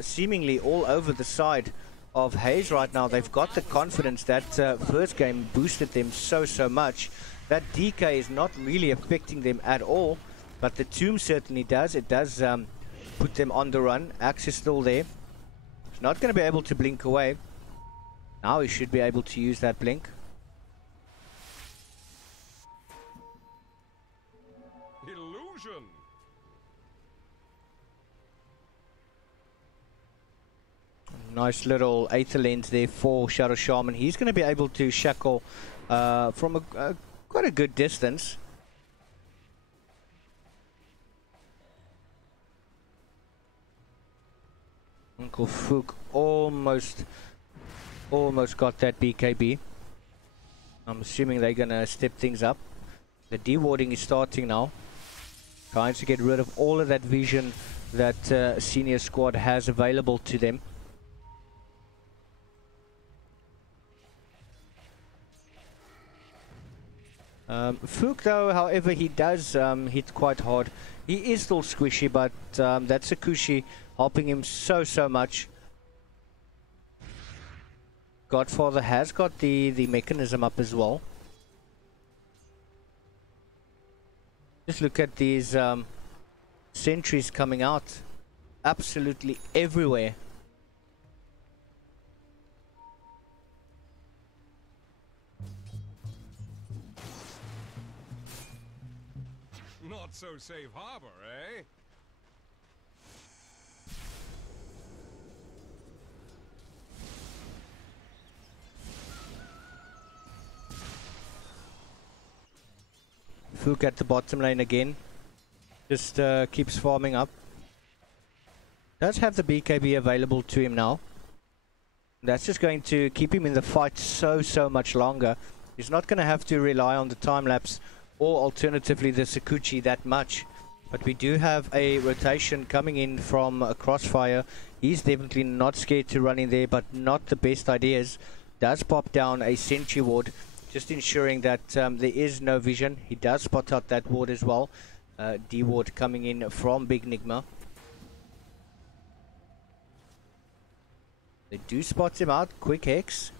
seemingly all over the side of Haze right now. They've got the confidence. That first game boosted them so much. That DK is not really affecting them at all. But the Tomb certainly does. It does put them on the run. Axe is still there. He's not going to be able to blink away. Now he should be able to use that blink. Illusion. Nice little Aether lens there for Shadow Shaman. He's going to be able to shackle from quite a good distance. Uncle Fook almost got that BKB. I'm assuming they're going to step things up. The dewarding is starting now. Trying to get rid of all of that vision that Senior Squad has available to them. Fook though, however, he does hit quite hard. He is still squishy, but that Sakushi helping him so much. Godfather has got the mechanism up as well. Just look at these sentries coming out absolutely everywhere. Not so safe harbor, eh? Fook at the bottom lane again. Just keeps farming up. Does have the BKB available to him now. That's just going to keep him in the fight so much longer. He's not going to have to rely on the time lapse or alternatively the Sakuchi that much. But we do have a rotation coming in from Crossfire. He's definitely not scared to run in there, but not the best ideas. Does pop down a sentry ward, just ensuring that there is no vision. He does spot out that ward as well. D ward coming in from Big Nigma. They do spot him out. Quick Hex.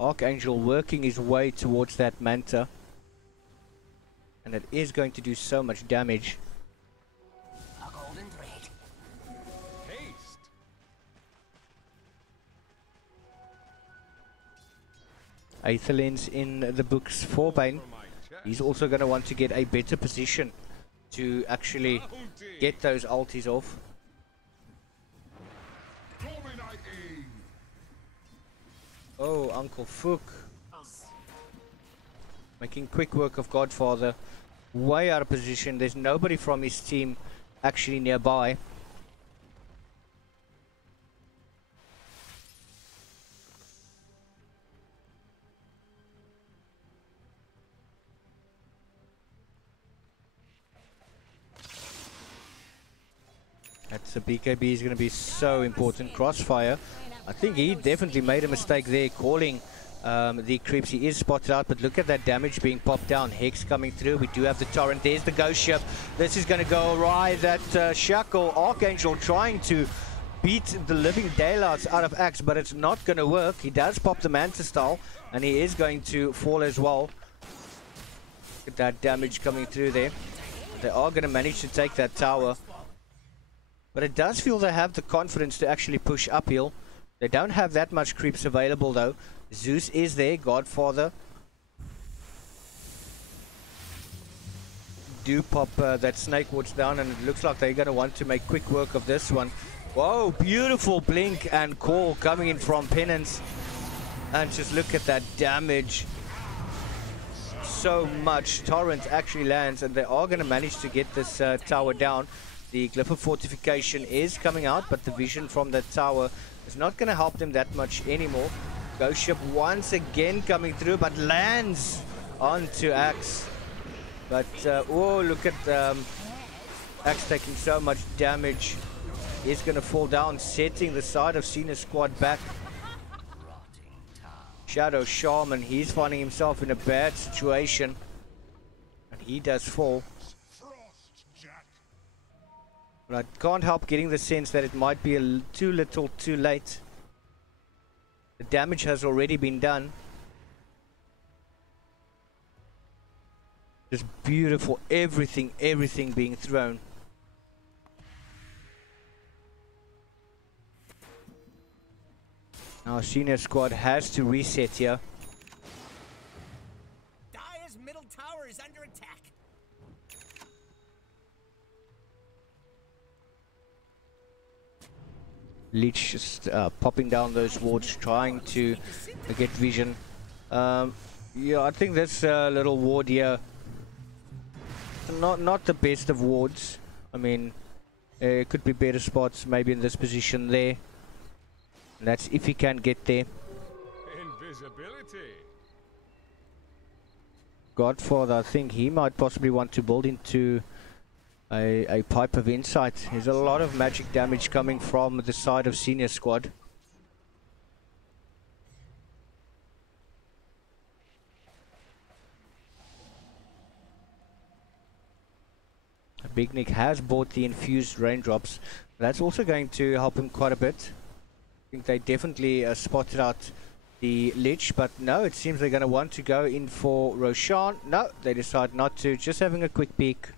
Archangel working his way towards that Manta. And it is going to do so much damage. A golden thread. Haste. Aetherlin's in the books for Bane. He's also going to want to get a better position to actually get those ultis off. Oh, Uncle Fook. Making quick work of Godfather. Way out of position. There's nobody from his team actually nearby. That's a BKB is going to be so important. Crossfire. I think he definitely made a mistake there calling the creeps. He is spotted out, but look at that damage being popped down. Hex coming through. We do have the torrent. There's the ghost ship. This is going to go awry. That Shackle Archangel trying to beat the living daylights out of Axe, but it's not going to work. He does pop the Manta style, and he is going to fall as well. Look at that damage coming through there. They are going to manage to take that tower, but it does feel they have the confidence to actually push uphill. They don't have that much creeps available though. Zeus is there, Godfather. Do pop that snake wards down, and it looks like they're going to want to make quick work of this one. Whoa, beautiful blink and call coming in from Penance. And just look at that damage. So much. Torrent actually lands, and they are going to manage to get this tower down. The Glyph of Fortification is coming out, but the vision from that tower is not going to help them that much anymore. Ghost Ship once again coming through, but lands onto Axe. But, oh, look at Axe taking so much damage. He's going to fall down, setting the side of Cena's squad back. Shadow Shaman, he's finding himself in a bad situation. And he does fall. But I can't help getting the sense that it might be too little too late. The damage has already been done. Just beautiful, everything being thrown. Now senior squad has to reset here. Dire's middle tower is under attack. Leech just popping down those wards, trying to get vision. Yeah, I think this little ward here, not the best of wards. I mean, it could be better spots, maybe in this position there. And that's if he can get there. Invisibility. Godfather, I think he might possibly want to build into a pipe of insight. There's a lot of magic damage coming from the side of senior squad. Big Nick has bought the infused raindrops. That's also going to help him quite a bit. I think they definitely spotted out the Lich, but no, it seems they're going to want to go in for Roshan. No, they decide not to, just having a quick peek.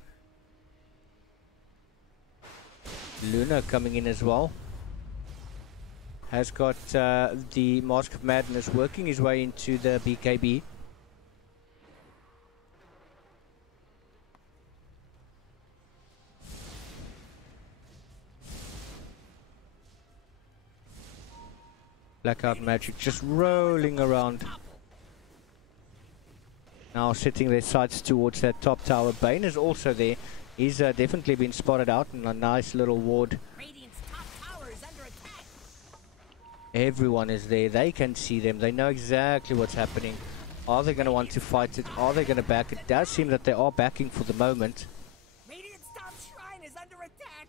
Luna coming in as well. Has got the Mask of Madness working his way into the BKB. Blackout Magic just rolling around. now setting their sights towards that top tower. Bane is also there. He's definitely been spotted out in a nice little ward. Radiant's top tower is under attack. Everyone is there. They can see them. They know exactly what's happening. Are they going to want to fight it? Are they going to back it? It does seem that they are backing for the moment. Radiant's top shrine is under attack.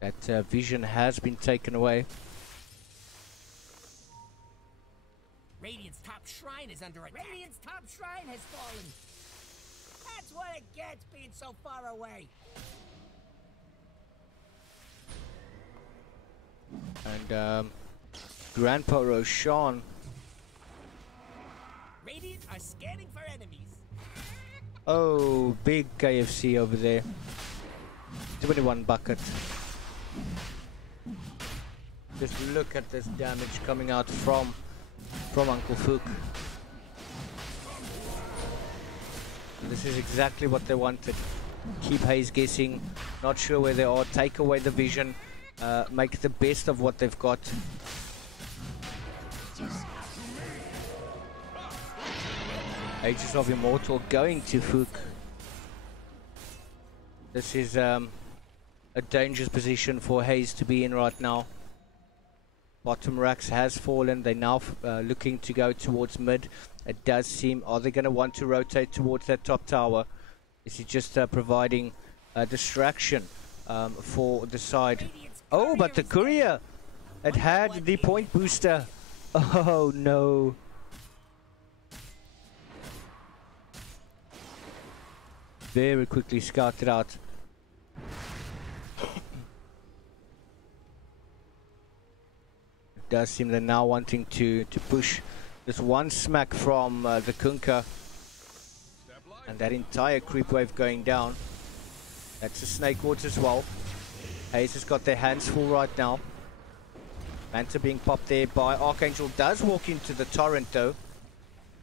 That vision has been taken away. Radiant's top shrine is under attack. Radiant's top shrine has fallen. That's what it gets being so far away. And Grandpa Roshan. Radiant are scanning for enemies. Oh, big KFC over there. 21 bucket. Just look at this damage coming out from Uncle Fook. This is exactly what they wanted. Keep Haze guessing, not sure where they are, take away the vision, make the best of what they've got. Ages of Immortal going to Fook. This is a dangerous position for Haze to be in right now. Bottom racks has fallen. They're now looking to go towards mid. It does seem, are they going to want to rotate towards that top tower? This is just providing a distraction for the side. Oh, but the courier! It had the point booster. Oh no. Very quickly scouted out. It does seem they're now wanting to push this one smack from the Kunkka. And that entire creep wave going down. That's the snake wards as well. Haze has got their hands full right now. Manta being popped there by Archangel. Does walk into the torrent though.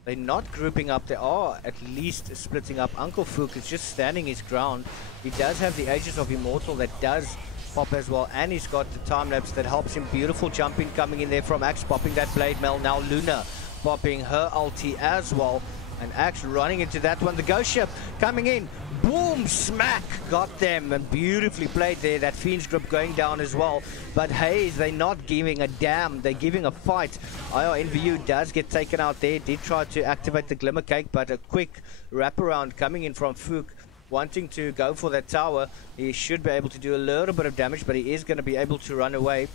They're not grouping up. They are at least splitting up. Uncle Fook is just standing his ground. He does have the Ages of Immortal that does pop as well. And he's got the time lapse that helps him. Beautiful jumping coming in there from Axe, popping that blade mail. Now Luna popping her ulti as well. And Axe running into that one. The Ghost Ship coming in. Boom! Smack! Got them. And beautifully played there. That Fiend's Grip going down as well. But Haze, they're not giving a damn. They're giving a fight. IRNVU does get taken out there. Did try to activate the Glimmer Cake. But a quick wraparound coming in from Fook. Wanting to go for that tower. He should be able to do a little bit of damage. But he is going to be able to run away.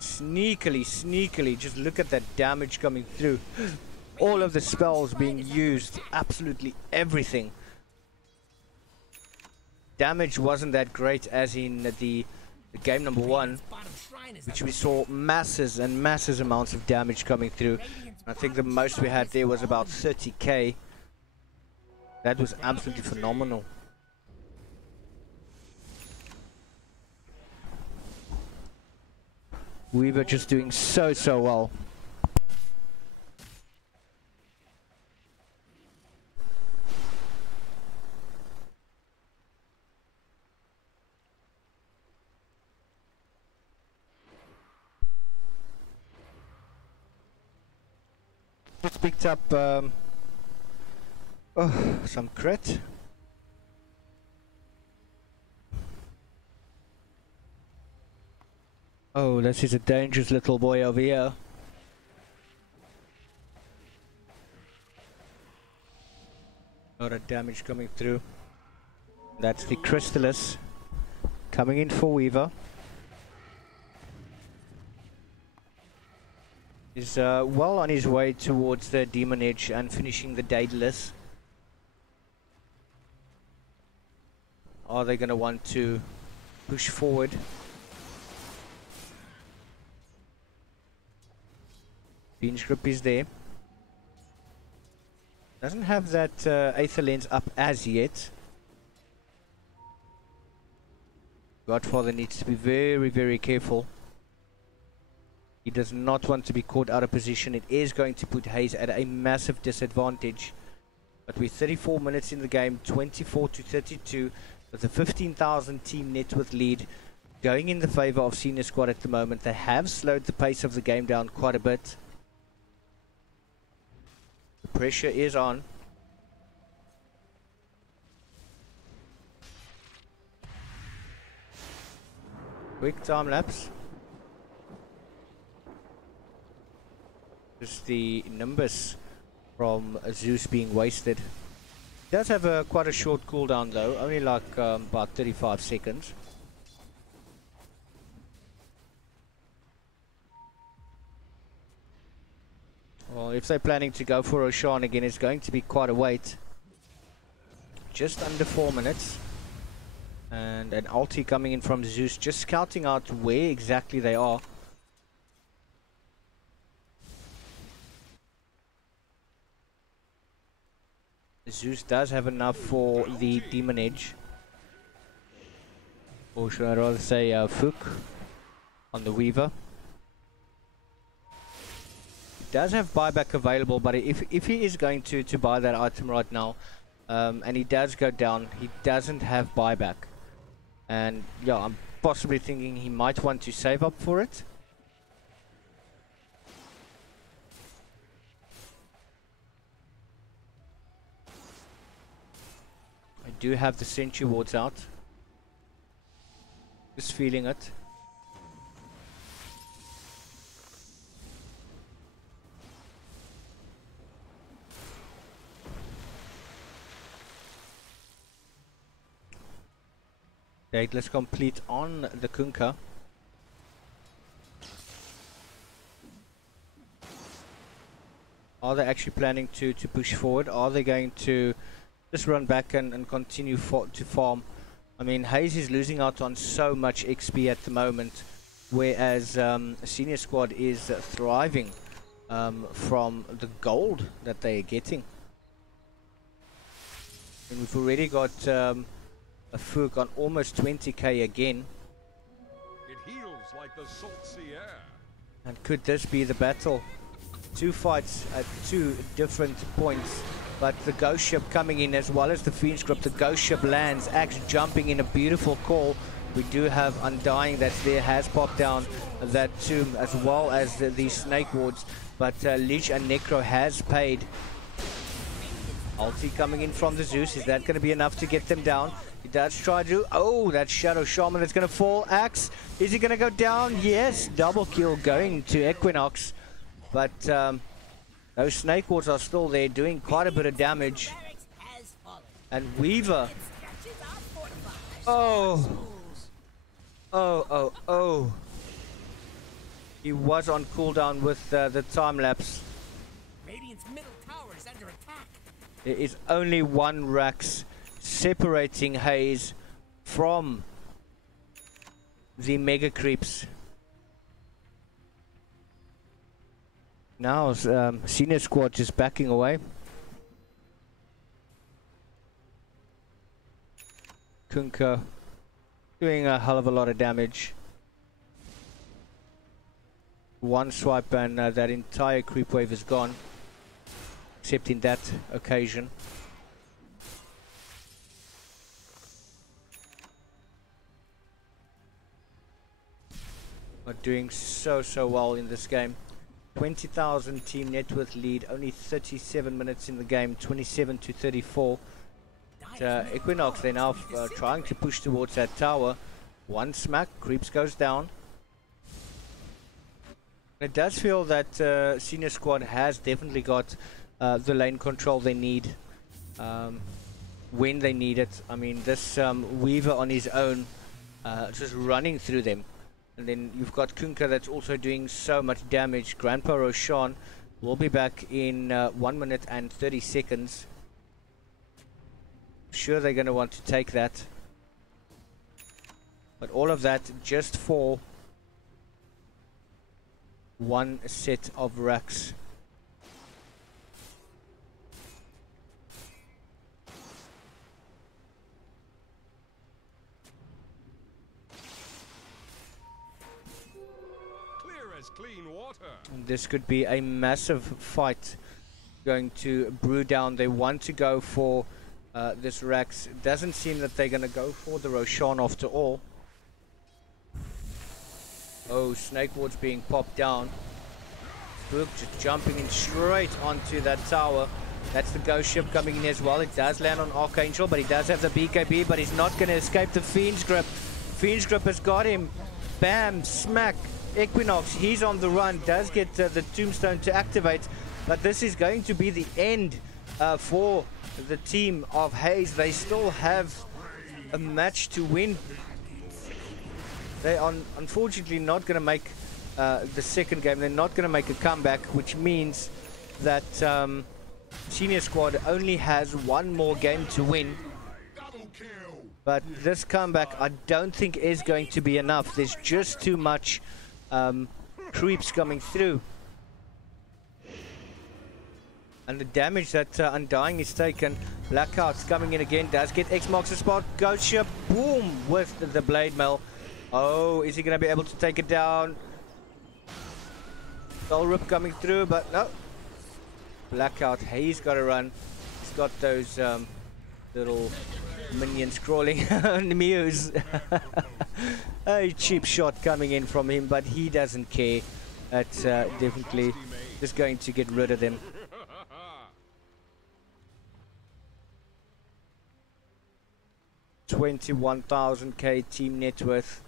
Sneakily, just look at that damage coming through. All of the spells being used, absolutely everything. Damage wasn't that great as in the game number 1, which we saw masses and masses amounts of damage coming through. I think the most we had there was about 30k. That was absolutely phenomenal. We were just doing so well. Just picked up some crit. Oh, this is a dangerous little boy over here. A lot of damage coming through. That's the Crystallis coming in for Weaver. He's well on his way towards the Demon Edge and finishing the Daedalus. Are they going to want to push forward? Fiend's Grip is there. Doesn't have that Aether Lens up as yet. Godfather needs to be very careful. He does not want to be caught out of position. It is going to put Haze at a massive disadvantage. But with 34 minutes in the game, 24 to 32, with a 15,000 team net worth lead, going in the favor of Senior Squad at the moment. They have slowed the pace of the game down quite a bit. Pressure is on. Quick time lapse. Just the Nimbus from Zeus being wasted. It does have quite a short cooldown though, only like about 35 seconds. Well, if they're planning to go for Roshan again, it's going to be quite a wait. Just under 4 minutes. And an ulti coming in from Zeus, just scouting out where exactly they are. Zeus does have enough for the Demon Edge. Or should I rather say Fook on the Weaver. Does have buyback available, but if he is going to buy that item right now, and he does go down, he doesn't have buyback. And yeah, I'm possibly thinking he might want to save up for it. I do have the Sentry Wards out. Just feeling it. Let's complete on the Kunkka. Are they actually planning to push forward? Are they going to just run back and continue to farm? I mean, Haze is losing out on so much XP at the moment, whereas Senior Squad is thriving from the gold that they are getting. And we've already got a Fook on almost 20k again. It heals like the salt sea air. And could this be the battle? Two fights at two different points, but the ghost ship coming in as well as the Fiend Script. The ghost ship lands, Axe jumping in a beautiful call. We do have Undying that's there, has popped down that tomb as well as the Snake Wards, but Leech and Necro has paid. Ulti coming in from the Zeus, is that going to be enough to get them down? He does try to, oh, that Shadow Shaman that's going to fall. Axe, is he going to go down? Yes, double kill going to Equinox. But those Snake Wards are still there, doing quite a bit of damage. And Weaver. Oh. Oh. He was on cooldown with the time lapse. Radiant's middle tower is under attack. There is only one Rax separating Haze from the Mega Creeps. Now Senior Squad just backing away. Kunkka doing a hell of a lot of damage. One swipe and that entire creep wave is gone, except in that occasion. Are doing so well in this game. 20,000 team net worth lead, only 37 minutes in the game, 27 to 34. Equinox, they're now trying to push towards that tower. One smack, Creeps goes down. It does feel that Senior Squad has definitely got the lane control they need when they need it. I mean, this Weaver on his own, just running through them. And then you've got Kunkka that's also doing so much damage. Grandpa Roshan will be back in 1 minute and 30 seconds. Sure, they're going to want to take that. But all of that just for one set of racks. Clean water. And this could be a massive fight going to brew down. They want to go for this Rax. It doesn't seem that they're going to go for the Roshan after all. Oh, Snake Ward's being popped down. Book just jumping in straight onto that tower. That's the ghost ship coming in as well. It does land on Archangel, but he does have the BKB, but he's not going to escape the Fiend's Grip. Fiend's Grip has got him. Bam, smack. Equinox, he's on the run, does get the tombstone to activate, but this is going to be the end for the team of Haze. They still have a match to win. They are unfortunately not going to make the second game. They're not going to make a comeback, which means that Senior Squad only has one more game to win. But this comeback I don't think is going to be enough. There's just too much creeps coming through. And the damage that Undying is taken. Blackout's coming in again, does get X marks the spot. Ghost Ship, boom, with the blade mail. Oh, is he going to be able to take it down? Soul Rip coming through, but no. Blackout, he's got to run. He's got those little minions crawling on the Muse. A cheap shot coming in from him, but he doesn't care. That's definitely just going to get rid of them. $21,000k team net worth.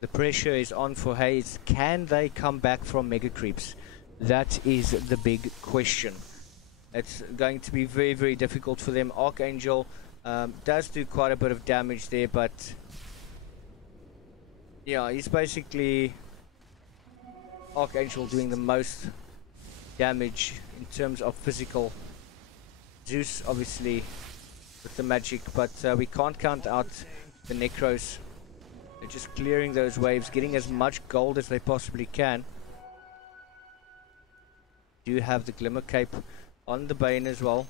The pressure is on for Haze. Can they come back from mega creeps? That is the big question. It's going to be very, very difficult for them. Archangel does do quite a bit of damage there, but yeah, he's basically Archangel doing the most damage in terms of physical. Zeus obviously with the magic, but we can't count out the Necros. They're just clearing those waves, getting as much gold as they possibly can. Do have the Glimmer Cape on the Bane as well.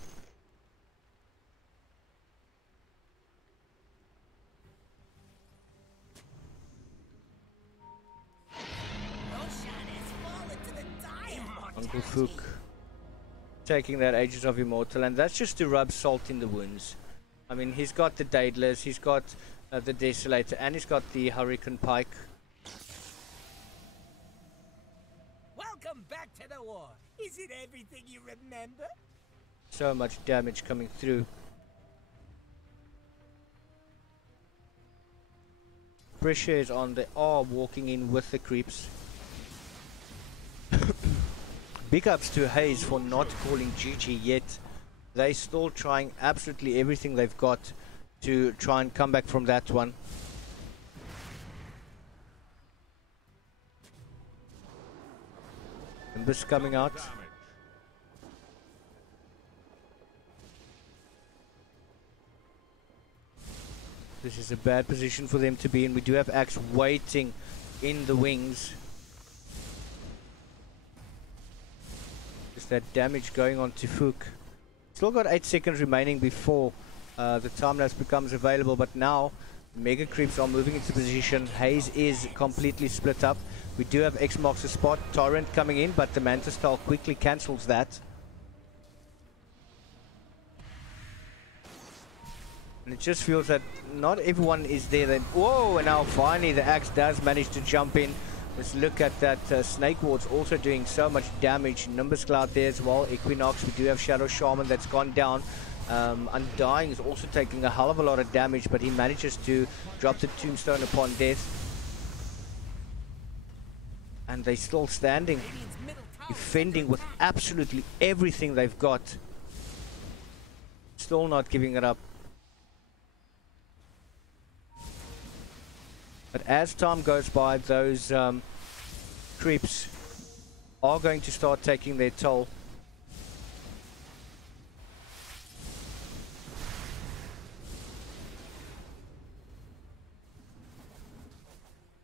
Uncle Fook taking that Ages of Immortal, and that's just to rub salt in the wounds. I mean, he's got the Daedalus, he's got the Desolator, and he's got the Hurricane Pike. Welcome back to the war. Is it everything you remember? So much damage coming through. Pressure is on. They are walking in with the creeps. Big ups to Haze for not calling GG yet. They still trying absolutely everything they've got to try and come back from that one. Nimbus coming out. This is a bad position for them to be in. We do have Axe waiting in the wings. Just that damage going on to Fook. Still got 8 seconds remaining before the time lapse becomes available, but now Mega Creeps are moving into position. Haze is completely split up. We do have X marks the spot. Torrent coming in, but the Manta Style quickly cancels that. And it just feels that not everyone is there. Then, whoa, and now finally the Axe does manage to jump in. Let's look at that. Snake Ward's also doing so much damage. Nimbus Cloud there as well. Equinox, we do have Shadow Shaman that's gone down. Undying is also taking a hell of a lot of damage, but he manages to drop the Tombstone upon death. And they're still standing, defending with absolutely everything they've got. Still not giving it up. But as time goes by, those creeps are going to start taking their toll.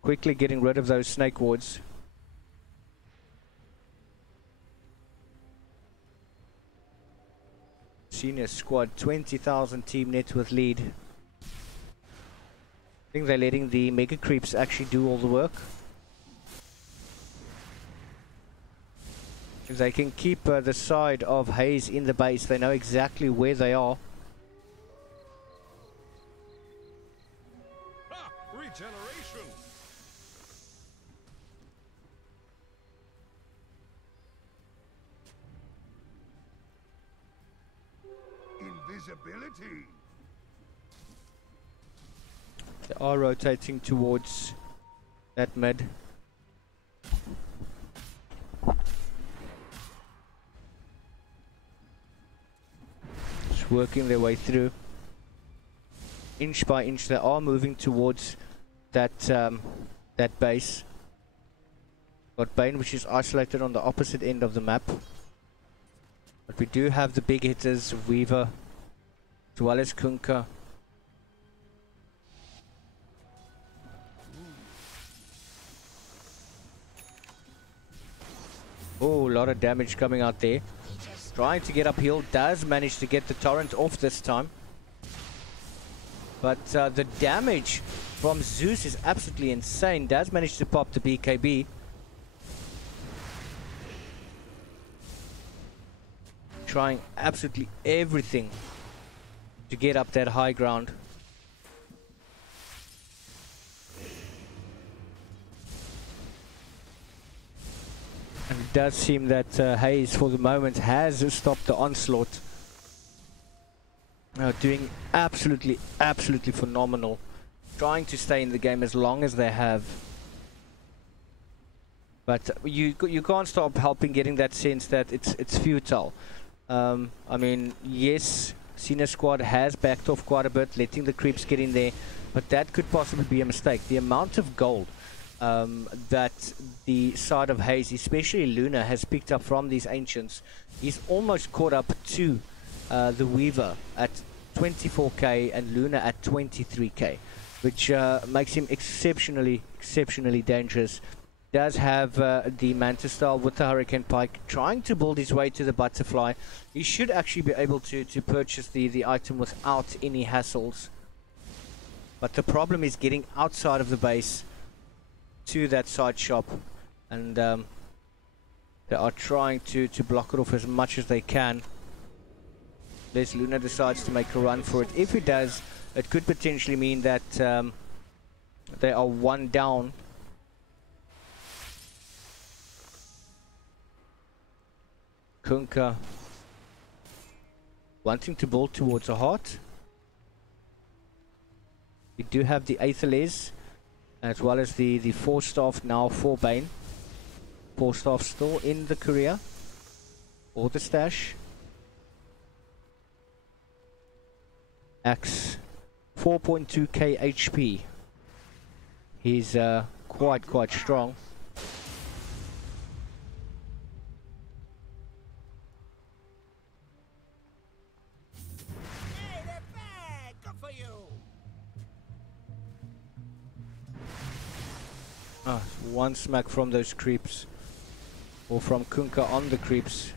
Quickly getting rid of those Snake Wards. Senior Squad, 20,000 team net worth lead. I think they're letting the Mega Creeps actually do all the work. If they can keep the side of Haze in the base, they know exactly where they are. Invisibility. They are rotating towards that mid. Just working their way through. Inch by inch, they are moving towards that that base. Got Bane, which is isolated on the opposite end of the map. But we do have the big hitters, Weaver, as well as Kunkka. Oh, a lot of damage coming out there. Trying to get uphill, does manage to get the torrent off this time. But the damage from Zeus is absolutely insane. Does manage to pop the BKB. Trying absolutely everything to get up that high ground. And it does seem that Haze for the moment has stopped the onslaught. Doing absolutely phenomenal. Trying to stay in the game as long as they have. But you can't stop helping getting that sense that it's futile. I mean, yes, Cena squad has backed off quite a bit, letting the creeps get in there, but that could possibly be a mistake. The amount of gold that the side of Haze, especially Luna, has picked up from these ancients, is almost caught up to the Weaver at 24k and Luna at 23k, which makes him exceptionally dangerous. Does have the Mantis style with the Hurricane Pike, trying to build his way to the Butterfly. He should actually be able to purchase the item without any hassles. But the problem is getting outside of the base to that side shop, and they are trying to block it off as much as they can. Les Luna decides to make a run for it. If he does, it could potentially mean that they are one down. Kunkka wanting to build towards a heart. We do have the Aetherles, as well as the 4-staff now for Bane. 4-staff still in the career, or the stash. Axe, 4.2k HP. He's quite strong. Hey, they're back! Good for you! One smack from those creeps, or from Kunkka on the creeps.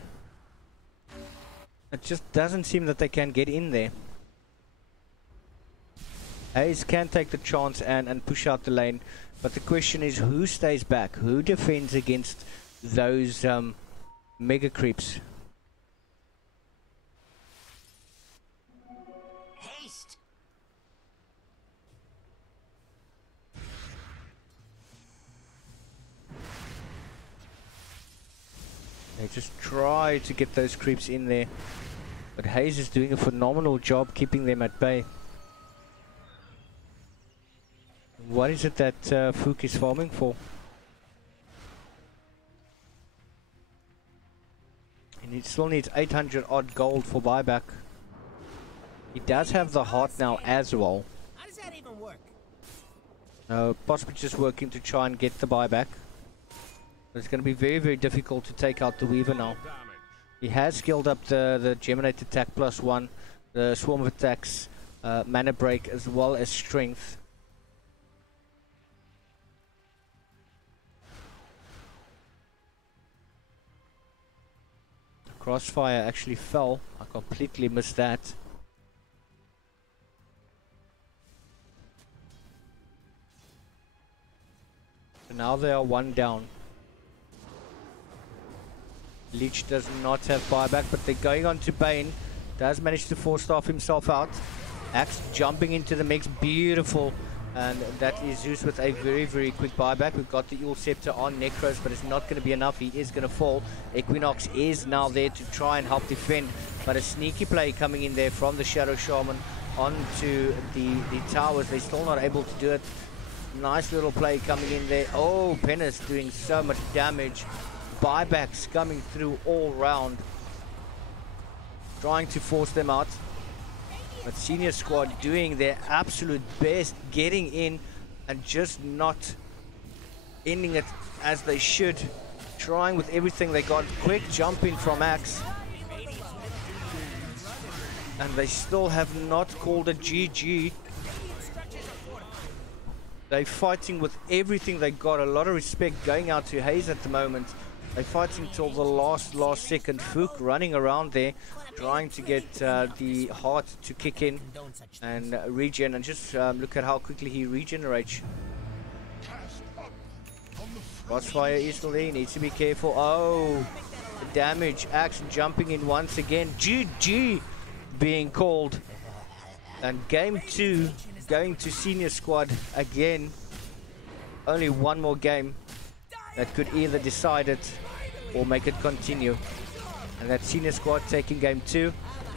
It just doesn't seem that they can get in there. Haze can take the chance and push out the lane, but the question is who stays back? Who defends against those mega creeps? Haste! They just try to get those creeps in there, but Haze is doing a phenomenal job keeping them at bay. What is it that Fook is farming for? And he still needs 800 odd gold for buyback. He does have the heart now as well. How does that even work? Possibly just working to try and get the buyback. But it's going to be very difficult to take out the Weaver now. He has skilled up the Geminate attack +1, the swarm of attacks, mana break, as well as strength. Crossfire actually fell. I completely missed that. So now they are one down. Leech does not have buyback, but they're going on to Bane. Does manage to 4-staff himself out. Axe jumping into the mix. Beautiful And that is Zeus with a very, very quick buyback. We've got the Eel Scepter on Necros, but it's not going to be enough. He is going to fall. Equinox is now there to try and help defend, but a sneaky play coming in there from the Shadow Shaman onto the towers. They're still not able to do it. Nice little play coming in there. Oh, Pennis doing so much damage. Buybacks coming through all round, trying to force them out. But Senior Squad doing their absolute best, getting in and just not ending it as they should. Trying with everything they got. Quick jump in from Axe. And they still have not called a GG. They're fighting with everything they got. A lot of respect going out to Haze at the moment. They're fighting till the last second. Fook running around there, trying to get the heart to kick in and regen. And just look at how quickly he regenerates. Crossfire is still there. He needs to be careful. Oh, the damage. Axe jumping in once again. GG being called. And game 2 going to Senior Squad again. Only one more game that could either decide it or make it continue. And that's Senior Squad taking game 2.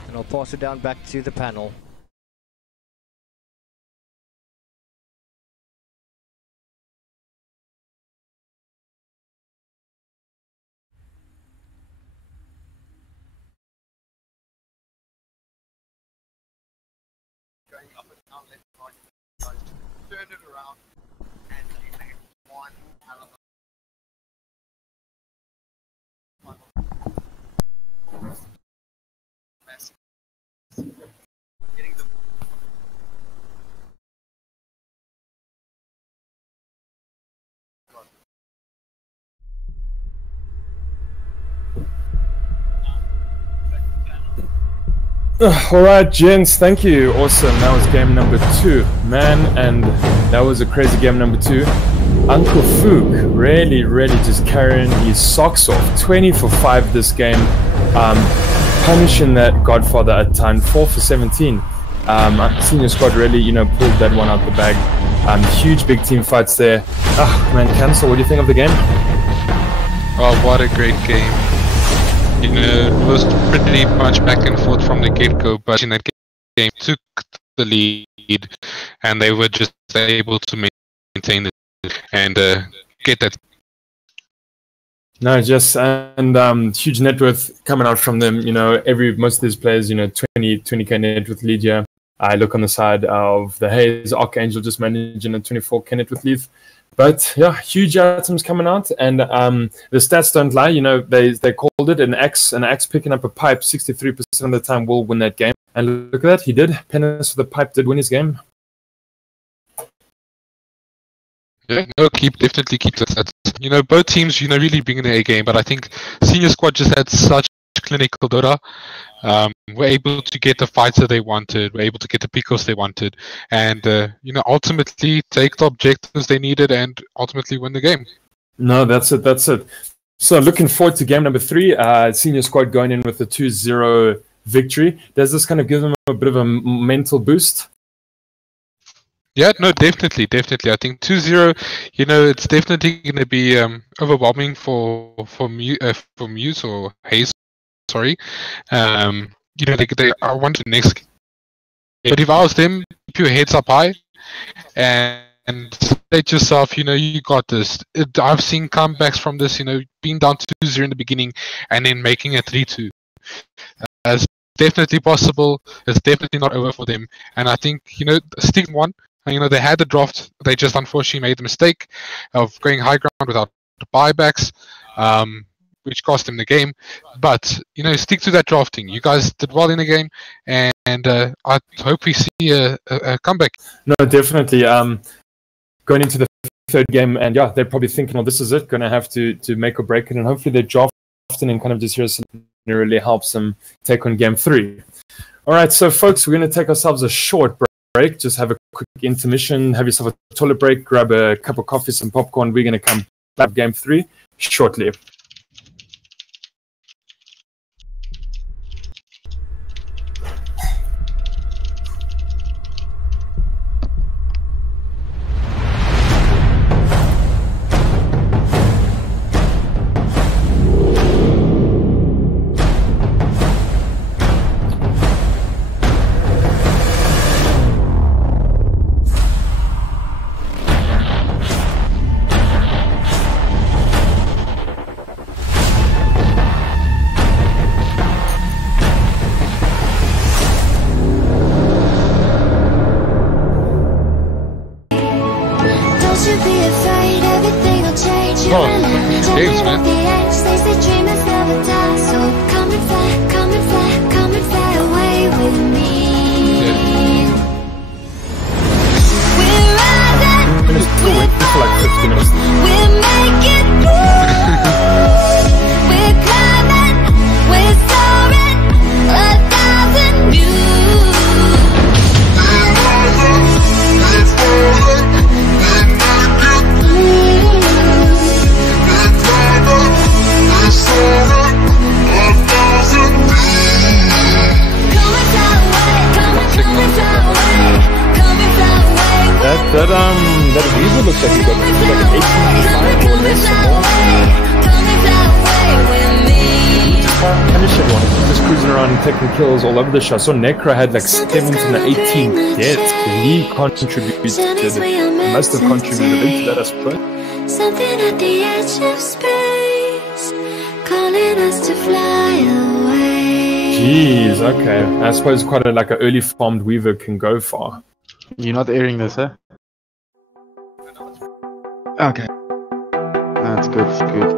And I'll pass it down back to the panel. Going up and down, left and right, turn it around, and they make one hell of a mess. Getting the Alright, gents, thank you. Awesome. That was game number 2, man, and that was a crazy game number 2. Uncle Fook really just carrying his socks off. 20 for 5 this game, punishing that Godfather at time. 4 for 17. Senior Squad really, pulled that one out the bag. Huge big team fights there. Man, Cancel, what do you think of the game? Oh, what a great game. It was pretty much back and forth from the get-go, but in that game took the lead, and they were just able to maintain it and get that. No, just and huge net worth coming out from them. Most of these players, 20k net worth lead here. I look on the side of the Haze, Archangel just managing a 24k net worth lead. But yeah, huge items coming out, and the stats don't lie. They called it an axe picking up a pipe 63% of the time will win that game. And look at that, he did. Penance for the pipe did win his game. Yeah, no, definitely keep that. Both teams, really bringing the A game, but I think Senior Squad just had such clinical Dota. Were able to get the fights that they wanted, were able to get the pickoffs they wanted, and ultimately take the objectives they needed and ultimately win the game. No, that's it. So looking forward to game number 3. Senior Squad going in with a 2-0 victory. Does this kind of give them a bit of a mental boost? Yeah, no, definitely. I think 2-0, it's definitely going to be overwhelming for Muse or Haze. Sorry, they I want the next game. But if I was them, keep your heads up high and state yourself, you got this. I've seen comebacks from this, being down 2-0 in the beginning and then making a 3-2. It's definitely possible. It's definitely not over for them. And I think, stick one. They had the draft. They just unfortunately made the mistake of going high ground without the buybacks. Which cost them the game, but stick to that drafting. You guys did well in the game, and I hope we see a comeback. No, definitely. Going into the 3rd game, and yeah, they're probably thinking, "Oh, this is it. Going to have to make or break it," and hopefully their drafting and kind of just here really helps them take on game 3. All right, so folks, we're going to take ourselves a short break. Just have a quick intermission. Have yourself a toilet break. Grab a cup of coffee, some popcorn. We're going to come back game 3 shortly. Haze, man. The edge says the dreamers never die. So come and fly, come and fly, come and fly away with me. We're riding, Wait for like 15 minutes. we're making moves. We're climbing, we're soaring, 1,000 views. That Weaver looks like he got like an 18 or less or more. Punisher one, he's just cruising around and taking kills all over the show. I saw Necro had like 17 or 18 deaths. He contributed, he must have contributed into that, I suppose. Something at the edge of space, calling us to fly away. Jeez, okay. I suppose quite a, like an early farmed Weaver can go far. You're not airing this, huh? Okay. That's good, it's good.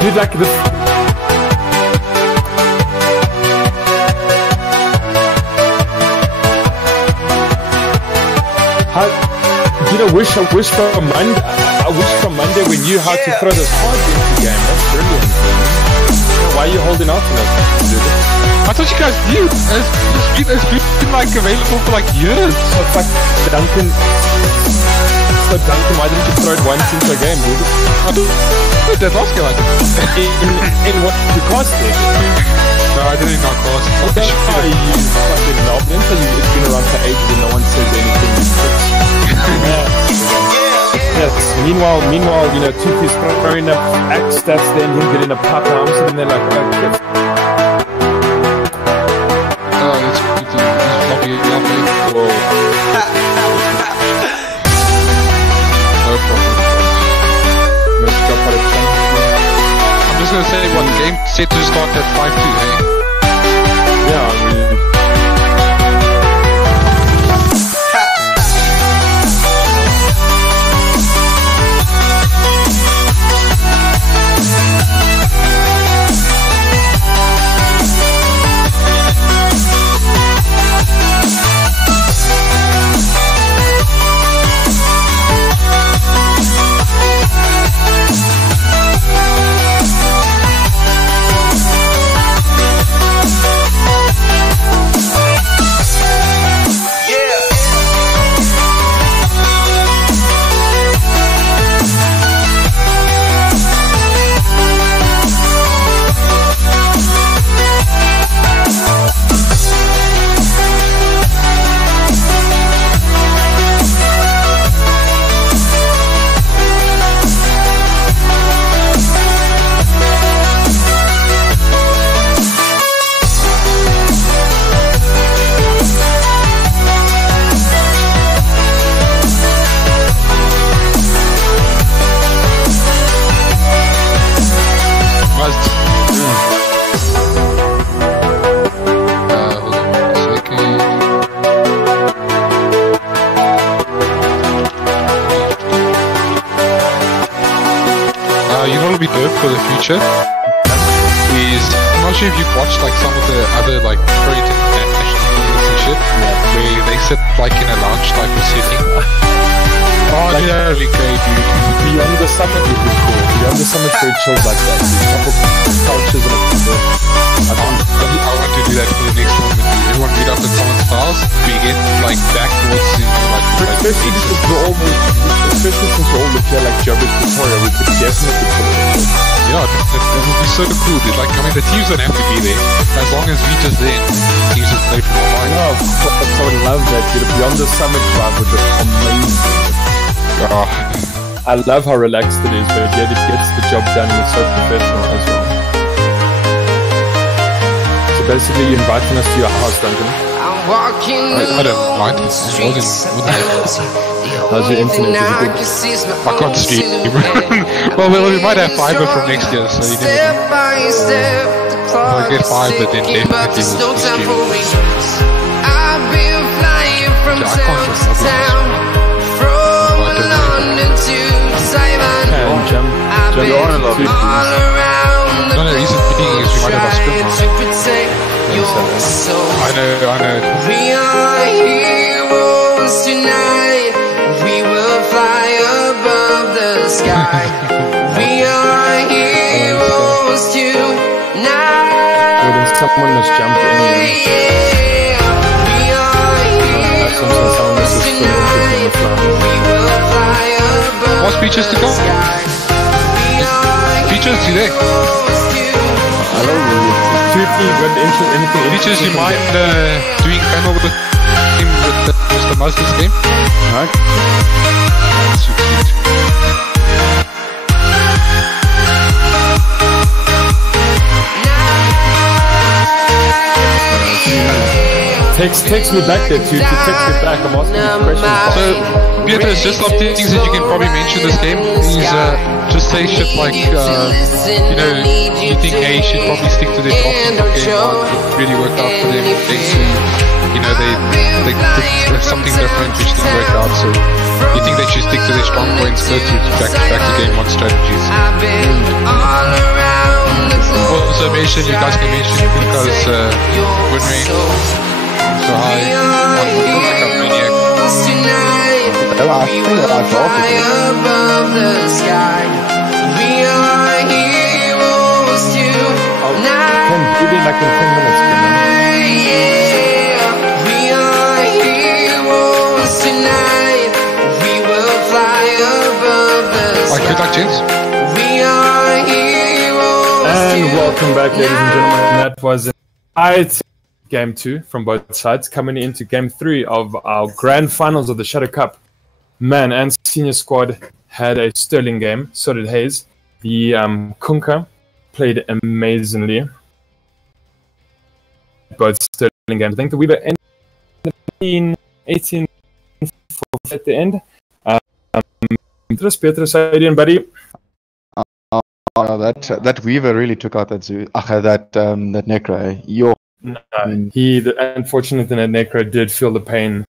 Dude, like this. I wish from Monday. I wish from Monday we knew how to throw this hard into the game. That's brilliant. Man. Why are you holding out on us, dude? I thought you guys knew. It's been like available for like years. So fuck Duncan. So Duncan, why didn't you throw it once into a game, dude? I did last game, I did. In what you cast it? No, I didn't not cast it. That's why you fucking know. It's been around for ages and no one says anything. Yes. Meanwhile, you know, Tuki's throwing up axe stats, then him getting a pop arm, so then they're like, okay. Oh, it's lovely. Whoa. No problem. I'm just gonna say, what, the game set to start at 5-2, eh? Yeah, I mean... for the future is, I'm not sure if you've watched like some of the other like pro international tournaments and shit, where they sit like in a lounge type of setting. Oh, like, yeah, really great, dude. Beyond the summit would be cool. Beyond the summit very chilled like that. There's a couple couches and a few. I want to do that for the next tournament. Everyone meet up at someone's house. We get like back towards the especially since we're all looking at like Jabba Victoria, we could definitely put it in. Yeah, that would be so cool, dude. Like, I mean, the teams don't have to be there. As long as we just there, teams just play from online. No, I would love that, dude. Beyond the summit vibe would be amazing. Oh. I love how relaxed it is, but yet it gets the job done and it's so professional as well. So basically, you're inviting us to your house, Duncan. I don't mind. How's your internet? Is it good? I can't stream. Well, we might have fiber from next year, so you never know. I get 5, but then definitely will be streaming. I've been flying from town to town, from London to Taiwan. I've been all around the No, reason being is we might have a scrim to now. protect your soul. I know. We are heroes tonight. We will fly above the sky. We are heroes tonight. Well, then someone must jump in. We are heroes tonight. We will fly above More speeches to go. the sky. We are Speeches today. Speeches, you mind doing panel with Mr. Mazda's game? Alright. Takes me back there, Tutu. Takes me back. I'm asking you questions. So, Peter, it's just some things that you can probably mention this game. Is just say shit like, you think Haze should probably stick to their drops in game 1. It really worked out for them. Game 2, they did something different which didn't work out. So, you think they should stick to their strong points, go back to game 1 strategies. Also mention, you guys can mention because win rate so high on backup maniac. Above the sky, we are heroes tonight. Maybe like in 10 minutes. Yeah, we are heroes tonight. We will fly above the sky. Good luck, gents. We are heroes. And welcome back, ladies and gentlemen. That was an tight game 2 from both sides, coming into game 3 of our grand finals of the Shadow Cup. Man and senior squad had a sterling game. So did Haze. The Kunka played amazingly. Both sterling games. I think the Weaver ended 18 at the end. Petrus, how you doing, buddy? That Weaver really took out that that Necro. Yo. No, unfortunately, that Necro did feel the pain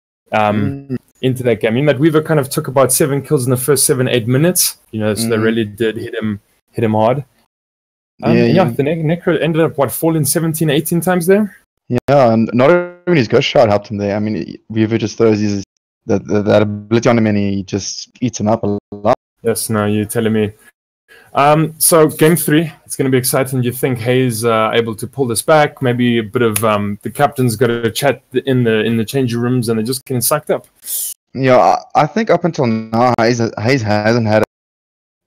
into that game. I mean, that Weaver kind of took about 7 kills in the first 7-8 minutes. So they really did hit him hard. The Necro ended up falling 17-18 times there. Yeah, and not even his ghost shot helped him there. I mean, Weaver just throws that ability on him and he just eats him up a lot. Yes, no, you're telling me. So game 3, it's going to be exciting. You think Haze able to pull this back? Maybe a bit of the captains got to chat in the changing rooms and they're just getting sucked up. Yeah, I think up until now, Haze hasn't had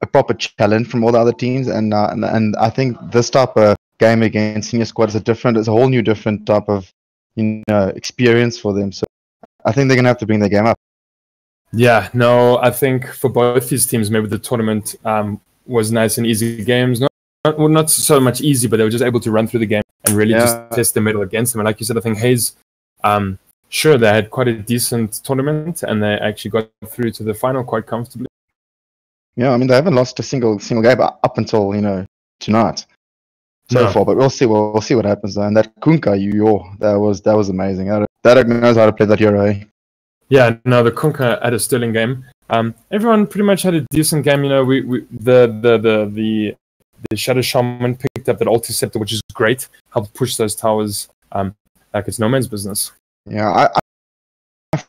a proper challenge from all the other teams, and I think this type of game against senior squad is it's a whole new different type of experience for them. So I think they're gonna have to bring their game up. Yeah, no, I think for both these teams, maybe the tournament was nice and easy games. Not so much easy, but they were just able to run through the game and really just test the metal against them. And like you said, I think Haze, sure, they had quite a decent tournament and they actually got through to the final quite comfortably. Yeah, I mean, they haven't lost a single game up until tonight so far, but we'll see what happens. And that Kunka, that was amazing. That knows how to play that hero. Yeah, no, the Kunka had a sterling game. Everyone pretty much had a decent game. The Shadow Shaman picked up that Ulti Scepter, which is great. Helped push those towers like it's no man's business. Yeah, I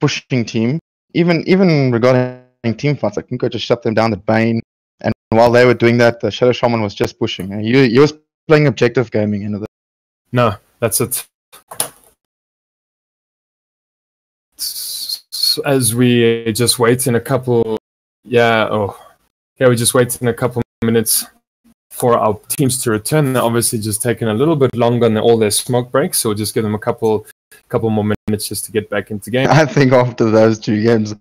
pushing team. Even regarding team fights, I think I just shut them down at Bane. And while they were doing that, the Shadow Shaman was just pushing. He was playing objective gaming into the. No, that's it. As we just wait in a couple, we just wait in a couple minutes for our teams to return. They're obviously just taking a little bit longer than all their smoke breaks, so we'll just give them a couple more minutes just to get back into game. I think after those 2 games,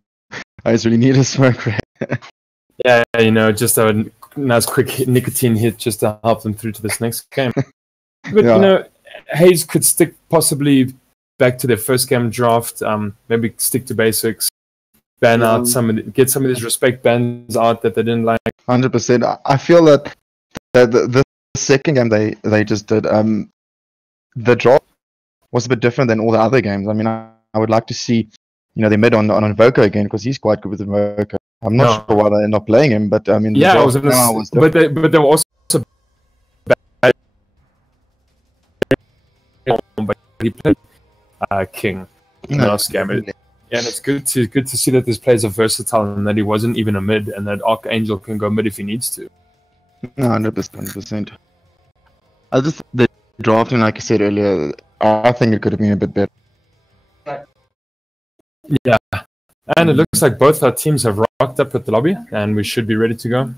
I just really need a smoke break. Yeah, just a nice quick nicotine hit just to help them through to this next game. But Haze could stick possibly back to their first game draft, maybe stick to basics, ban out get some of these respect bans out that they didn't like. 100%. I feel that this second game they just did, the draft was a bit different than all the other games. I mean, I would like to see, they mid on Invoker again, because he's quite good with Invoker. I'm not sure why they're not playing him, but I mean, the yeah, was but they were also bad. But he played King in the last game. Yeah, and it's good to see that this players are versatile and that he wasn't even a mid, and that Archangel can go mid if he needs to. No, 100%. The drafting, like I said earlier, I think it could have been a bit better. Yeah, and it looks like both our teams have rocked up at the lobby, and we should be ready to go.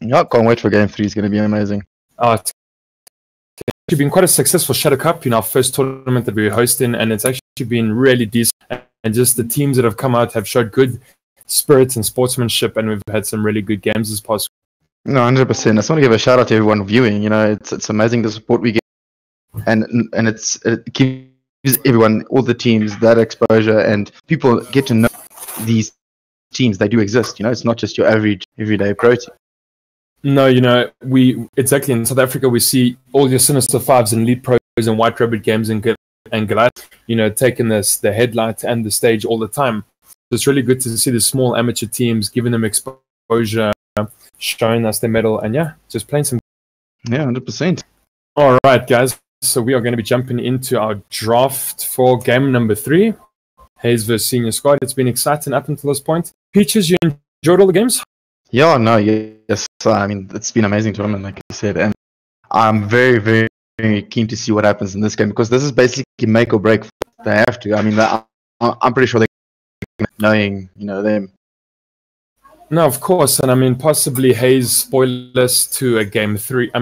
Yeah, can't wait for Game 3. It's going to be amazing. It's actually been quite a successful Shadow Cup, our first tournament that we were hosting, and it's actually been really decent. And just the teams that have come out have showed good spirit and sportsmanship, and we've had some really good games this past week. No, 100%. I just want to give a shout out to everyone viewing. It's amazing the support we get, and it gives everyone, all the teams, that exposure, and people get to know these teams. They do exist. It's not just your average everyday pro team. No, we exactly in South Africa we see all your Sinister Fives and Elite Pros and White Rabbit games and Goliath, taking the headlight and the stage all the time. So it's really good to see the small amateur teams giving them exposure, showing us their medal, and just playing some. Yeah, 100%. All right, guys. So we are going to be jumping into our draft for game number 3, Haze vs Senior Squad. It's been exciting up until this point. Peaches, you enjoyed all the games? Yeah, no, yes. I mean, it's been an amazing tournament, like you said, and I'm very, very, very keen to see what happens in this game, because this is basically make or break. They have to. I mean, I'm pretty sure they're knowing, them. No, of course, and I mean, possibly Haze spoil us to a game 5.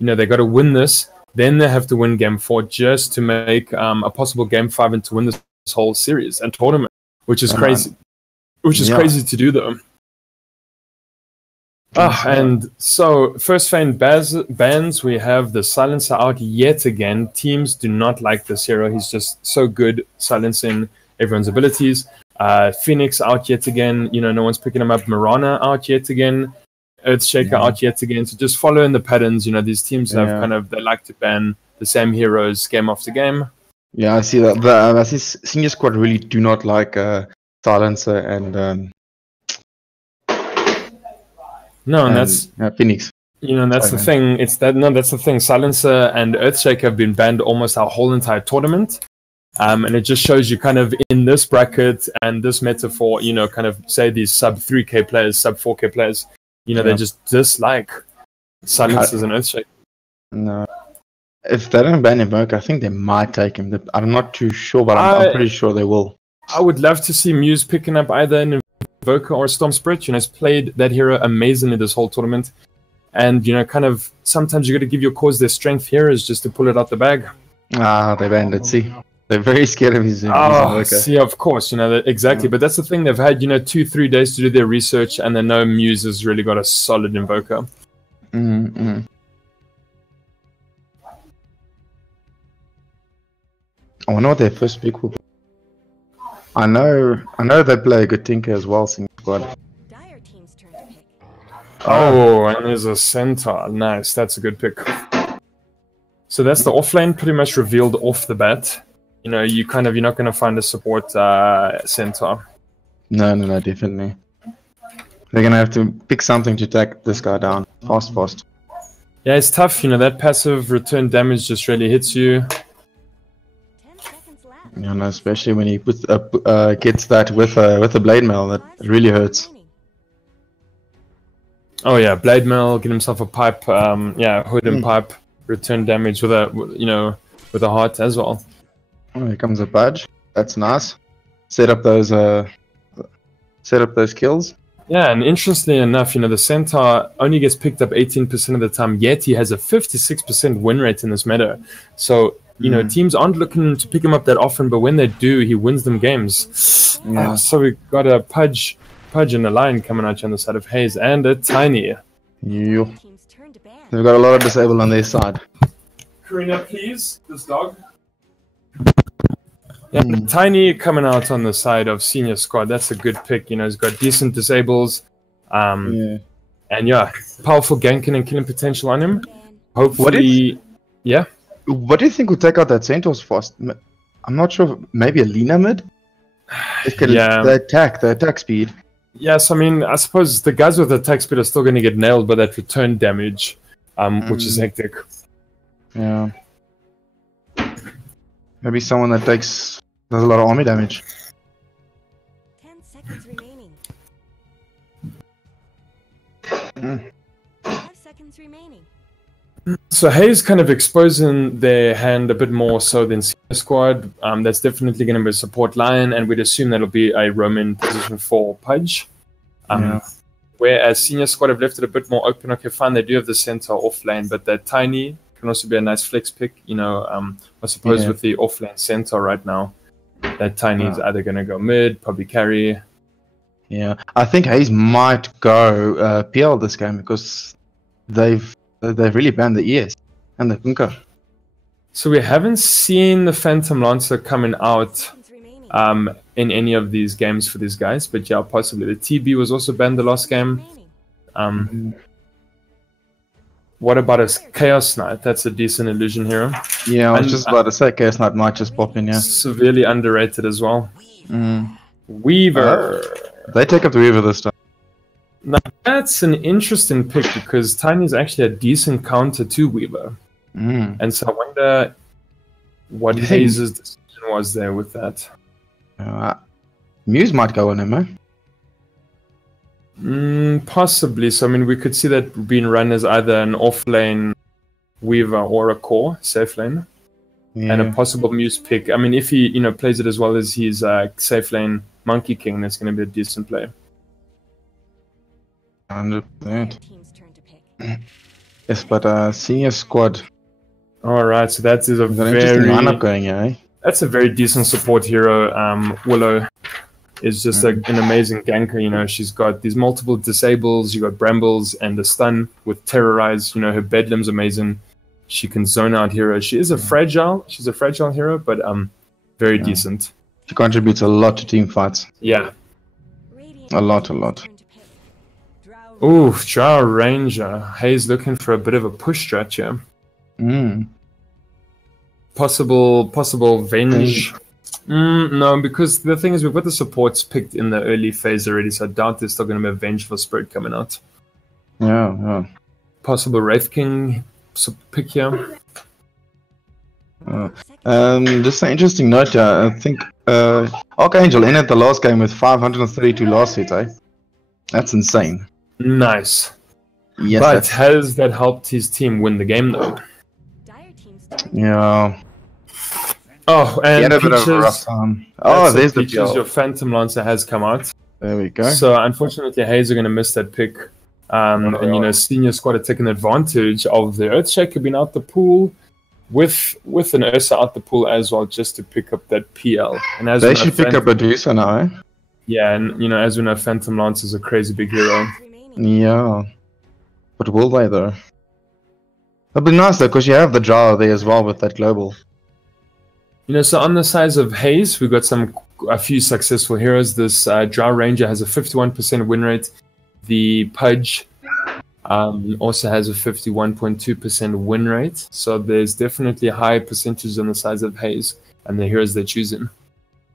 They got to win this, then they have to win game 4 just to make a possible game 5 and to win this whole series and tournament, which is crazy. Crazy to do, though. And so, first Fane bans, we have the Silencer out yet again. Teams do not like this hero. He's just so good silencing everyone's abilities. Phoenix out yet again. No one's picking him up. Mirana out yet again. Earthshaker out yet again. So just following the patterns, these teams have they like to ban the same heroes game after game. Yeah, I see that. I see Senior Squad really do not like Silencer and... No, and that's Phoenix. That's the thing. That's the thing. Silencer and Earthshaker have been banned almost our whole entire tournament, and it just shows you kind of in this bracket and this metaphor, kind of say these sub 3K players, sub 4K players, they just dislike Silencers and Earthshaker. No, if they don't ban Invoker, I think they might take him. I'm not too sure, but I'm pretty sure they will. I would love to see Muse picking up either an Invoker or Storm Spirit. He's played that hero amazingly this whole tournament, and kind of sometimes you got to give your cause their strength heroes just to pull it out the bag. They banned it. See, they're very scared of his Invoker. See, of course, exactly. But that's the thing. They've had 2-3 days to do their research, and they know Muse has really got a solid Invoker. Mm-hmm. I wonder what their first pick will be. I know they play a good Tinker as well, Senior Squad. Oh, and there's a Centaur. Nice, that's a good pick. So that's the offlane pretty much revealed off the bat. You're not going to find a support Centaur. No, definitely. They're going to have to pick something to take this guy down fast. Yeah, it's tough. That passive return damage just really hits you. Especially when he gets that with a blade mail, that really hurts. Oh yeah, blade mail, get himself a pipe, hood and pipe, return damage with a heart as well. Oh, here comes a badge. That's nice. Set up those kills. Yeah, and interestingly enough, the Centaur only gets picked up 18% of the time, yet he has a 56% win rate in this meta. So teams aren't looking to pick him up that often, but when they do, he wins them games. Yeah. So we've got a Pudge and a Lion coming out on the side of Haze, and a Tiny. Yeah. They've got a lot of disable on their side. Karina, please, this dog. Yeah, Tiny coming out on the side of Senior Squad. That's a good pick. He's got decent disables. And And yeah, powerful ganking and killing potential on him. Hopefully, yeah. What do you think would take out that Centaur's fast? I'm not sure. Maybe a Lina mid? Yeah. The attack speed. Yes, I mean, I suppose the guys with attack speed are still going to get nailed by that return damage, which is hectic. Yeah. Maybe someone that does a lot of army damage. 10 seconds remaining. 5 seconds remaining. So Haze kind of exposing their hand a bit more so than Senior Squad. That's definitely going to be a support line, and we'd assume that'll be a Roman position for Pudge. Whereas Senior Squad have left it a bit more open. Okay, fine, they do have the center off lane, but that Tiny can also be a nice flex pick. You know, I suppose with the off lane center right now, that Tiny is either going to go mid, probably carry. Yeah, I think Haze might go PL this game because they've really banned the ES and the Kunkka. So we haven't seen the Phantom Lancer coming out in any of these games for these guys, but yeah, possibly. The TB was also banned the last game. What about a Chaos Knight? That's a decent illusion hero. Yeah, I was just about to say Chaos Knight might just pop in, yeah. Severely underrated as well. Weaver. They take up the Weaver this time. Now, that's an interesting pick because Tiny is actually a decent counter to Weaver. And so I wonder what Haze's decision was there with that. Muse might go on him, eh? Possibly. So, I mean, we could see that being run as either an off-lane Weaver or a core, safe lane. And a possible Muse pick. I mean, if he, plays it as well as his safe lane Monkey King, that's going to be a decent play. 100%. Yes, but Senior Squad. Alright, so that is a very interesting lineup going, eh? That's a very decent support hero. Willow is just an amazing ganker. She's got these multiple disables. You got Brambles and the stun with Terrorize. Her Bedlam's amazing. She can zone out heroes. She is a fragile. She's a fragile hero, but very decent. She contributes a lot to team fights. Yeah, a lot. Ooh, Drow Ranger. Haze looking for a bit of a push stretch here. Possible Venge. No, because the thing is, we've got the supports picked in the early phase already, so I doubt there's still going to be a Vengeful Spirit coming out. Yeah. Possible Wraith King pick here. Just an interesting note, I think Archangel ended the last game with 532 last hits, eh? That's insane. Nice. Yes, but has that helped his team win the game, though? Yeah. Oh, and a bit of a rough time. Oh, there's the Peaches. Your Phantom Lancer has come out. There we go. So, unfortunately, Haze are going to miss that pick. And, Senior Squad are taking advantage of the Earthshaker being out the pool with an Ursa out the pool as well, just to pick up that PL. And as they should pick up a Medusa now, eh? Yeah, and, as we know, Phantom Lancer is a crazy big hero. Yeah. But will they, though? That'd be nice, though, because you have the Drow there as well with that global. So on the size of Haze, we've got a few successful heroes. This Drow Ranger has a 51% win rate. The Pudge also has a 51.2% win rate. So there's definitely a high percentage on the size of Haze and the heroes they're choosing.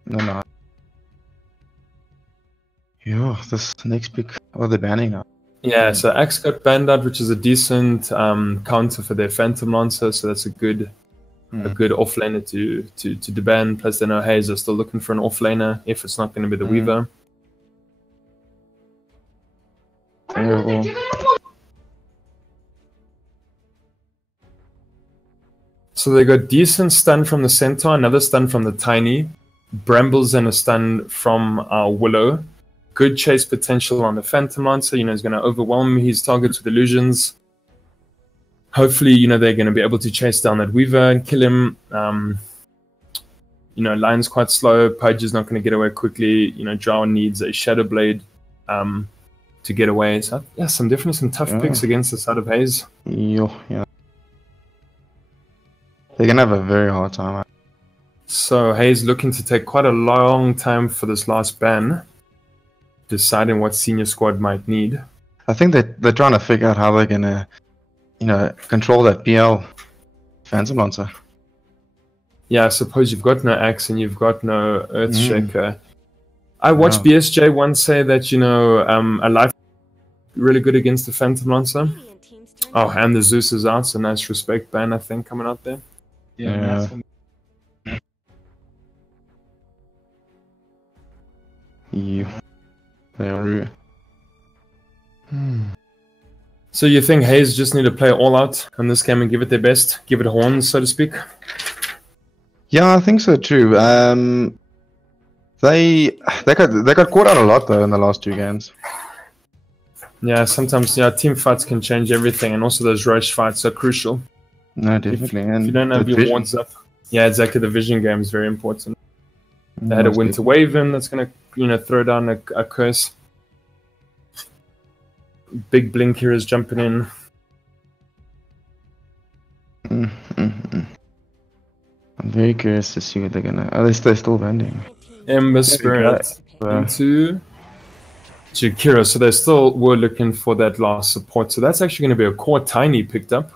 No. Yeah, this next pick. Oh, they're banning now. Yeah, so Axe got banned out, which is a decent counter for their Phantom Lancer. So that's a good offlaner to deban. Plus, they know Haze are still looking for an offlaner if it's not going to be the Weaver. Terrible. So they got decent stun from the Centaur, another stun from the Tiny, Brambles and a stun from Willow. Good chase potential on the Phantom Lancer. He's going to overwhelm his targets with illusions. Hopefully, they're going to be able to chase down that Weaver and kill him. Lion's quite slow. Pudge is not going to get away quickly. Drow needs a Shadow Blade to get away. So, yeah, definitely some tough picks against the side of Haze. Yeah. They're going to have a very hard time. So, Haze looking to take quite a long time for this last ban, deciding what Senior Squad might need. I think they're trying to figure out how they're gonna, control that PL Phantom Lancer. Yeah, I suppose you've got no axe and you've got no Earthshaker. I watched BSJ once say that, a life really good against the Phantom Lancer. Oh, and the Zeus is out, so nice respect ban, I think, coming out there. Yeah. They are. So you think Haze just need to play all out in this game and give it their best? Give it horns, so to speak? Yeah, I think so too. They got caught out a lot though in the last 2 games. Yeah, sometimes team fights can change everything, and also those rush fights are crucial. No, definitely. If you don't have your wards up, yeah, exactly. The vision game is very important. They had a winter wave in that's gonna throw down a curse. Big blink here is jumping in. I'm very curious to see what they're gonna. Are they still bending? Ember Spirit into Jakiro, so they still were looking for that last support. So that's actually going to be a core Tiny picked up.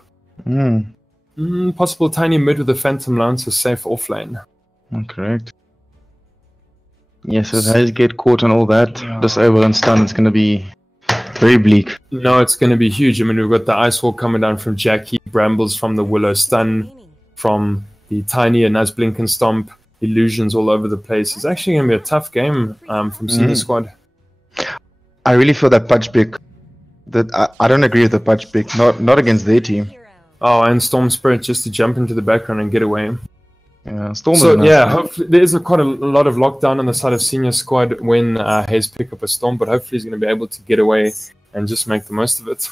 Possible Tiny mid with the Phantom Lancer safe offlane. Correct. Yes, if Haze get caught on all that, disable and stun, it's going to be very bleak. No, it's going to be huge. I mean, we've got the Ice Wall coming down from Jackie, Brambles from the Willow, stun from the Tiny, a nice blink and stomp, illusions all over the place. It's actually going to be a tough game from Senior Squad. I really feel that Pudge pick. That I don't agree with the Pudge pick. Not against their team. Oh, and Storm Spirit just to jump into the background and get away. Yeah, Storm. So yeah, hopefully there is quite a lot of lockdown on the side of Senior Squad when Haze pick up a Storm, but hopefully he's going to be able to get away and just make the most of it.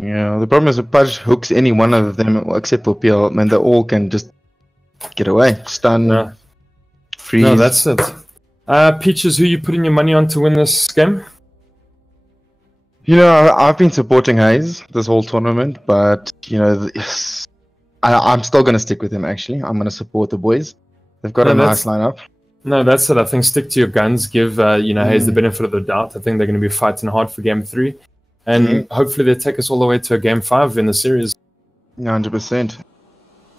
Yeah, the problem is if Pudge hooks any one of them except for PL, man, they all can just get away, stun, freeze. No, that's it. Peaches, who you putting your money on to win this game? I've been supporting Haze this whole tournament, but I'm still gonna stick with him. Actually, I'm gonna support the boys. They've got a nice lineup. No, that's it. I think stick to your guns. Give Haze the benefit of the doubt. I think they're going to be fighting hard for game 3, and hopefully they take us all the way to a game 5 in the series. 100%.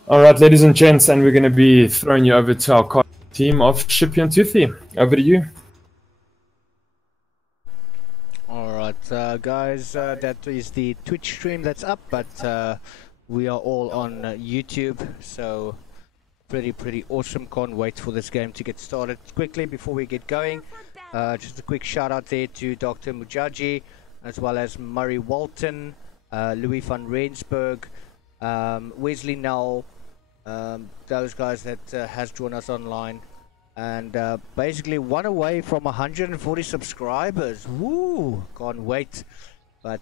All right, ladies and gents, and we're going to be throwing you over to our team of Shippy and Toothy. Over to you. Alright guys, that is the Twitch stream that's up, but we are all on YouTube, so pretty awesome. Can't wait for this game to get started. Quickly before we get going, just a quick shout out there to Dr. Mujaji, as well as Murray Walton, Louis van Rensburg, Wesley Null, those guys that has joined us online. And basically one away from 140 subscribers. Woo! Can't wait. But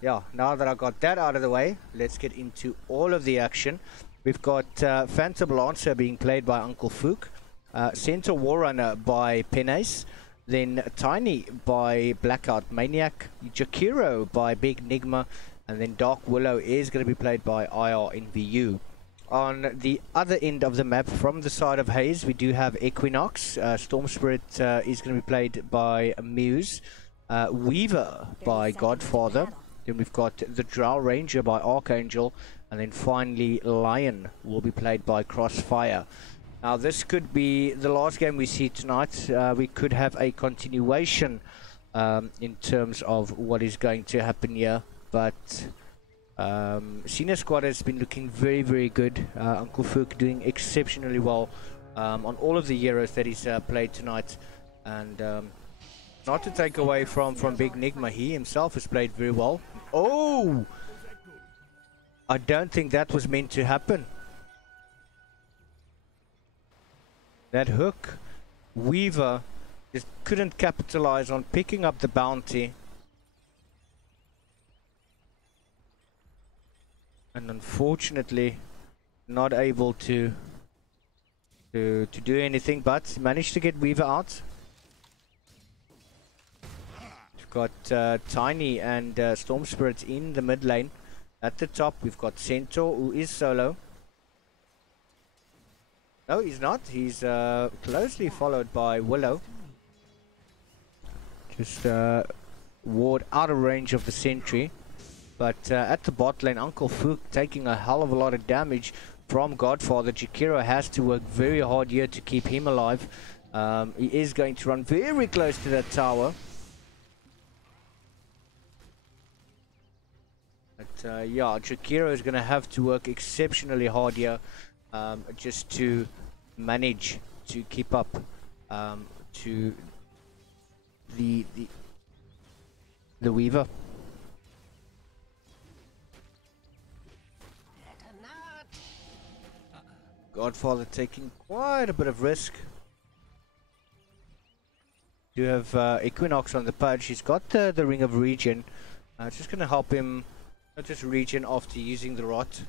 yeah, now that I got that out of the way, let's get into all of the action. We've got Phantom Lancer being played by Uncle Fook, Centaur Warrunner by Penace, then Tiny by Blackout Maniac, Jakiro by Big Nigma, and then Dark Willow is going to be played by IR NVU. On the other end of the map, from the side of Haze, we do have Equinox. Storm Spirit is going to be played by Muse. Weaver by Godfather. Then we've got the Drow Ranger by Archangel. And then finally, Lion will be played by Crossfire. Now, this could be the last game we see tonight. We could have a continuation in terms of what is going to happen here. But Senior Squad has been looking very good. Uncle Fook doing exceptionally well on all of the Euros that he's played tonight. And not to take away from Big Nigma, he himself has played very well. Oh! I don't think that was meant to happen. That hook, Weaver just couldn't capitalize on picking up the bounty. And unfortunately not able to do anything, but managed to get Weaver out. We've got Tiny and Storm Spirits in the mid lane. At the top we've got Centaur, who is solo. No, he's not. He's closely followed by Willow. Just ward out of range of the sentry. But at the bot lane, Uncle Fook taking a hell of a lot of damage from Godfather. Jakiro has to work very hard here to keep him alive. He is going to run very close to that tower. But yeah, Jakiro is going to have to work exceptionally hard here just to manage to keep up to the Weaver. Godfather taking quite a bit of risk. You have Equinox on the pudge. He's got the Ring of Regen. It's just going to help him not just regen after using the rot.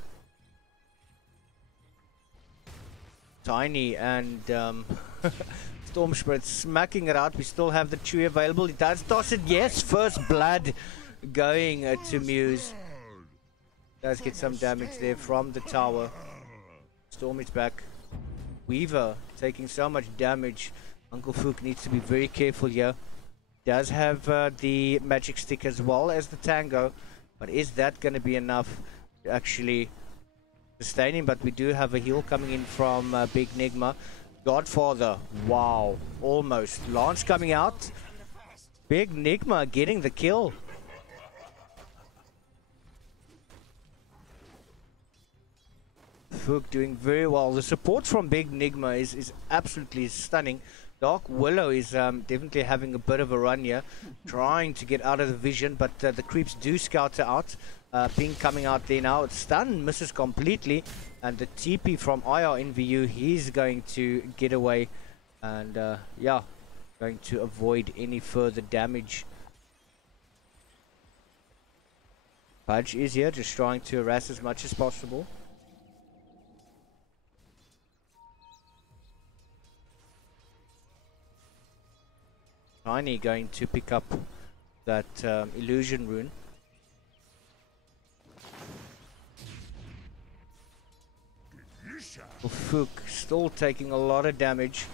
Tiny and Storm Spirit smacking it out. We still have the Chewie available. He does toss it. Yes, first blood going to Muse. Does get some damage there from the tower. Storm is back. Weaver taking so much damage. Uncle Fook needs to be very careful here. Does have the magic stick as well as the Tango, but is that going to be enough to actually sustain him? But we do have a heal coming in from Big Nigma. Godfather, wow, almost. Lance coming out. Big Nigma getting the kill. Fook doing very well. The support from Big Nigma is absolutely stunning. Dark Willow is definitely having a bit of a run here, trying to get out of the vision, but the creeps do scout her out. Ping coming out there now. Stun misses completely, and the TP from IR NVU, he's going to get away, and yeah, going to avoid any further damage. Pudge is here, just trying to harass as much as possible. Tiny going to pick up that illusion rune. Fook still taking a lot of damage.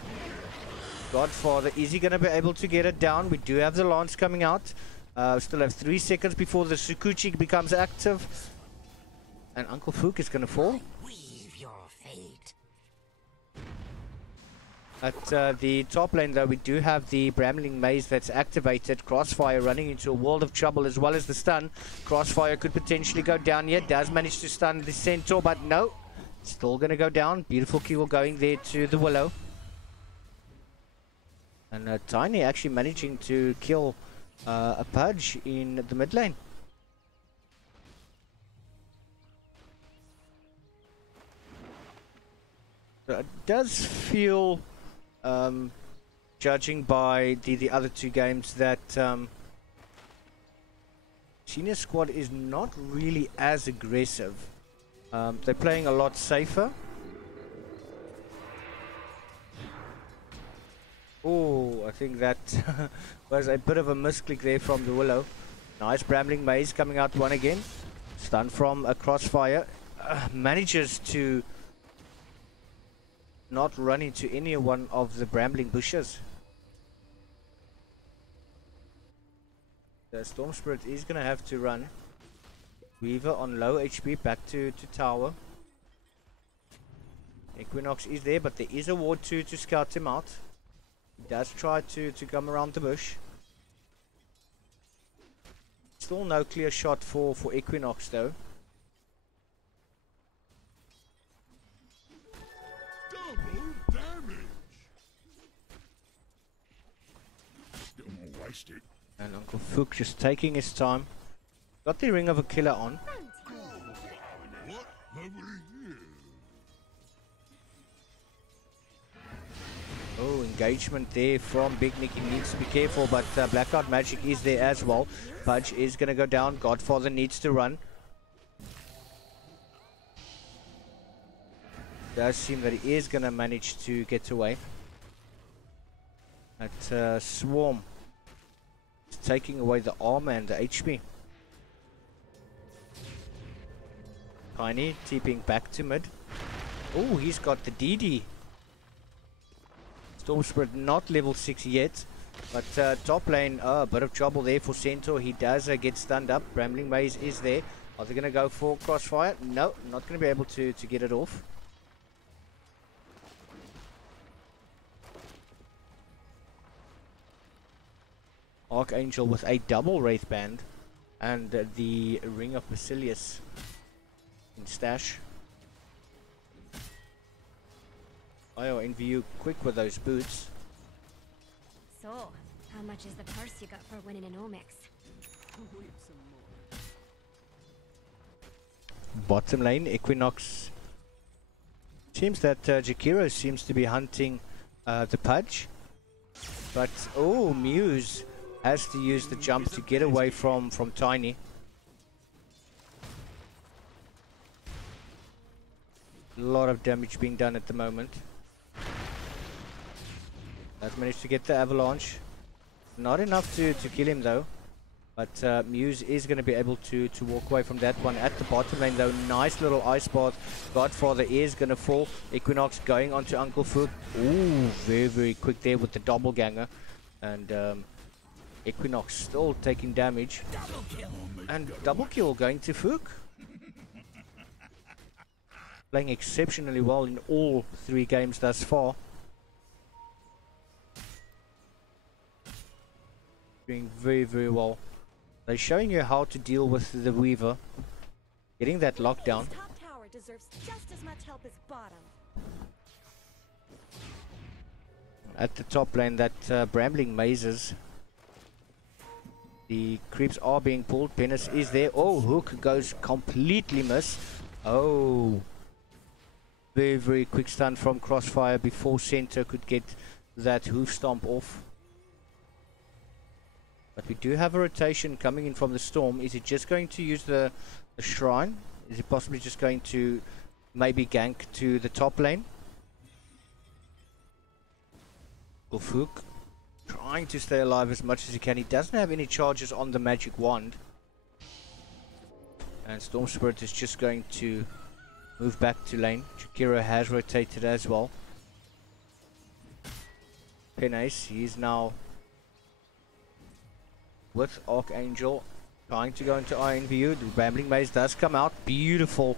Godfather, is he going to be able to get it down? We do have the lance coming out. Still have 3 seconds before the Sukuchi becomes active. And Uncle Fook is going to fall. Weave your fate. At the top lane though, we do have the Brambling Maze that's activated. Crossfire running into a world of trouble as well as the stun. Crossfire could potentially go down here. Does manage to stun the Centaur, but no. Still going to go down. Beautiful kill going there to the Willow. And Tiny actually managing to kill a Pudge in the mid lane. So it does feel, judging by the other two games, that Senior Squad is not really as aggressive. They're playing a lot safer. Oh, I think that was a bit of a misclick there from the Willow. Nice Brambling Maze coming out one again. Stun from a Crossfire. Manages to not run into any one of the Brambling bushes. The Storm Spirit is going to have to run. Weaver on low HP back to tower. Equinox is there, but there is a ward to scout him out. He does try to come around the bush. Still no clear shot for Equinox though. Double damage. Still more wasted. And Uncle Fook just taking his time. Got the Ring of a Killer on. What lovely here. Oh, engagement there from Big Nick. He needs to be careful, but Blackout Magic is there as well. Pudge is going to go down. Godfather needs to run. Does seem that he is going to manage to get away. At Swarm is taking away the armor and the HP. Tiny TPing back to mid. Oh, he's got the DD. Storm Spirit not level 6 yet. But top lane, a bit of trouble there for Centaur. He does get stunned up. Brambling Maze is there. Are they going to go for Crossfire? No, not going to be able to get it off. Archangel with a double Wraith Band and the Ring of Basilius in stash. IO NVU quick with those boots. So, how much is the purse you got for winning an Omex? Bottom lane, Equinox. Seems that Jakiro seems to be hunting the Pudge. But, oh, Muse has to use the jump to get away from Tiny. A lot of damage being done at the moment. Has managed to get the avalanche. Not enough to kill him though. But Muse is going to be able to walk away from that one. At the bottom lane though, nice little ice bath. Godfather is going to fall. Equinox going onto Uncle Fook. Ooh, very, very quick there with the doppelganger. And Equinox still taking damage. And double kill going to Fook. Playing exceptionally well in all 3 games thus far. Doing very, very well. They're showing you how to deal with the Weaver. Getting that lockdown. Top tower deserves just as much help as bottom. At the top lane, that Brambling Mazes. The creeps are being pulled. Penis is there. Oh, Hook goes completely miss. Oh. Very, very quick stun from Crossfire before Center could get that hoof stomp off. But we do have a rotation coming in from the Storm. Is he just going to use the Shrine? Is he possibly just going to maybe gank to the top lane? Ufuk trying to stay alive as much as he can. He doesn't have any charges on the magic wand. And Storm Spirit is just going to move back to lane. Chikiro has rotated as well. Penace, he is now with Archangel trying to go into INVU. The Rambling Maze does come out. Beautiful.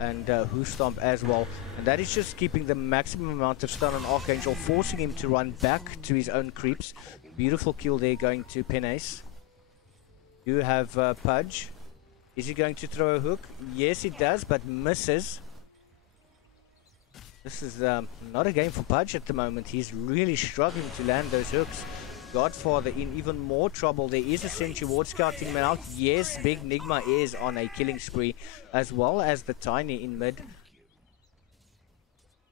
And Hoof Stomp as well. And that is just keeping the maximum amount of stun on Archangel, forcing him to run back to his own creeps. Beautiful kill there going to Penace. You have Pudge. Is he going to throw a hook? Yes, he does, but misses. This is not a game for Pudge at the moment. He's really struggling to land those hooks. Godfather in even more trouble. There is a Sentry Ward scouting him out. Yes, Big Nigma is on a killing spree, as well as the Tiny in mid.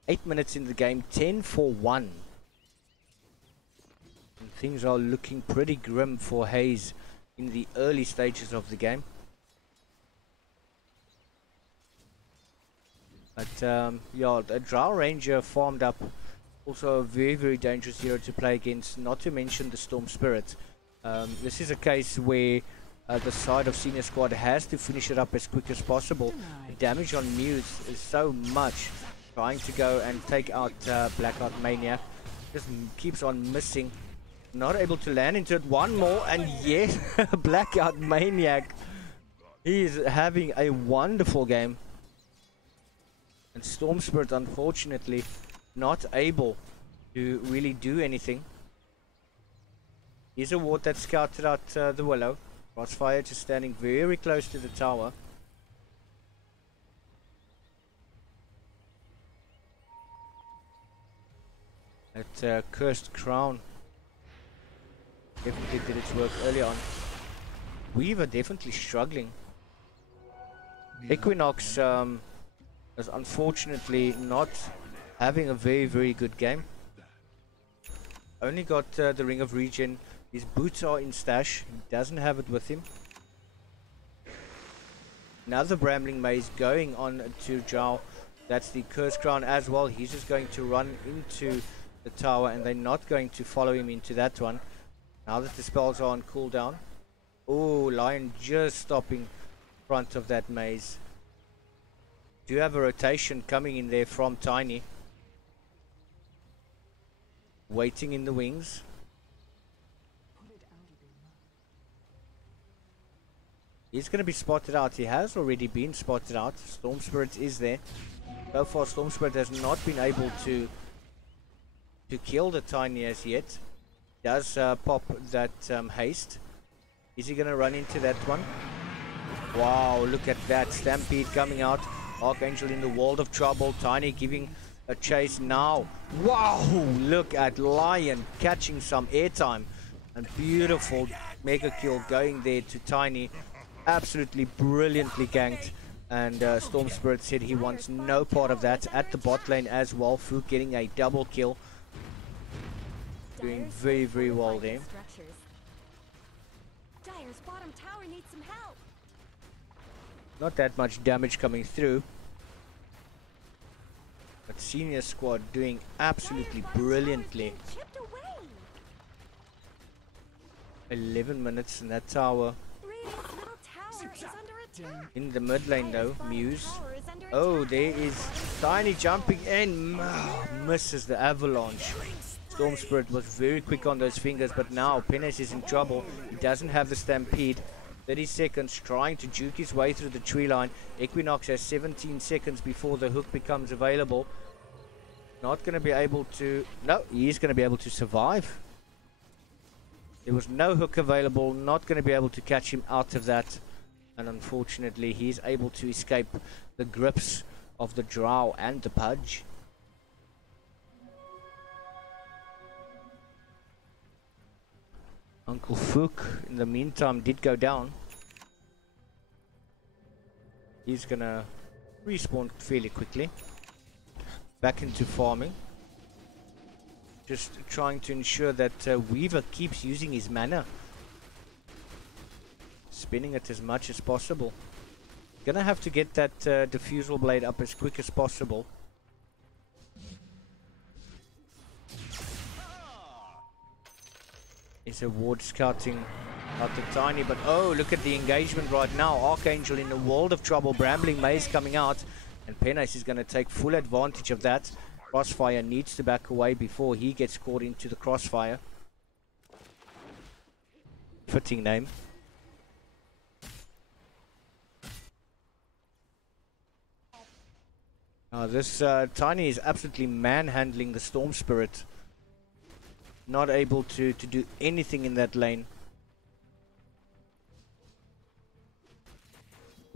8 minutes in the game, 10 for 1. And things are looking pretty grim for Haze in the early stages of the game. But yeah, a Drow Ranger farmed up. Also a very, very dangerous hero to play against, not to mention the Storm Spirit. This is a case where the side of Senior Squad has to finish it up as quick as possible. The damage on Muse is so much. Trying to go and take out Blackout Maniac. Just keeps on missing. Not able to land into it. One more, and yes, Blackout Maniac. He is having a wonderful game. And Storm Spirit, unfortunately, not able to really do anything. Here's a ward that scouted out the Willow. Crossfire just standing very close to the tower. That Cursed Crown definitely did its work early on. Weaver definitely struggling. Equinox is unfortunately not having a very, very good game. Only got the Ring of Regen. His boots are in stash. He doesn't have it with him. Another Brambling Maze going on to Zhao. That's the Curse Crown as well. He's just going to run into the tower, and they're not going to follow him into that one. Now that the spells are on cooldown. Oh, Lion just stopping in front of that maze. Do have a rotation coming in there from Tiny. Waiting in the wings. He's going to be spotted out. He has already been spotted out. Storm Spirit is there. So far, Storm Spirit has not been able to kill the Tiny as yet. Does pop that haste. Is he going to run into that one? Wow, look at that. Stampede coming out. Archangel in the world of trouble. Tiny giving a chase now. Wow, look at Lion catching some airtime. And beautiful mega kill going there to Tiny. Absolutely brilliantly ganked. And Storm Spirit said he wants no part of that. At the bot lane as well. Fook getting a double kill. Doing very, very well there. Dire's bottom tower needs some help. Not that much damage coming through. But Senior Squad doing absolutely brilliantly. 11 minutes in that tower. In the mid lane though, Muse. Oh, there is Tiny jumping in. Misses the avalanche. Storm Spirit was very quick on those fingers, but now Penis is in trouble. He doesn't have the Stampede. 30 seconds trying to juke his way through the tree line. Equinox has 17 seconds before the hook becomes available. Not going to be able to... No, he is going to be able to survive. There was no hook available. Not going to be able to catch him out of that. And unfortunately, he is able to escape the grips of the Drow and the Pudge. Uncle Fook, in the meantime, did go down. He's gonna respawn fairly quickly. Back into farming. Just trying to ensure that Weaver keeps using his mana. Spinning it as much as possible. Gonna have to get that diffusal blade up as quick as possible. Is a ward scouting out the Tiny, but oh, look at the engagement right now. Archangel in a world of trouble. Brambling Maze coming out, and Penis is going to take full advantage of that. Crossfire needs to back away before he gets caught into the crossfire. Fitting name. This Tiny is absolutely manhandling the Storm Spirit. Not able to do anything in that lane.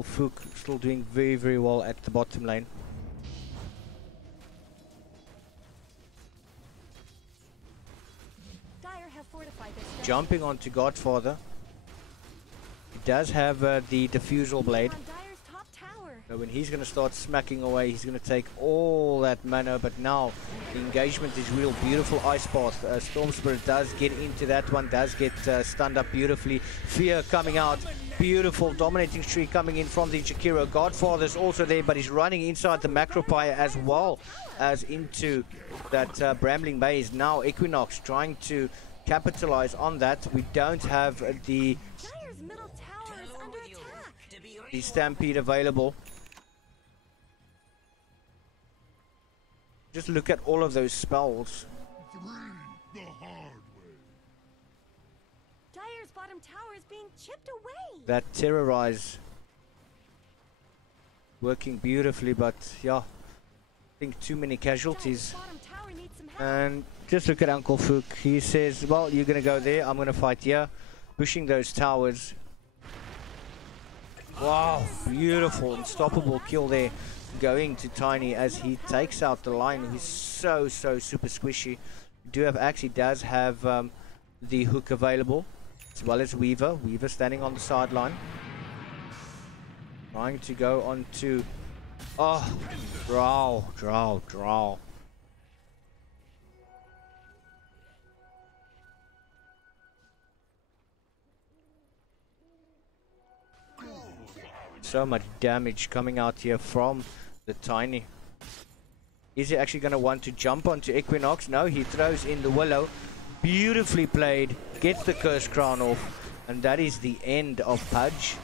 Fook still doing very, very well at the bottom lane. Dire have fortified their Jumping onto Godfather. He does have the diffusal blade. So when he's going to start smacking away, he's going to take all that mana. But now the engagement is real. Beautiful ice path. Storm Spirit does get into that one. Does get stunned up beautifully. Fear coming out. Beautiful dominating streak coming in from the Jakiro. Godfather's also there, but he's running inside the Macropire as well as into that Brambling Maze. Now Equinox trying to capitalize on that. We don't have the Stampede available. Just look at all of those spells. Dire's bottom tower is being chipped away. That Terrorize working beautifully, but yeah, I think too many casualties. And just look at Uncle Fook. He says, well, you're going to go there, I'm going to fight here. Pushing those towers. Wow, beautiful, unstoppable kill there. Going to Tiny as he takes out the Lion. He's so super squishy. Do have actually does have the hook available, as well as Weaver. Weaver standing on the sideline, trying to go on to Drow. So much damage coming out here from the Tiny. Is he actually going to want to jump onto Equinox? No, he throws in the Willow. Beautifully played. Gets the Curse Crown off. And that is the end of Pudge.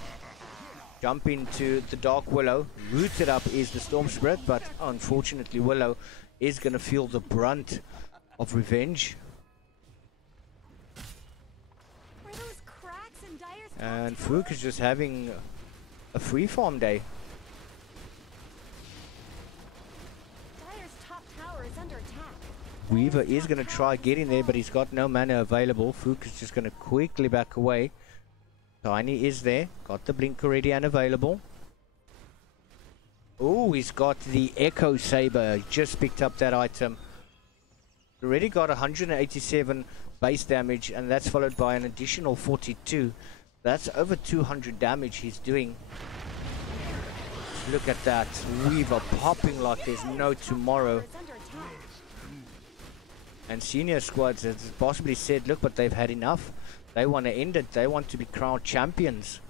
Jump into the Dark Willow. Rooted up is the Storm Spirit, but unfortunately Willow is going to feel the brunt of revenge. And Fook is just having a free farm day. Dire's top tower is under attack. Weaver is going to try getting there, but he's got no mana available. Fook is just going to quickly back away. Tiny is there. Got the blink already and available. Oh, he's got the Echo Saber. Just picked up that item. Already got 187 base damage, and that's followed by an additional 42. That's over 200 damage he's doing. Look at that. Weaver popping like there's no tomorrow. And senior squads has possibly said, look, but they've had enough. They want to end it. They want to be crowned champions.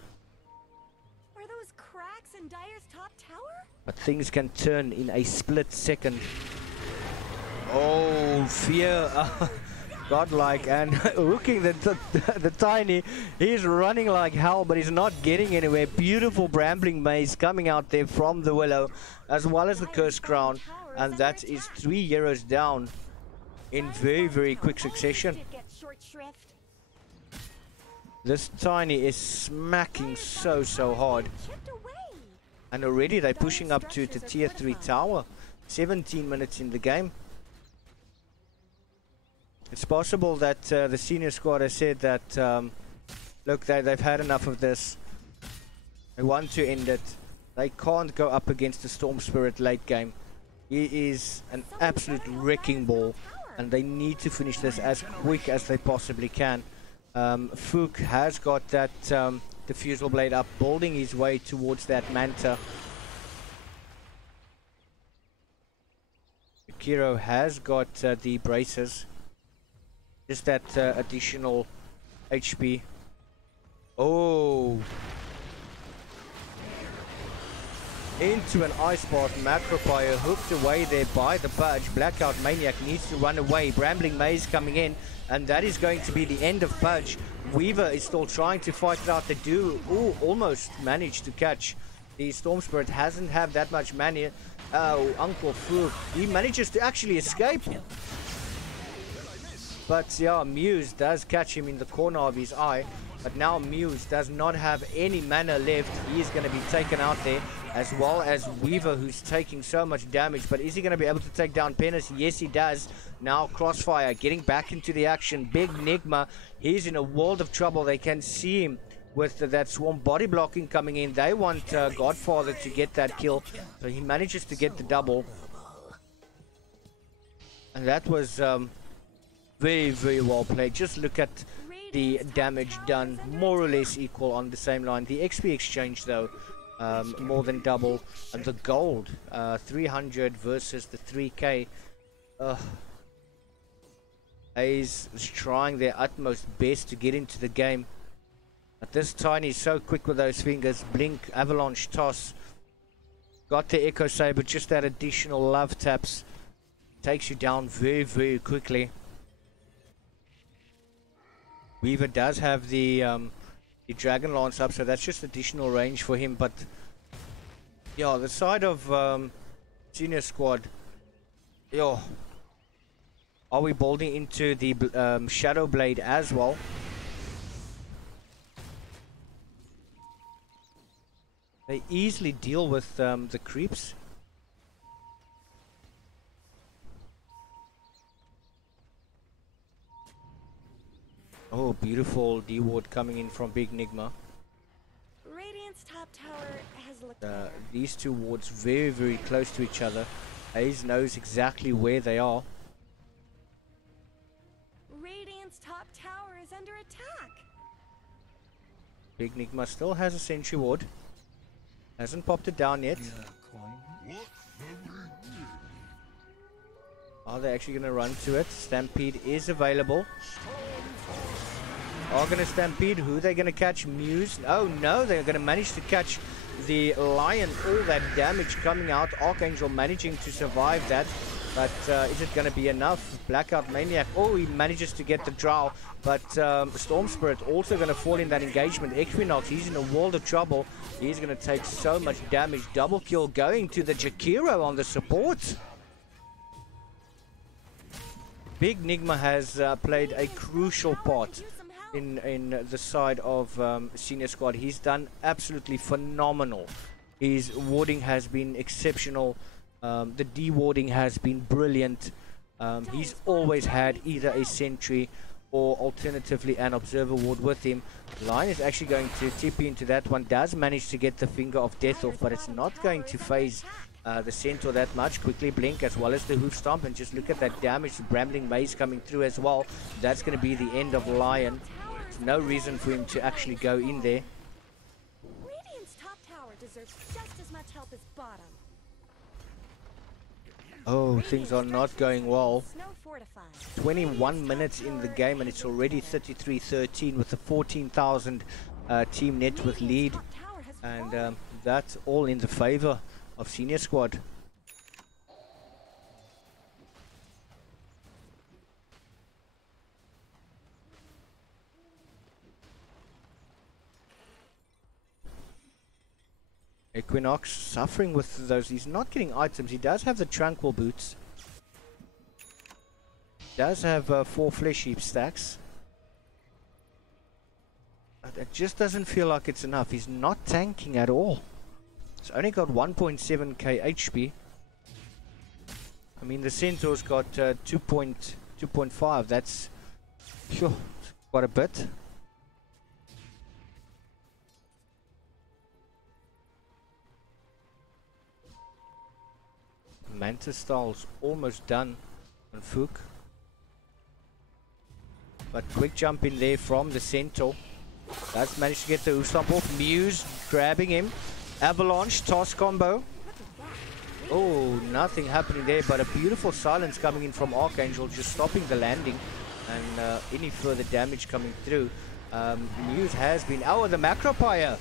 Are those cracks in Dire's top tower? But things can turn in a split second. Oh, fear. Godlike, and hooking the Tiny. He's running like hell, but he's not getting anywhere. Beautiful Brambling Maze coming out there from the Willow, as well as the Cursed Crown. And that is 3 heroes down in very, very quick succession. This Tiny is smacking so hard. And already they're pushing up to the tier 3 tower. 17 minutes in the game. It's possible that the senior squad has said that, look, they've had enough of this. They want to end it. They can't go up against the Storm Spirit late game. He is an absolute wrecking ball, and they need to finish this as quick as they possibly can. Fook has got that Diffusal Blade up, building his way towards that Manta. Kiro has got the braces. Just that additional HP. Oh! Into an Ice Path. Macropire hooked away there by the Pudge. Blackout Maniac needs to run away. Brambling Maze coming in. And that is going to be the end of Pudge. Weaver is still trying to fight it out. They do almost manage to catch. The Storm Spirit hasn't had that much mana. Oh, Uncle Fook. He manages to actually escape. But yeah, Muse does catch him in the corner of his eye. But now Muse does not have any mana left. He is going to be taken out there. As well as Weaver, who's taking so much damage. But is he going to be able to take down Penis? Yes, he does. Now Crossfire getting back into the action. Big Nigma. He's in a world of trouble. They can see him with that Swarm body blocking coming in. They want Godfather to get that kill. So he manages to get the double. And that was very well played. Just look at the damage done, more or less equal on the same line. The XP exchange though, more than double. And the gold, 300 versus the 3k. Haze is trying their utmost best to get into the game. But this Tiny is so quick with those fingers. Blink, Avalanche, Toss. Got the Echo Saber, just that additional love taps. Takes you down very quickly. Weaver does have the Dragon Lance up, so that's just additional range for him. But yeah, the side of Senior Squad, yeah, are we building into the Shadow Blade as well? They easily deal with the creeps. Oh, beautiful D-Ward coming in from Big Nigma. Radiant's top tower has looked these two wards very close to each other. Haze knows exactly where they are. Radiant's top tower is under attack. Big Nigma still has a sentry ward. Hasn't popped it down yet. Are they actually going to run to it? Stampede is available. Are going to Stampede. Who are they going to catch? Muse. Oh no, they're going to manage to catch the Lion. All that damage coming out. Archangel managing to survive that. But is it going to be enough? Blackout Maniac. Oh, he manages to get the drow. But Storm Spirit also going to fall in that engagement. Equinox, he's in a world of trouble. He's going to take so much damage. Double kill going to the Jakiro on the support. Big Nigma has played a crucial part in the side of Senior Squad. He's done absolutely phenomenal. His warding has been exceptional. The de-warding has been brilliant. He's always had either a sentry or alternatively an observer ward with him. Lion is actually going to TP into that one. Does manage to get the finger of death off, but it's not going to phase the centaur that much. Quickly blink as well as the hoof stomp, and just look at that damage. The Brambling Maze coming through as well. That's going to be the end of Lion. There's no reason for him to actually go in there. Radiant's top tower deserves just as much help as bottom. Oh, things are not going well. 21 minutes in the game and it's already 33-13 with the 14,000 team net with lead, and that's all in the favor of Senior Squad. Equinox suffering with those. He's not getting items. He does have the Tranquil Boots. Does have 4 Flesh Heap stacks. But it just doesn't feel like it's enough. He's not tanking at all. He's only got 1.7k HP. I mean, the Centaur's got 2.5. That's sure quite a bit. Mantis Style's almost done on Fook. But quick jump in there from the Centaur. That's managed to get the Usopp off. Muse grabbing him. Avalanche toss combo. Oh, nothing happening there, but a beautiful silence coming in from Archangel, just stopping the landing and any further damage coming through. Muse has been... Oh, the Macropire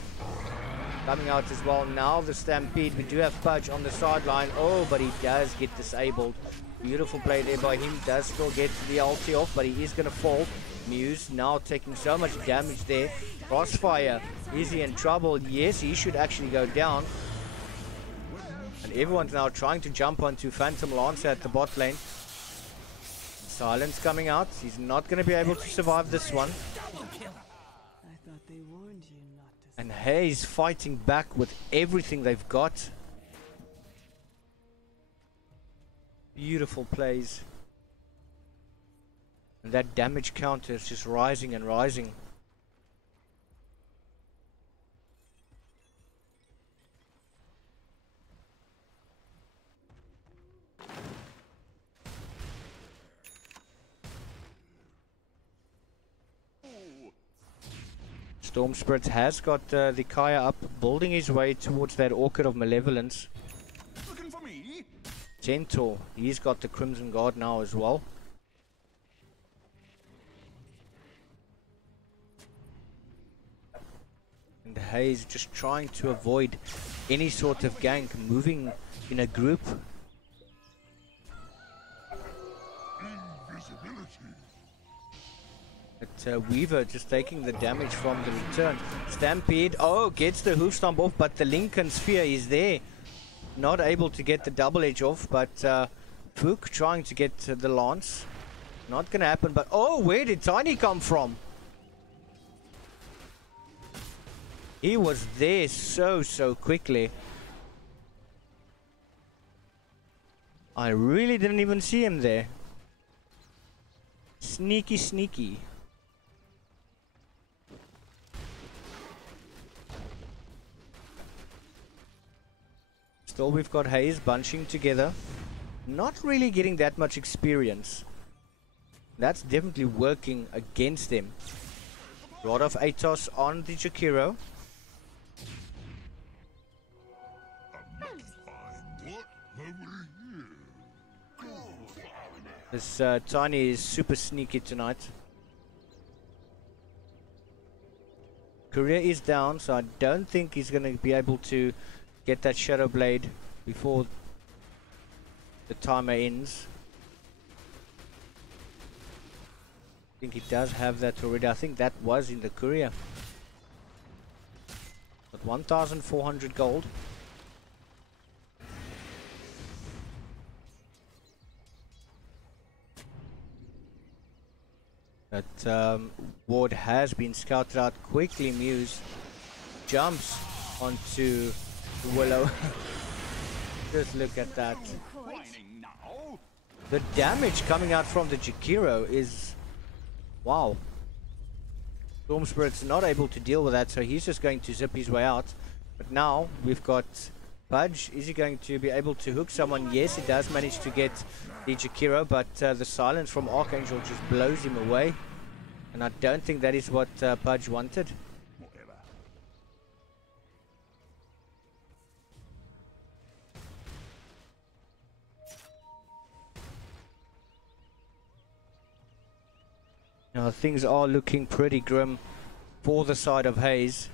coming out as well. Now the Stampede. We do have Pudge on the sideline. Oh, but he does get disabled. Beautiful play there by him. Does still get the ulti off, but he is going to fall. Muse now taking so much damage there. Crossfire. Is he in trouble? Yes, he should actually go down. And everyone's now trying to jump onto Phantom Lancer at the bot lane. Silence coming out. He's not going to be able to survive this one. And Haze fighting back with everything they've got. Beautiful plays. And that damage counter is just rising and rising. Storm Spirit has got the Kaya up, building his way towards that Orchid of Malevolence. Looking for me? Centaur, he's got the Crimson Guard now as well. And Haze just trying to avoid any sort of gank, moving in a group. But Weaver just taking the damage from the return. Stampede, oh, gets the hoof stomp off, but the Lincoln Sphere is there. Not able to get the double edge off, but Fook trying to get the lance. Not gonna happen, but oh, where did Tiny come from? He was there so quickly. I really didn't even see him there. Sneaky. Still, we've got Haze bunching together. Not really getting that much experience. That's definitely working against them. Rod of Atos on the Jakiro. This Tiny is super sneaky tonight. Courier is down, so I don't think he's going to be able to get that Shadow Blade before the timer ends. I think he does have that already. I think that was in the courier. But 1,400 gold. That ward has been scouted out quickly. Muse jumps onto Willow. Just look at that. The damage coming out from the Jakiro is... wow. Storm Spirit's not able to deal with that, so he's just going to zip his way out. But now we've got Pudge. Is he going to be able to hook someone? Yes, he does manage to get the Jakiro, but the silence from Archangel just blows him away. And I don't think that is what Pudge wanted. Now things are looking pretty grim for the side of Haze.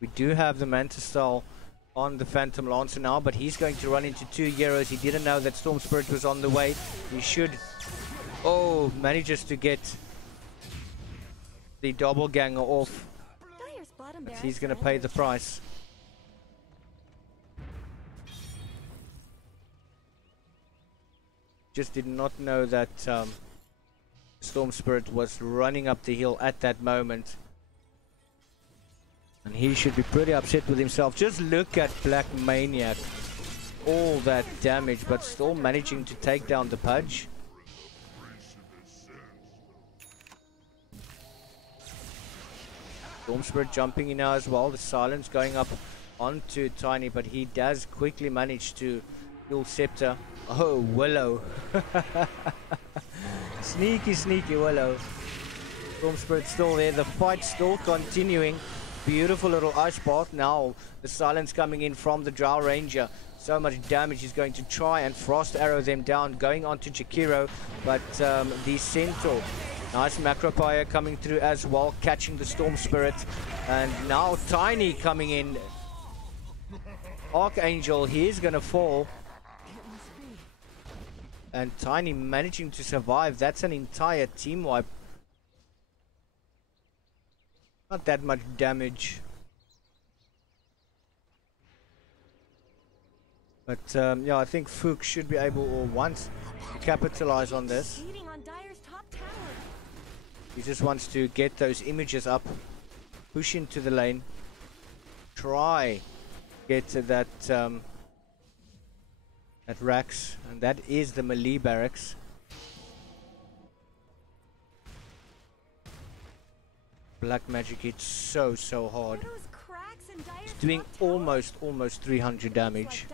We do have the Mantis Style on the Phantom Lancer now, but he's going to run into 2 heroes. He didn't know that Storm Spirit was on the way. He should... oh, manages to get the doppelganger off. But he's going to pay the price. Just did not know that Storm Spirit was running up the hill at that moment. And he should be pretty upset with himself. Just look at Black Maniac. All that damage, but still managing to take down the Pudge. Storm Spirit jumping in now as well. The silence going up onto Tiny, but he does quickly manage to dual scepter. Oh, Willow. Sneaky, sneaky Willow. Storm Spirit still there. The fight still continuing. Beautiful little ice bath. Now the silence coming in from the Drow Ranger. So much damage. He's going to try and frost arrow them down. Going on to Jakiro. But the Centaur. Nice Macropire coming through as well. Catching the Storm Spirit. And now Tiny coming in. Archangel. He is going to fall. And Tiny managing to survive. That's an entire team wipe. Not that much damage. But yeah, I think Fook should be able or wants to capitalize on this. He just wants to get those images up. Push into the lane. Try get to that at Rax, and that is the melee barracks. Black Magic hits so hard. It's doing almost 300 damage.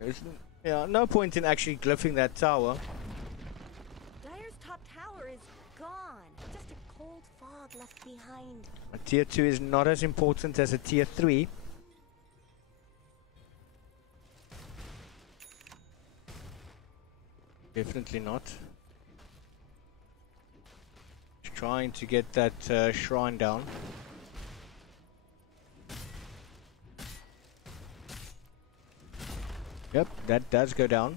There's no point in actually glyphing that tower. Dire's top tower is gone. Just a cold fog left behind. A tier 2 is not as important as a tier 3. Definitely not. Just trying to get that shrine down. Yep, that does go down.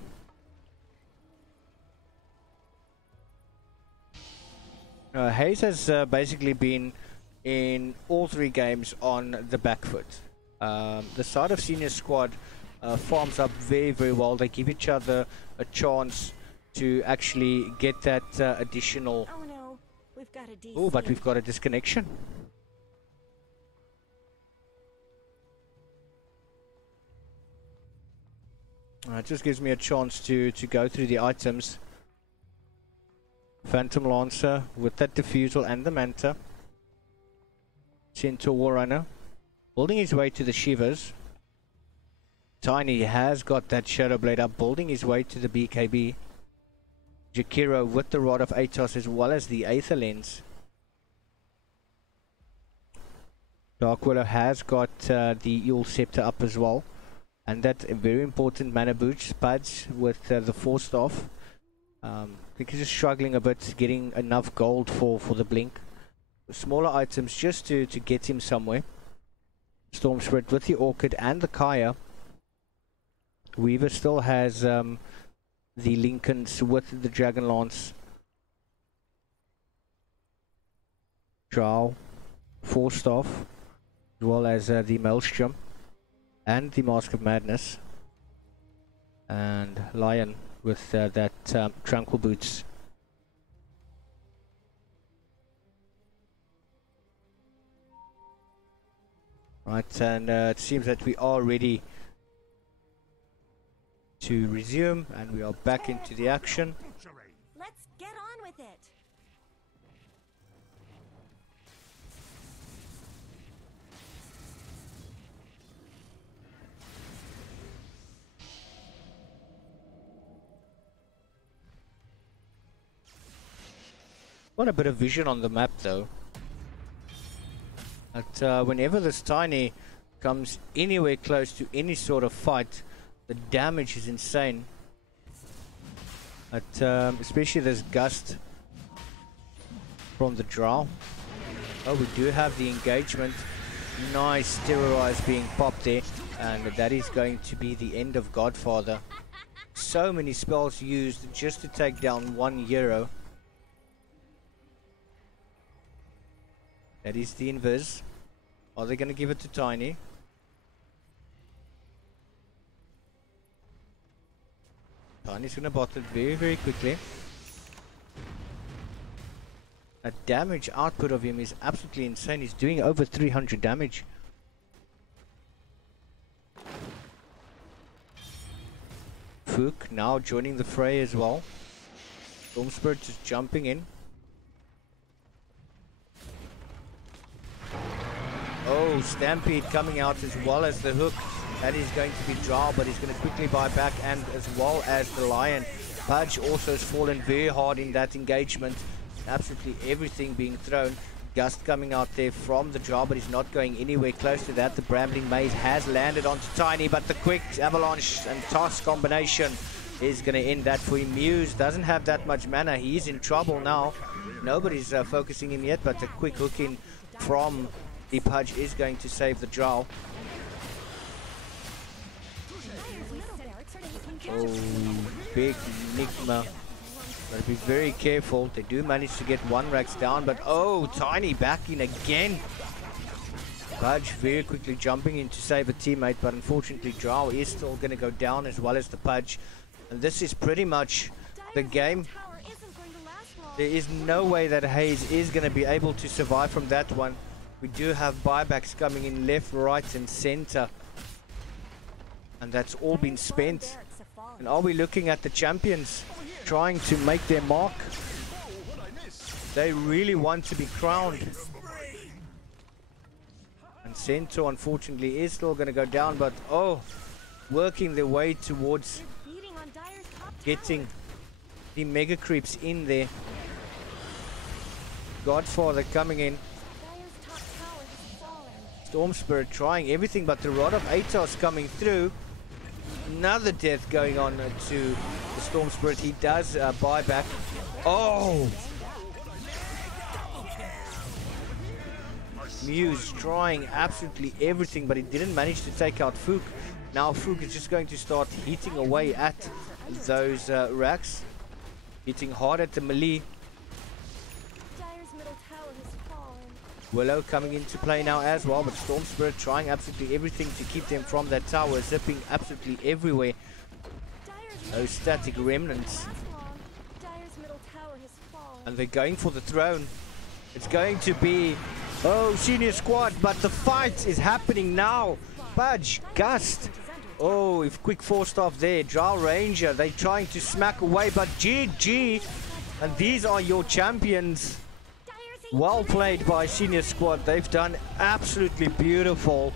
Haze has basically been in all 3 games on the back foot. The side of senior squad farms up very well. They give each other a chance to actually get that additional... Oh no, we've got a DC. Oh, but we've got a disconnection. It just gives me a chance to go through the items. Phantom Lancer with that Diffusal and the Manta. Centaur Warrunner building his way to the Shivers. Tiny has got that Shadow Blade up, building his way to the BKB. Jakiro with the Rod of Atos as well as the Aether Lens. Dark Willow has got the Yule Scepter up as well. And that very important mana boost, Spuds with the Force Staff. I think he's just struggling a bit getting enough gold for the Blink. The smaller items just to get him somewhere. Storm Spirit with the Orchid and the Kaya. Weaver still has the Lincolns with the Dragon Lance. Drow, Force Staff, as well as the Maelstrom and the Mask of Madness. And Lion with that Tranquil Boots. Right, and it seems that we are ready to resume, and we are back into the action. Let's get on with it. Got a bit of vision on the map though. But whenever this Tiny comes anywhere close to any sort of fight, the damage is insane. But especially this gust from the draw. Oh, we do have the engagement. Nice terrorize being popped there, and that is going to be the end of Godfather. So many spells used just to take down one hero. That is the invis. Are they going to give it to Tiny? Tiny's going to bot it very, very quickly. The damage output of him is absolutely insane. He's doing over 300 damage. Fook now joining the fray as well. Storm Spirit just jumping in. Oh, Stampede coming out as well as the hook. That is going to be Drow, but he's going to quickly buy back, and as well as the Lion. Pudge also has fallen very hard in that engagement. Absolutely everything being thrown. Gust coming out there from the Drow, but he's not going anywhere close to that. The Brambling Maze has landed onto Tiny, but the quick avalanche and toss combination is going to end that for him. Muse doesn't have that much mana. He's in trouble now. Nobody's focusing him yet, but the quick hook in from the Pudge is going to save the Drow. Oh, big Nigma. Gotta be very careful. They do manage to get one Rax down, but oh, Tiny back in again. Pudge very quickly jumping in to save a teammate, but unfortunately Drow is still going to go down as well as the Pudge. And this is pretty much the game. There is no way that Haze is going to be able to survive from that one. We do have buybacks coming in left, right and center. And that's all been spent. And are we looking at the champions trying to make their mark? They really want to be crowned. And Centaur unfortunately is still going to go down, but oh, working their way towards getting the mega creeps in there. Godfather coming in. Storm Spirit trying everything, but the Rod of Atos coming through. Another death going on to the Storm Spirit. He does buy back. Oh! Muse trying absolutely everything, but he didn't manage to take out Fook. Now Fook is just going to start hitting away at those racks. Hitting hard at the melee. Willow coming into play now as well, but Storm Spirit trying absolutely everything to keep them from that tower, zipping absolutely everywhere. Those static remnants. And they're going for the throne. It's going to be, oh, senior squad, but the fight is happening now. Pudge, Gust. Oh, if quick forced off there. Drow Ranger, they're trying to smack away, but GG. And these are your champions. Well played by senior squad. They've done absolutely beautiful,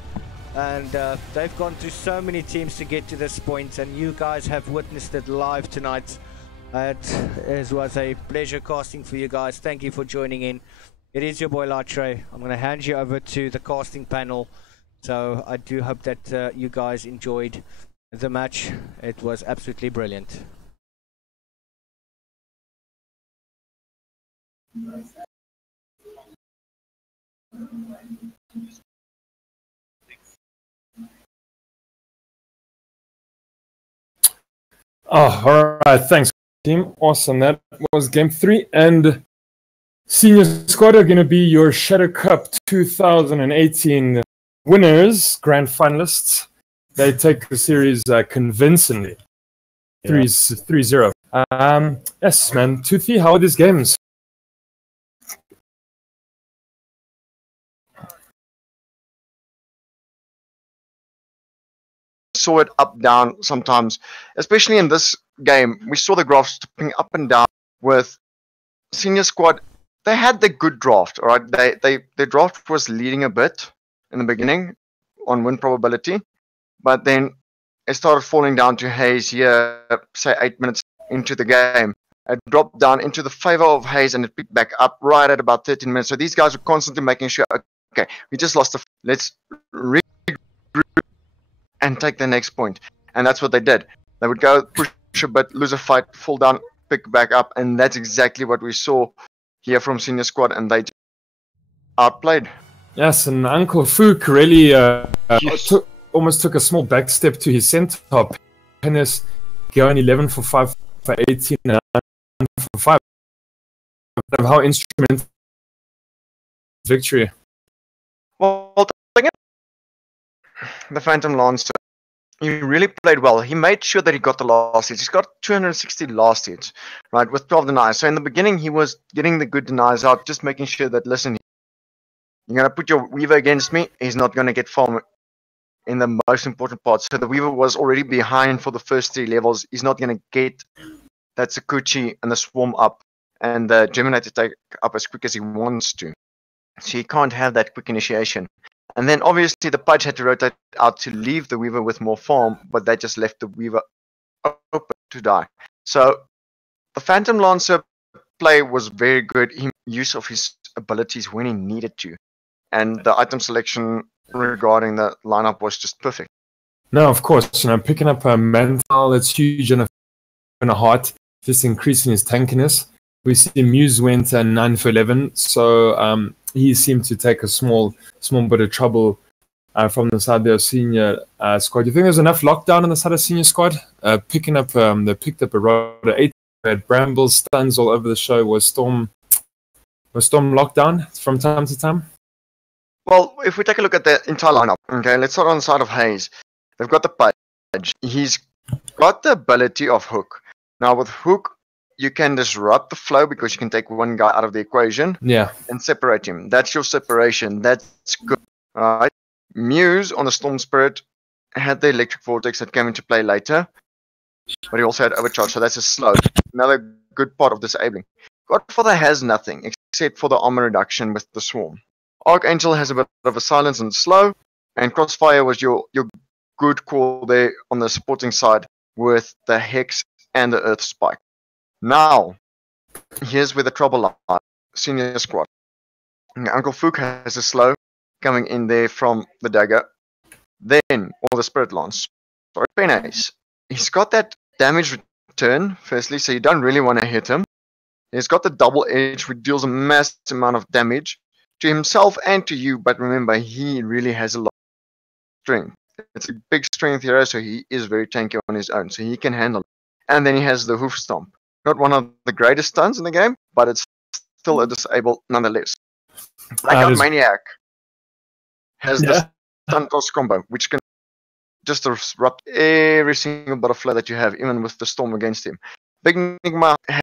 and they've gone through so many teams to get to this point, and you guys have witnessed it live tonight. It was a pleasure casting for you guys. Thank you for joining in. It is your boy Latre. I'm going to hand you over to the casting panel, so I do hope that you guys enjoyed the match. It was absolutely brilliant. Oh, all right. Thanks, team. Awesome. That was game 3. And senior squad are going to be your Shadow Cup 2018 winners, grand finalists. They take the series convincingly. 3-0. Yes, man. Toothy, how are these games? saw it up, down sometimes. Especially in this game, we saw the graphs tipping up and down with senior squad. They had the good draft, all right? The draft was leading a bit in the beginning on win probability, but then it started falling down to Haze here, say 8 minutes into the game. It dropped down into the favor of Haze and it picked back up right at about 13 minutes. So these guys were constantly making sure, okay, we just lost let's regroup and take the next point. And that's what they did. They would go push a bit, lose a fight, fall down, pick back up, and that's exactly what we saw here from senior squad, and they outplayed. Yes, and Uncle Fook really almost took a small back step to his center top. Penis going 11 for 5 for 18 and 9 for 5. How instrumental victory. Well, the Phantom Lancer, he really played well. He made sure that he got the last hits. He's got 260 last hits, right, with 12 denies. So in the beginning, he was getting the good denies out, just making sure that, listen, you're going to put your Weaver against me. He's not going to get far in the most important parts. So the Weaver was already behind for the first 3 levels. He's not going to get that Sakuchi and the Swarm up and the Germinator take up as quick as he wants to. So he can't have that quick initiation. And then obviously the Pudge had to rotate out to leave the Weaver with more farm, but that just left the Weaver open to die. So the Phantom Lancer play was very good. He made use of his abilities when he needed to. And the item selection regarding the lineup was just perfect. No, of course, picking up a Mantle, that's huge, and a heart, just increasing his tankiness. We see Muse went 9 for 11, so he seemed to take a small bit of trouble from the side of senior squad. Do you think there's enough lockdown on the side of senior squad? They picked up a Rotor 8, had brambles, stuns all over the show. Was Storm locked down from time to time? Well, if we take a look at the entire lineup, okay, let's start on the side of Haze. They've got the Pudge. He's got the ability of Hook. Now with Hook, you can disrupt the flow because you can take one guy out of the equation and separate him. That's your separation. That's good. Alright. Muse on the Storm Spirit had the Electric Vortex that came into play later, but he also had Overcharge, so that's a slow. Another good part of disabling. Godfather has nothing except for the armor reduction with the Swarm. Archangel has a bit of a silence and slow, and Crossfire was your good call there on the supporting side with the Hex and the Earth Spike. Now, here's where the trouble lies. Senior squad. Uncle Fook has a slow coming in there from the dagger. Then, all the Spirit Lance. Sorry, Penace. He's got that damage return, firstly, so you don't really want to hit him. He's got the double edge, which deals a massive amount of damage to himself and to you, but remember, he really has a lot of strength. It's a big strength hero, so he is very tanky on his own, so he can handle it. And then he has the Hoof Stomp. Not one of the greatest stuns in the game, but it's still a disable nonetheless. Blackout Maniac has the stun toss combo, which can just disrupt every single bit of flow that you have, even with the Storm against him. Big Enigma has